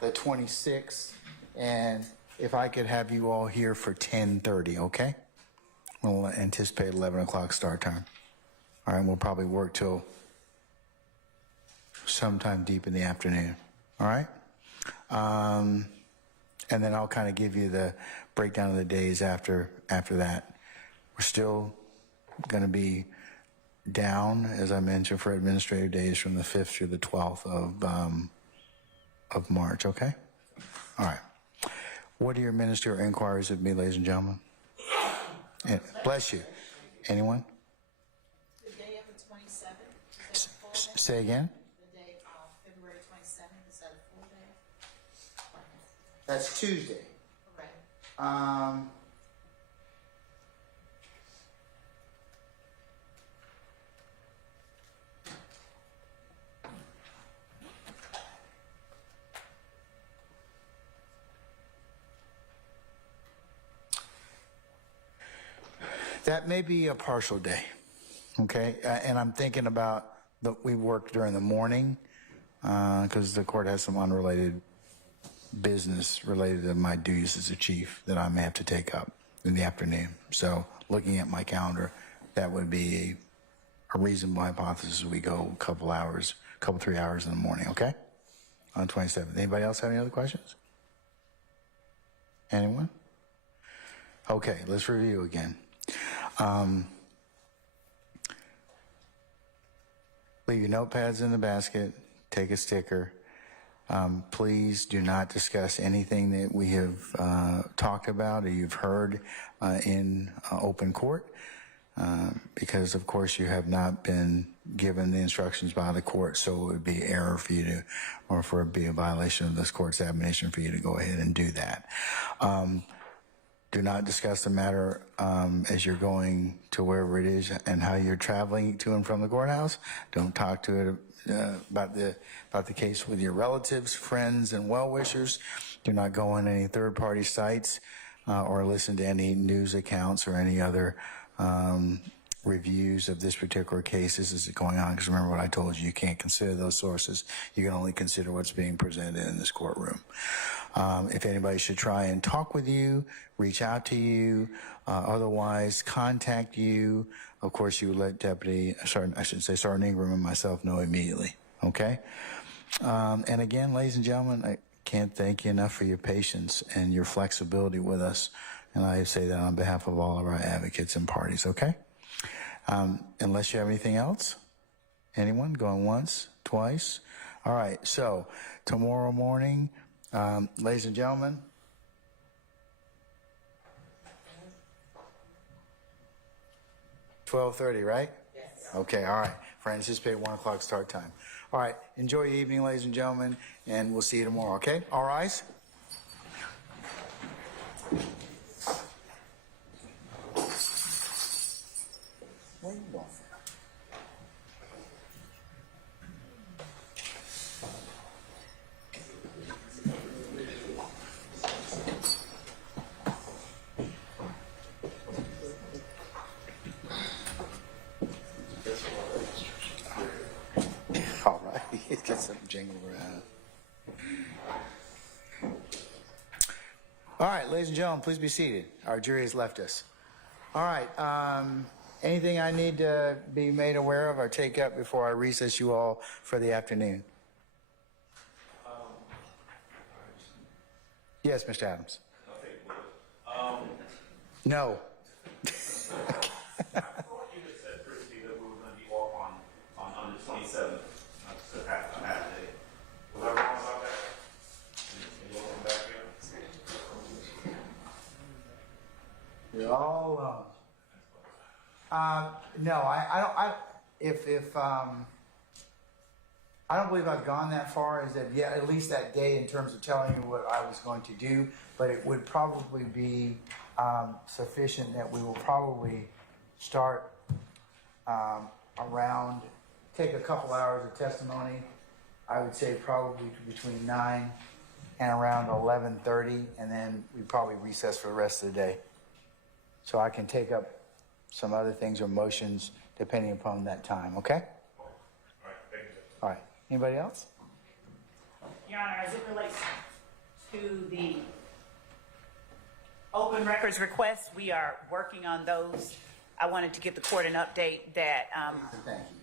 The 26th, and if I could have you all here for 10:30, okay? We'll anticipate 11 o'clock start time. All right, we'll probably work till sometime deep in the afternoon, all right? And then I'll kind of give you the breakdown of the days after that. We're still going to be down, as I mentioned, for administrative days from the 5th through the 12th of March, okay? All right. What are your ministerial inquiries of me, ladies and gentlemen? Yeah, bless you. Anyone? The day of the 27th, is that a full day? Say again? The day of February 27th, is that a full day? That's Tuesday. Correct. That may be a partial day, okay? And I'm thinking about we work during the morning because the court has some unrelated business related to my duties as a chief that I may have to take up in the afternoon. So looking at my calendar, that would be a reasonable hypothesis. We go a couple 3 hours in the morning, okay? On 27th. Anybody else have any other questions? Anyone? Okay, let's review again. Leave your notepads in the basket, take a sticker. Please do not discuss anything that we have talked about or you've heard in open court because, of course, you have not been given the instructions by the court, so it would be error for you to, or for it to be a violation of this court's admonition for you to go ahead and do that. Do not discuss the matter as you're going to wherever it is and how you're traveling to and from the courthouse. Don't talk to it about the case with your relatives, friends, and well-wishers. Do not go on any third-party sites or listen to any news accounts or any other reviews of this particular case. This is going on because remember what I told you. You can't consider those sources. You can only consider what's being presented in this courtroom. If anybody should try and talk with you, reach out to you, otherwise contact you, of course you would let Sergeant Ingram and myself know immediately. Okay? And again, ladies and gentlemen, I can't thank you enough for your patience and your flexibility with us. And I say that on behalf of all of our advocates and parties. Okay? Unless you have anything else? Anyone? Going once? Twice? All right. So tomorrow morning, ladies and gentlemen, (12:30), right? Yes. Okay. All right. For anticipated 1 o'clock start time. All right. Enjoy your evening, ladies and gentlemen, and we'll see you tomorrow. Okay? All rise. Where are you going? All right, let's get some jingle around. All right, ladies and gentlemen, please be seated. Our jury has left us. All right, anything I need to be made aware of or take up before I recess you all for the afternoon? Yes, Mr. Adams. No. I thought you had said previously that we were going to be off on the 27th, a half day. Was I wrong about that? Can you come back here? You're all alone. No, I don't believe I've gone that far as that yet, at least that day in terms of telling you what I was going to do, but it would probably be sufficient that we will probably start take a couple hours of testimony. I would say probably between 9 and around 11:30, and then we probably recess for the rest of the day. So I can take up some other things or motions depending upon that time, okay? All right, thank you. All right. Anybody else? Your Honor, as it relates to the open records requests, we are working on those. I wanted to give the court an update that, Thank you.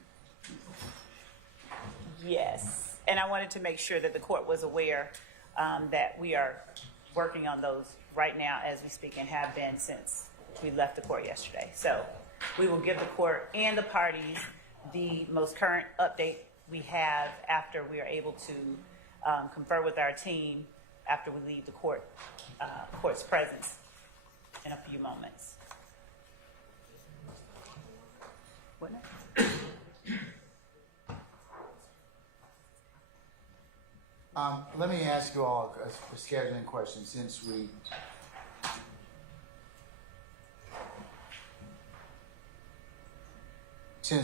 yes, and I wanted to make sure that the court was aware that we are working on those right now as we speak and have been since we left the court yesterday. So we will give the court and the parties the most current update we have after we are able to confer with our team after we leave the court's presence in a few moments. What now? Let me ask you all a scheduling question since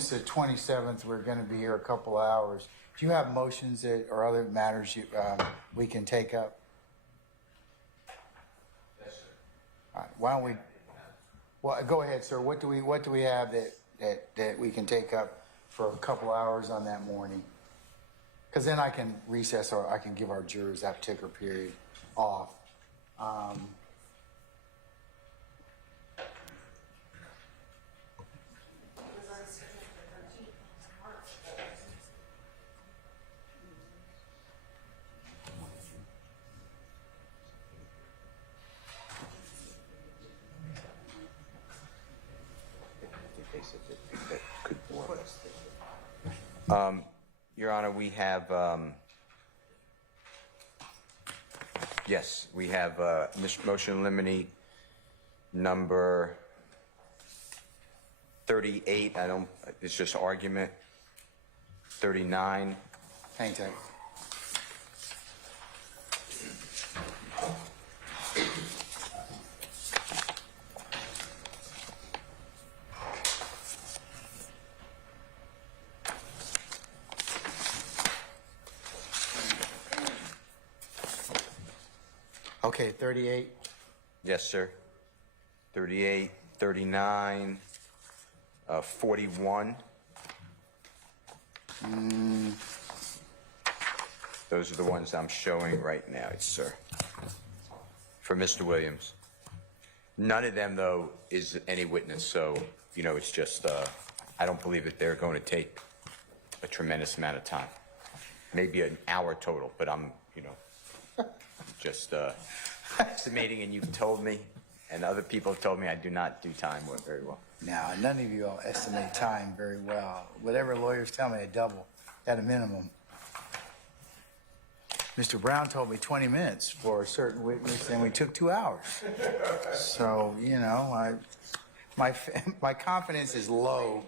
the 27th, we're going to be here a couple of hours. Do you have motions or other matters we can take up? Yes, sir. All right, why don't we? Well, go ahead, sir. What do we have that we can take up for a couple of hours on that morning? Because then I can recess or I can give our jurors that particular period off. Your Honor, we have, yes, we have motion limine number 38. It's just argument. 39. Hang tight. Okay, 38. Yes, sir. 38, 39, 41. Those are the ones I'm showing right now, sir. For Mr. Williams. None of them, though, is any witness, so, you know, it's just, I don't believe that they're going to take a tremendous amount of time. Maybe an hour total, but I'm, you know, just estimating, and you've told me, and other people have told me I do not do time very well. Now, none of you all estimate time very well. Whatever lawyers tell me, I double at a minimum. Mr. Brown told me 20 minutes for a certain witness, and we took 2 hours. So, you know, my confidence is low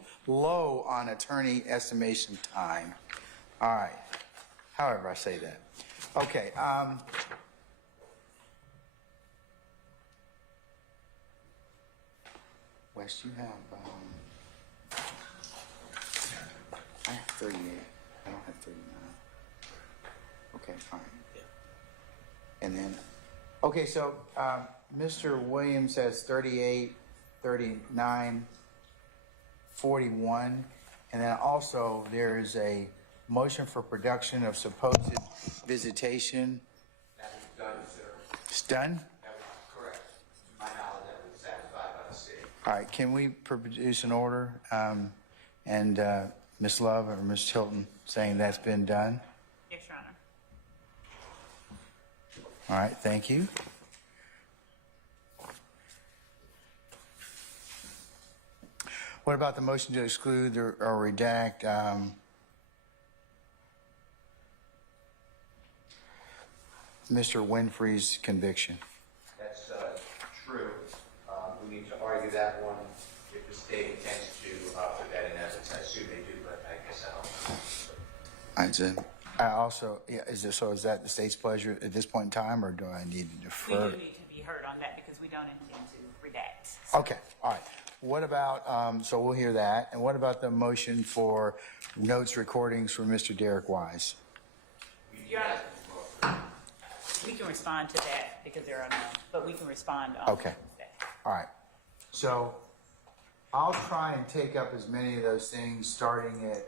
on attorney estimation time. All right. However I say that. Okay. Wes, you have, I have 38. I don't have 39. Okay, fine. And then, okay, so Mr. Williams has 38, 39, 41, and then also there is a motion for production of supposed visitation. That was done, sir. It's done? That was correct. To my knowledge, that was satisfied by the city. All right, can we produce an order and Ms. Love or Ms. Hilton saying that's been done? Yes, Your Honor. All right, thank you. What about the motion to exclude or redact Mr. Winfrey's conviction? That's true. We need to argue that one if the state intends to put that in evidence. I assume they do, but I guess I don't know. I also, yeah, is that the state's pleasure at this point in time, or do I need to We defer? do need to be heard on that because we don't intend to redact. Okay, all right. What about, so we'll hear that. And what about the motion for notes recordings for Mr. Derek Wise? Your Honor, we can respond to that because there are none, but we can respond on Okay. that. All right. So I'll try and take up as many of those things starting at,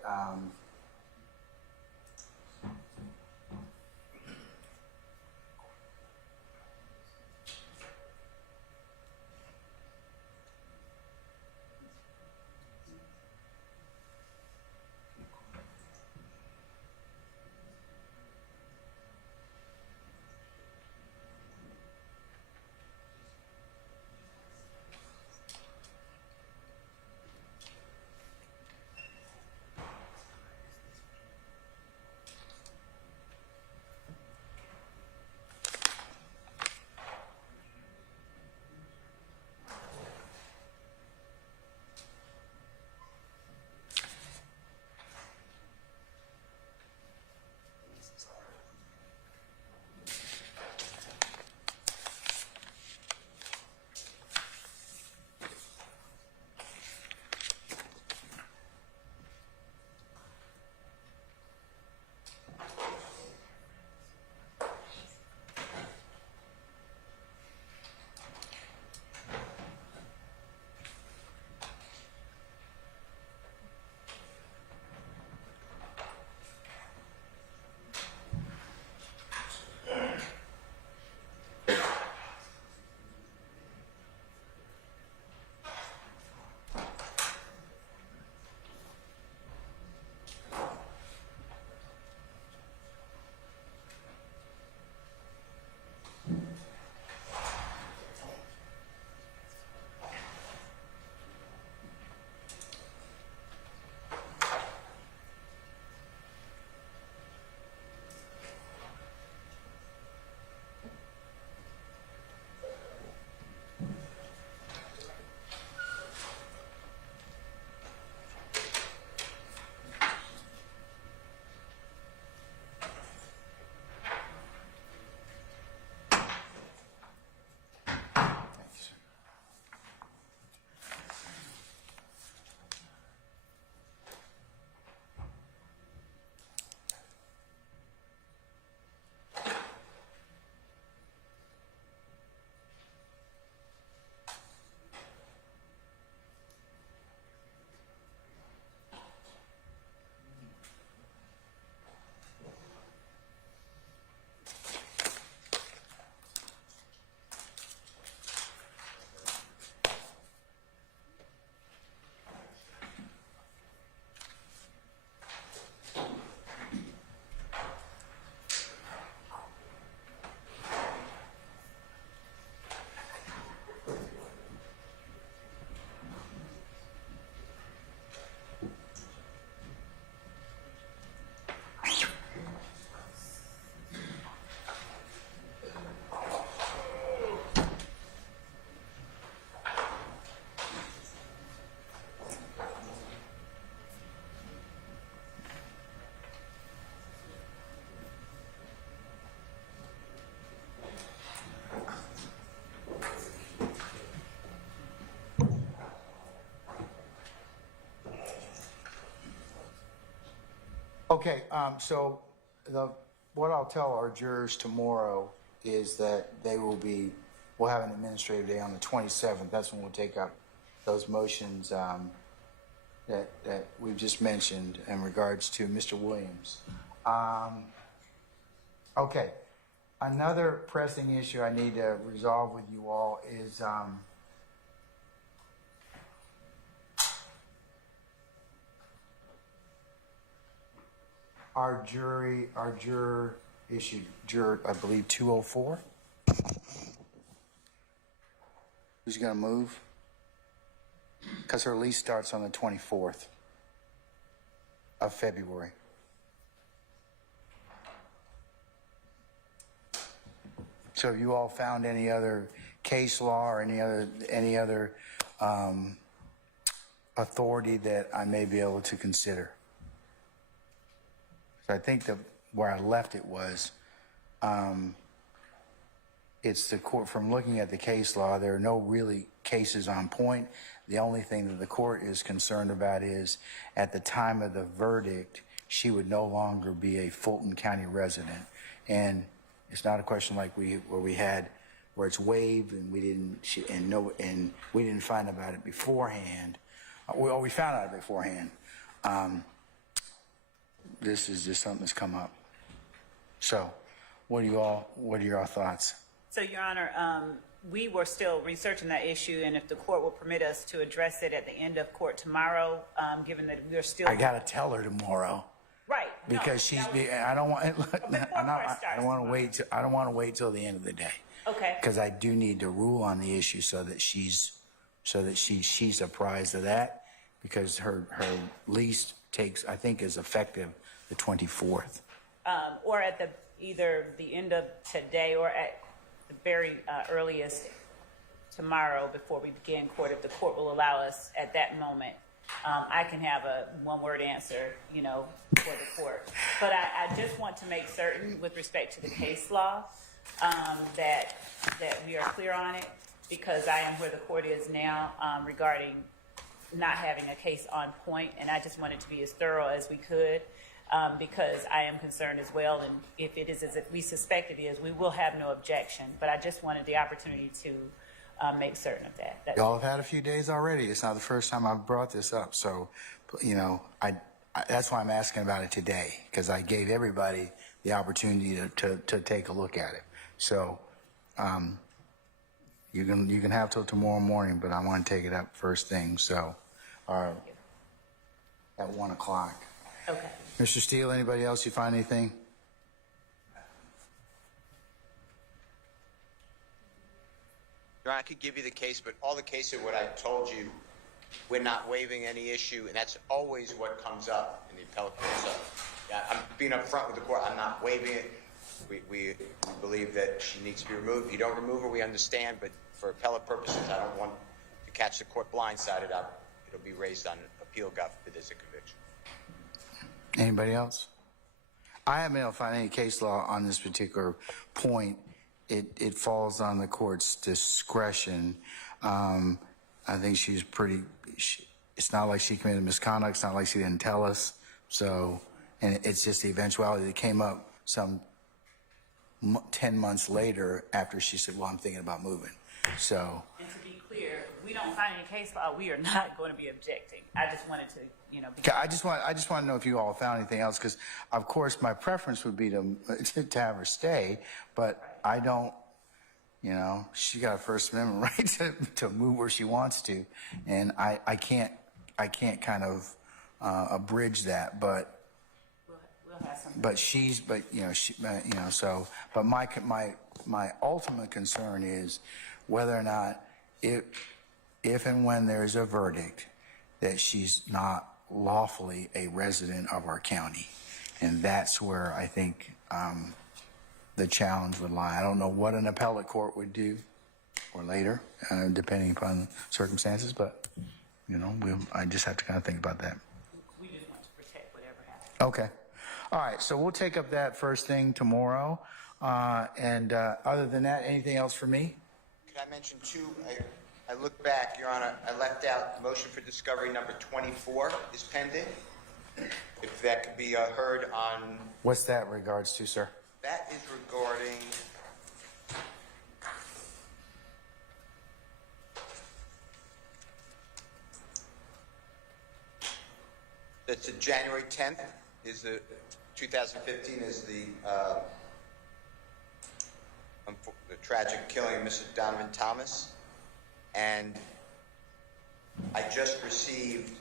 Okay, so what I'll tell our jurors tomorrow is that we'll have an administrative day on the 27th. That's when we'll take up those motions that we've just mentioned in regards to Mr. Williams. Okay, another pressing issue I need to resolve with you all is our juror issued juror, I believe, 204. Who's gonna move? Because her lease starts on the 24th of February. So have you all found any other case law or any other authority that I may be able to consider? So I think that where I left it was, it's the court, from looking at the case law, there are no really cases on point. The only thing that the court is concerned about is at the time of the verdict, she would no longer be a Fulton County resident. And it's not a question like where it's waived and we didn't find about it beforehand. Well, we found out beforehand. This is just something that's come up. So, what are your thoughts? So, Your Honor, we were still researching that issue, and if the court will permit us to address it at the end of court tomorrow, given that we're still... I gotta tell her tomorrow. Right. Because I don't want to wait till the end of the day. Okay. Because I do need to rule on the issue so that she's apprised of that, because her lease is effective the 24th. Or at either the end of today or at the very earliest tomorrow before we begin court, if the court will allow us at that moment. I can have a one-word answer, for the court. But I just want to make certain, with respect to the case law, that we are clear on it, because I am where the court is now regarding not having a case on point, and I just wanted to be as thorough as we could, because I am concerned as well, and if it is as we suspect it is, we will have no objection. But I just wanted the opportunity to make certain of that. Y'all have had a few days already. It's not the first time I've brought this up. So, that's why I'm asking about it today, because I gave everybody the opportunity to take a look at it. So, you can have till tomorrow morning, but I want to take it up first thing. So, at 1 o'clock. Okay. Mr. Steele, anybody else you find anything? Your Honor, I could give you the case, but all the cases, what I told you, we're not waiving any issue, and that's always what comes up in the appellate court. So, I'm being up front with the court. I'm not waiving it. We believe that she needs to be removed. If you don't remove her, we understand, but for appellate purposes, I don't want to catch the court blindsided. It'll be raised on appeal, God forbid there's a conviction. Anybody else? I haven't been able to find any case law on this particular point. It falls on the court's discretion. I think she's it's not like she committed misconduct. It's not like she didn't tell us. So, and it's just the eventuality that came up some 10 months later after she said, well, I'm thinking about moving. So. And to be clear, we don't find any case law, we are not going to be objecting. I just wanted to, I just want to know if you all found anything else, because of course my preference would be to have her stay, but I don't, she got a First Amendment right to move where she wants to, and I can't kind of abridge that, but. We'll have some. But my ultimate concern is whether or not if and when there is a verdict that she's not lawfully a resident of our county. And that's where I think the challenge would lie. I don't know what an appellate court would do or later, depending upon circumstances, but I just have to kind of think about that. We just want to protect whatever happens. Okay. All right, so we'll take up that first thing tomorrow. And other than that, anything else for me? Could I mention two? I look back, Your Honor, I left out motion for discovery number 24 is pending. If that could be heard on, What's that in regards to, sir? that is regarding that's the January 10th is the 2015 is the tragic killing of Mr. Donovan Thomas, and I just received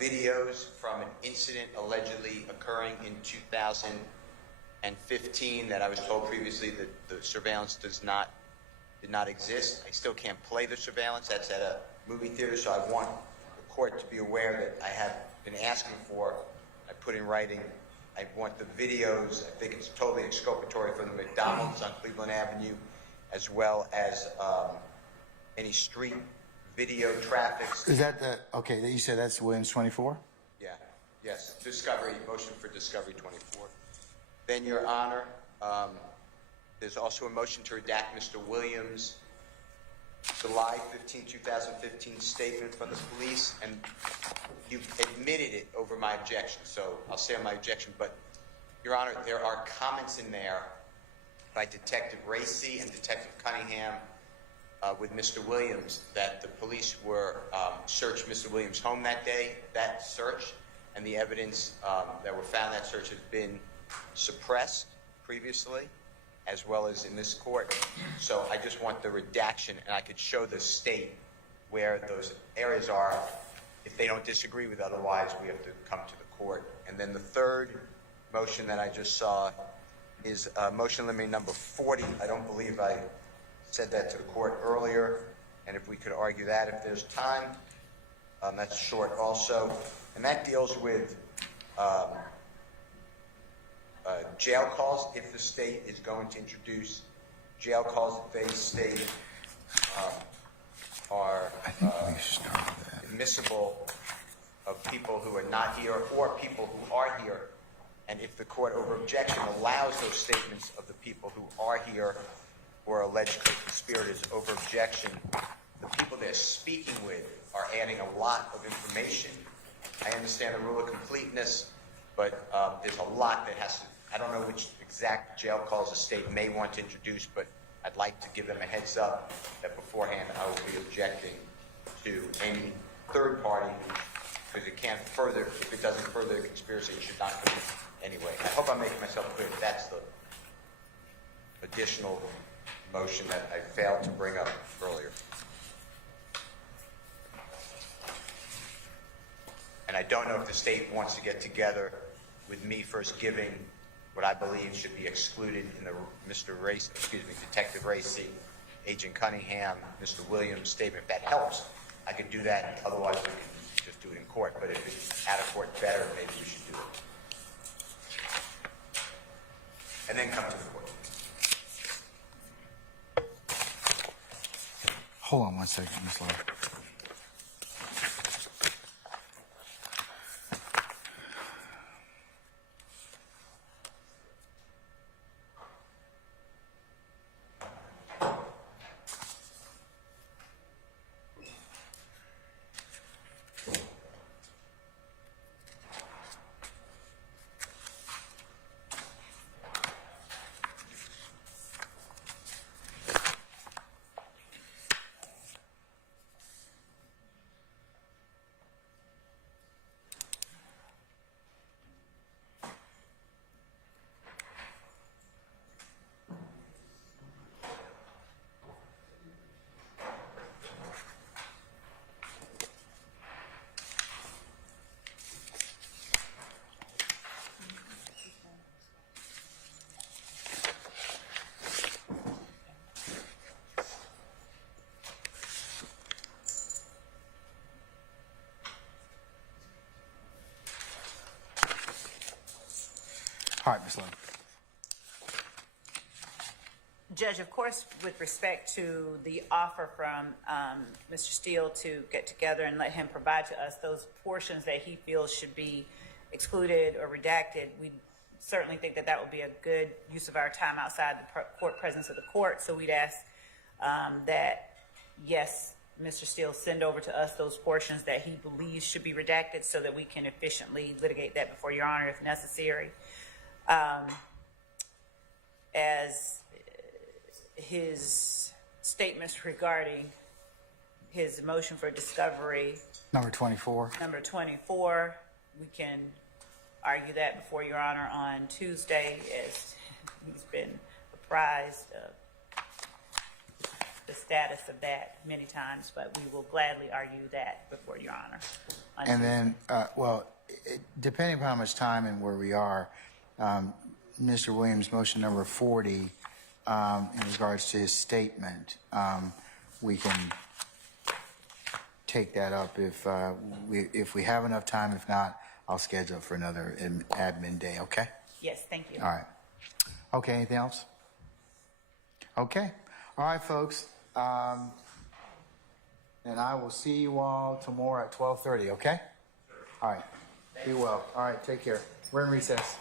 videos from an incident allegedly occurring in 2015 that I was told previously that the surveillance did not exist. I still can't play the surveillance. That's at a movie theater, so I want the court to be aware that I have been asking for. I put in writing. I want the videos. I think it's totally exculpatory from the McDonald's on Cleveland Avenue, as well as any street video traffic. Is that the, okay, that you said that's Williams 24? Yeah, yes, discovery, motion for discovery 24. Then, Your Honor, there's also a motion to redact Mr. Williams' July 15, 2015 statement from the police, and you admitted it over my objection, so I'll say on my objection, but Your Honor, there are comments in there by Detective Racy and Detective Cunningham with Mr. Williams that the police were searched Mr. Williams' home that day. That search and the evidence that were found in that search has been suppressed previously, as well as in this court. So I just want the redaction, and I could show the state where those areas are. If they don't disagree with otherwise, we have to come to the court. And then the third motion that I just saw is motion limit number 40. I don't believe I said that to the court earlier, and if we could argue that if there's time. That's short also. And that deals with jail calls, if the state is going to introduce jail calls that they state are admissible of people who are not here or people who are here. And if the court over objection allows those statements of the people who are here or alleged co-conspirators over objection, the people they're speaking with are adding a lot of information. I understand the rule of completeness, but there's a lot that has to, I don't know which exact jail calls the state may want to introduce, but I'd like to give them a heads up that beforehand I will be objecting to any third party, because it can't further, if it doesn't further the conspiracy, it should not come in anyway. I hope I'm making myself clear. That's the additional motion that I failed to bring up earlier. And I don't know if the state wants to get together with me first giving what I believe should be excluded in the Detective Racy, Agent Cunningham, Mr. Williams' statement. If that helps, I could do that. Otherwise, we can just do it in court. But if it's out of court better, maybe we should do it. And then come to the court. Hold on one second, Ms. Love. All right, Ms. Love. Judge, of course, with respect to the offer from Mr. Steele to get together and let him provide to us those portions that he feels should be excluded or redacted, we certainly think that that would be a good use of our time outside the court presence of the court. So we'd ask that, yes, Mr. Steele send over to us those portions that he believes should be redacted so that we can efficiently litigate that before Your Honor if necessary. As his statements regarding his motion for discovery, Number 24. number 24, we can argue that before Your Honor on Tuesday, as he's been apprised of the status of that many times, but we will gladly argue that before Your Honor on And Tuesday. then, depending upon how much time and where we are, Mr. Williams' motion number 40, in regards to his statement, we can take that up if we have enough time. If not, I'll schedule it for another admin day, okay? Yes, thank you. All right. Okay, anything else? Okay. All right, folks. And I will see you all tomorrow at 12:30, okay? All right. Be well. All right, take care. We're in recess.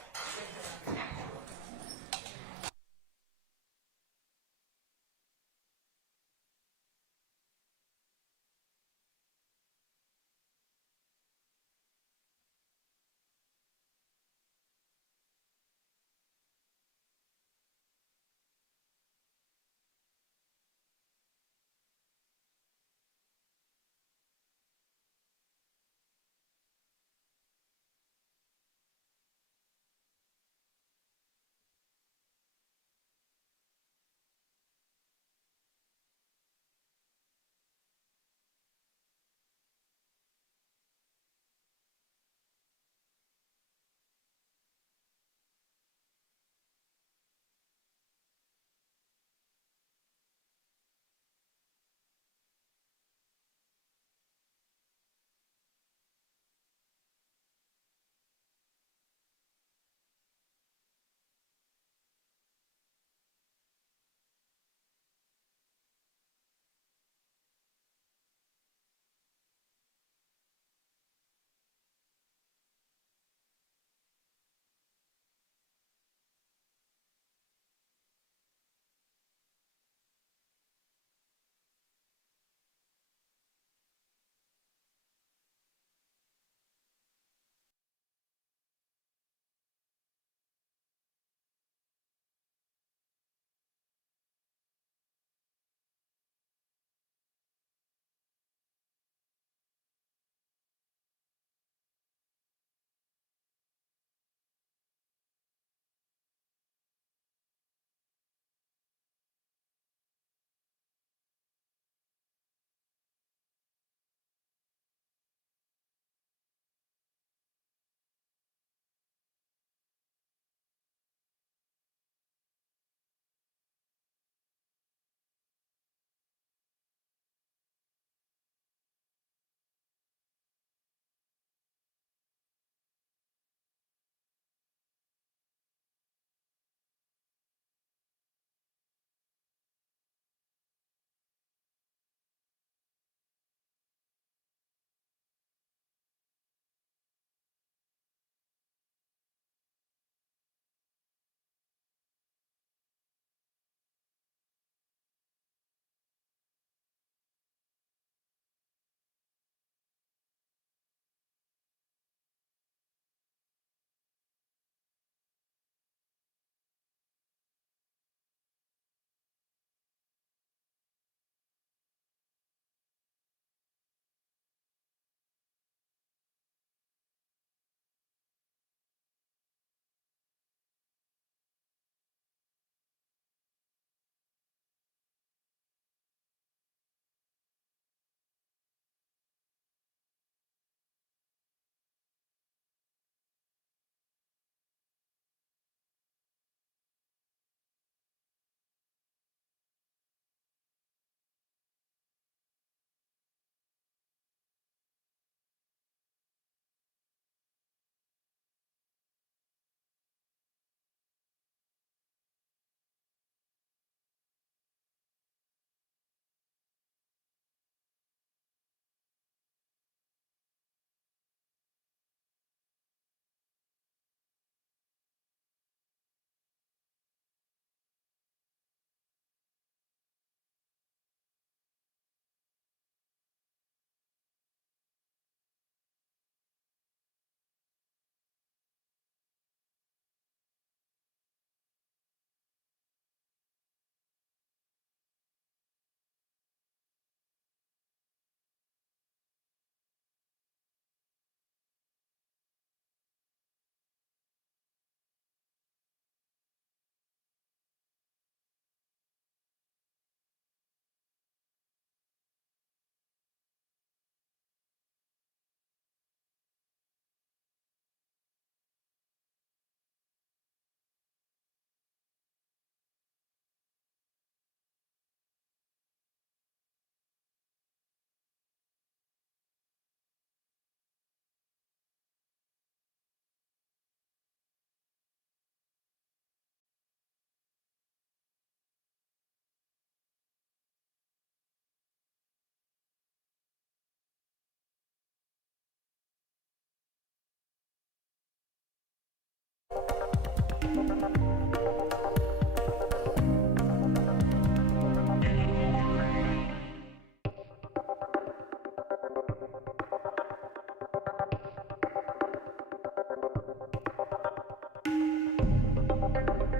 you.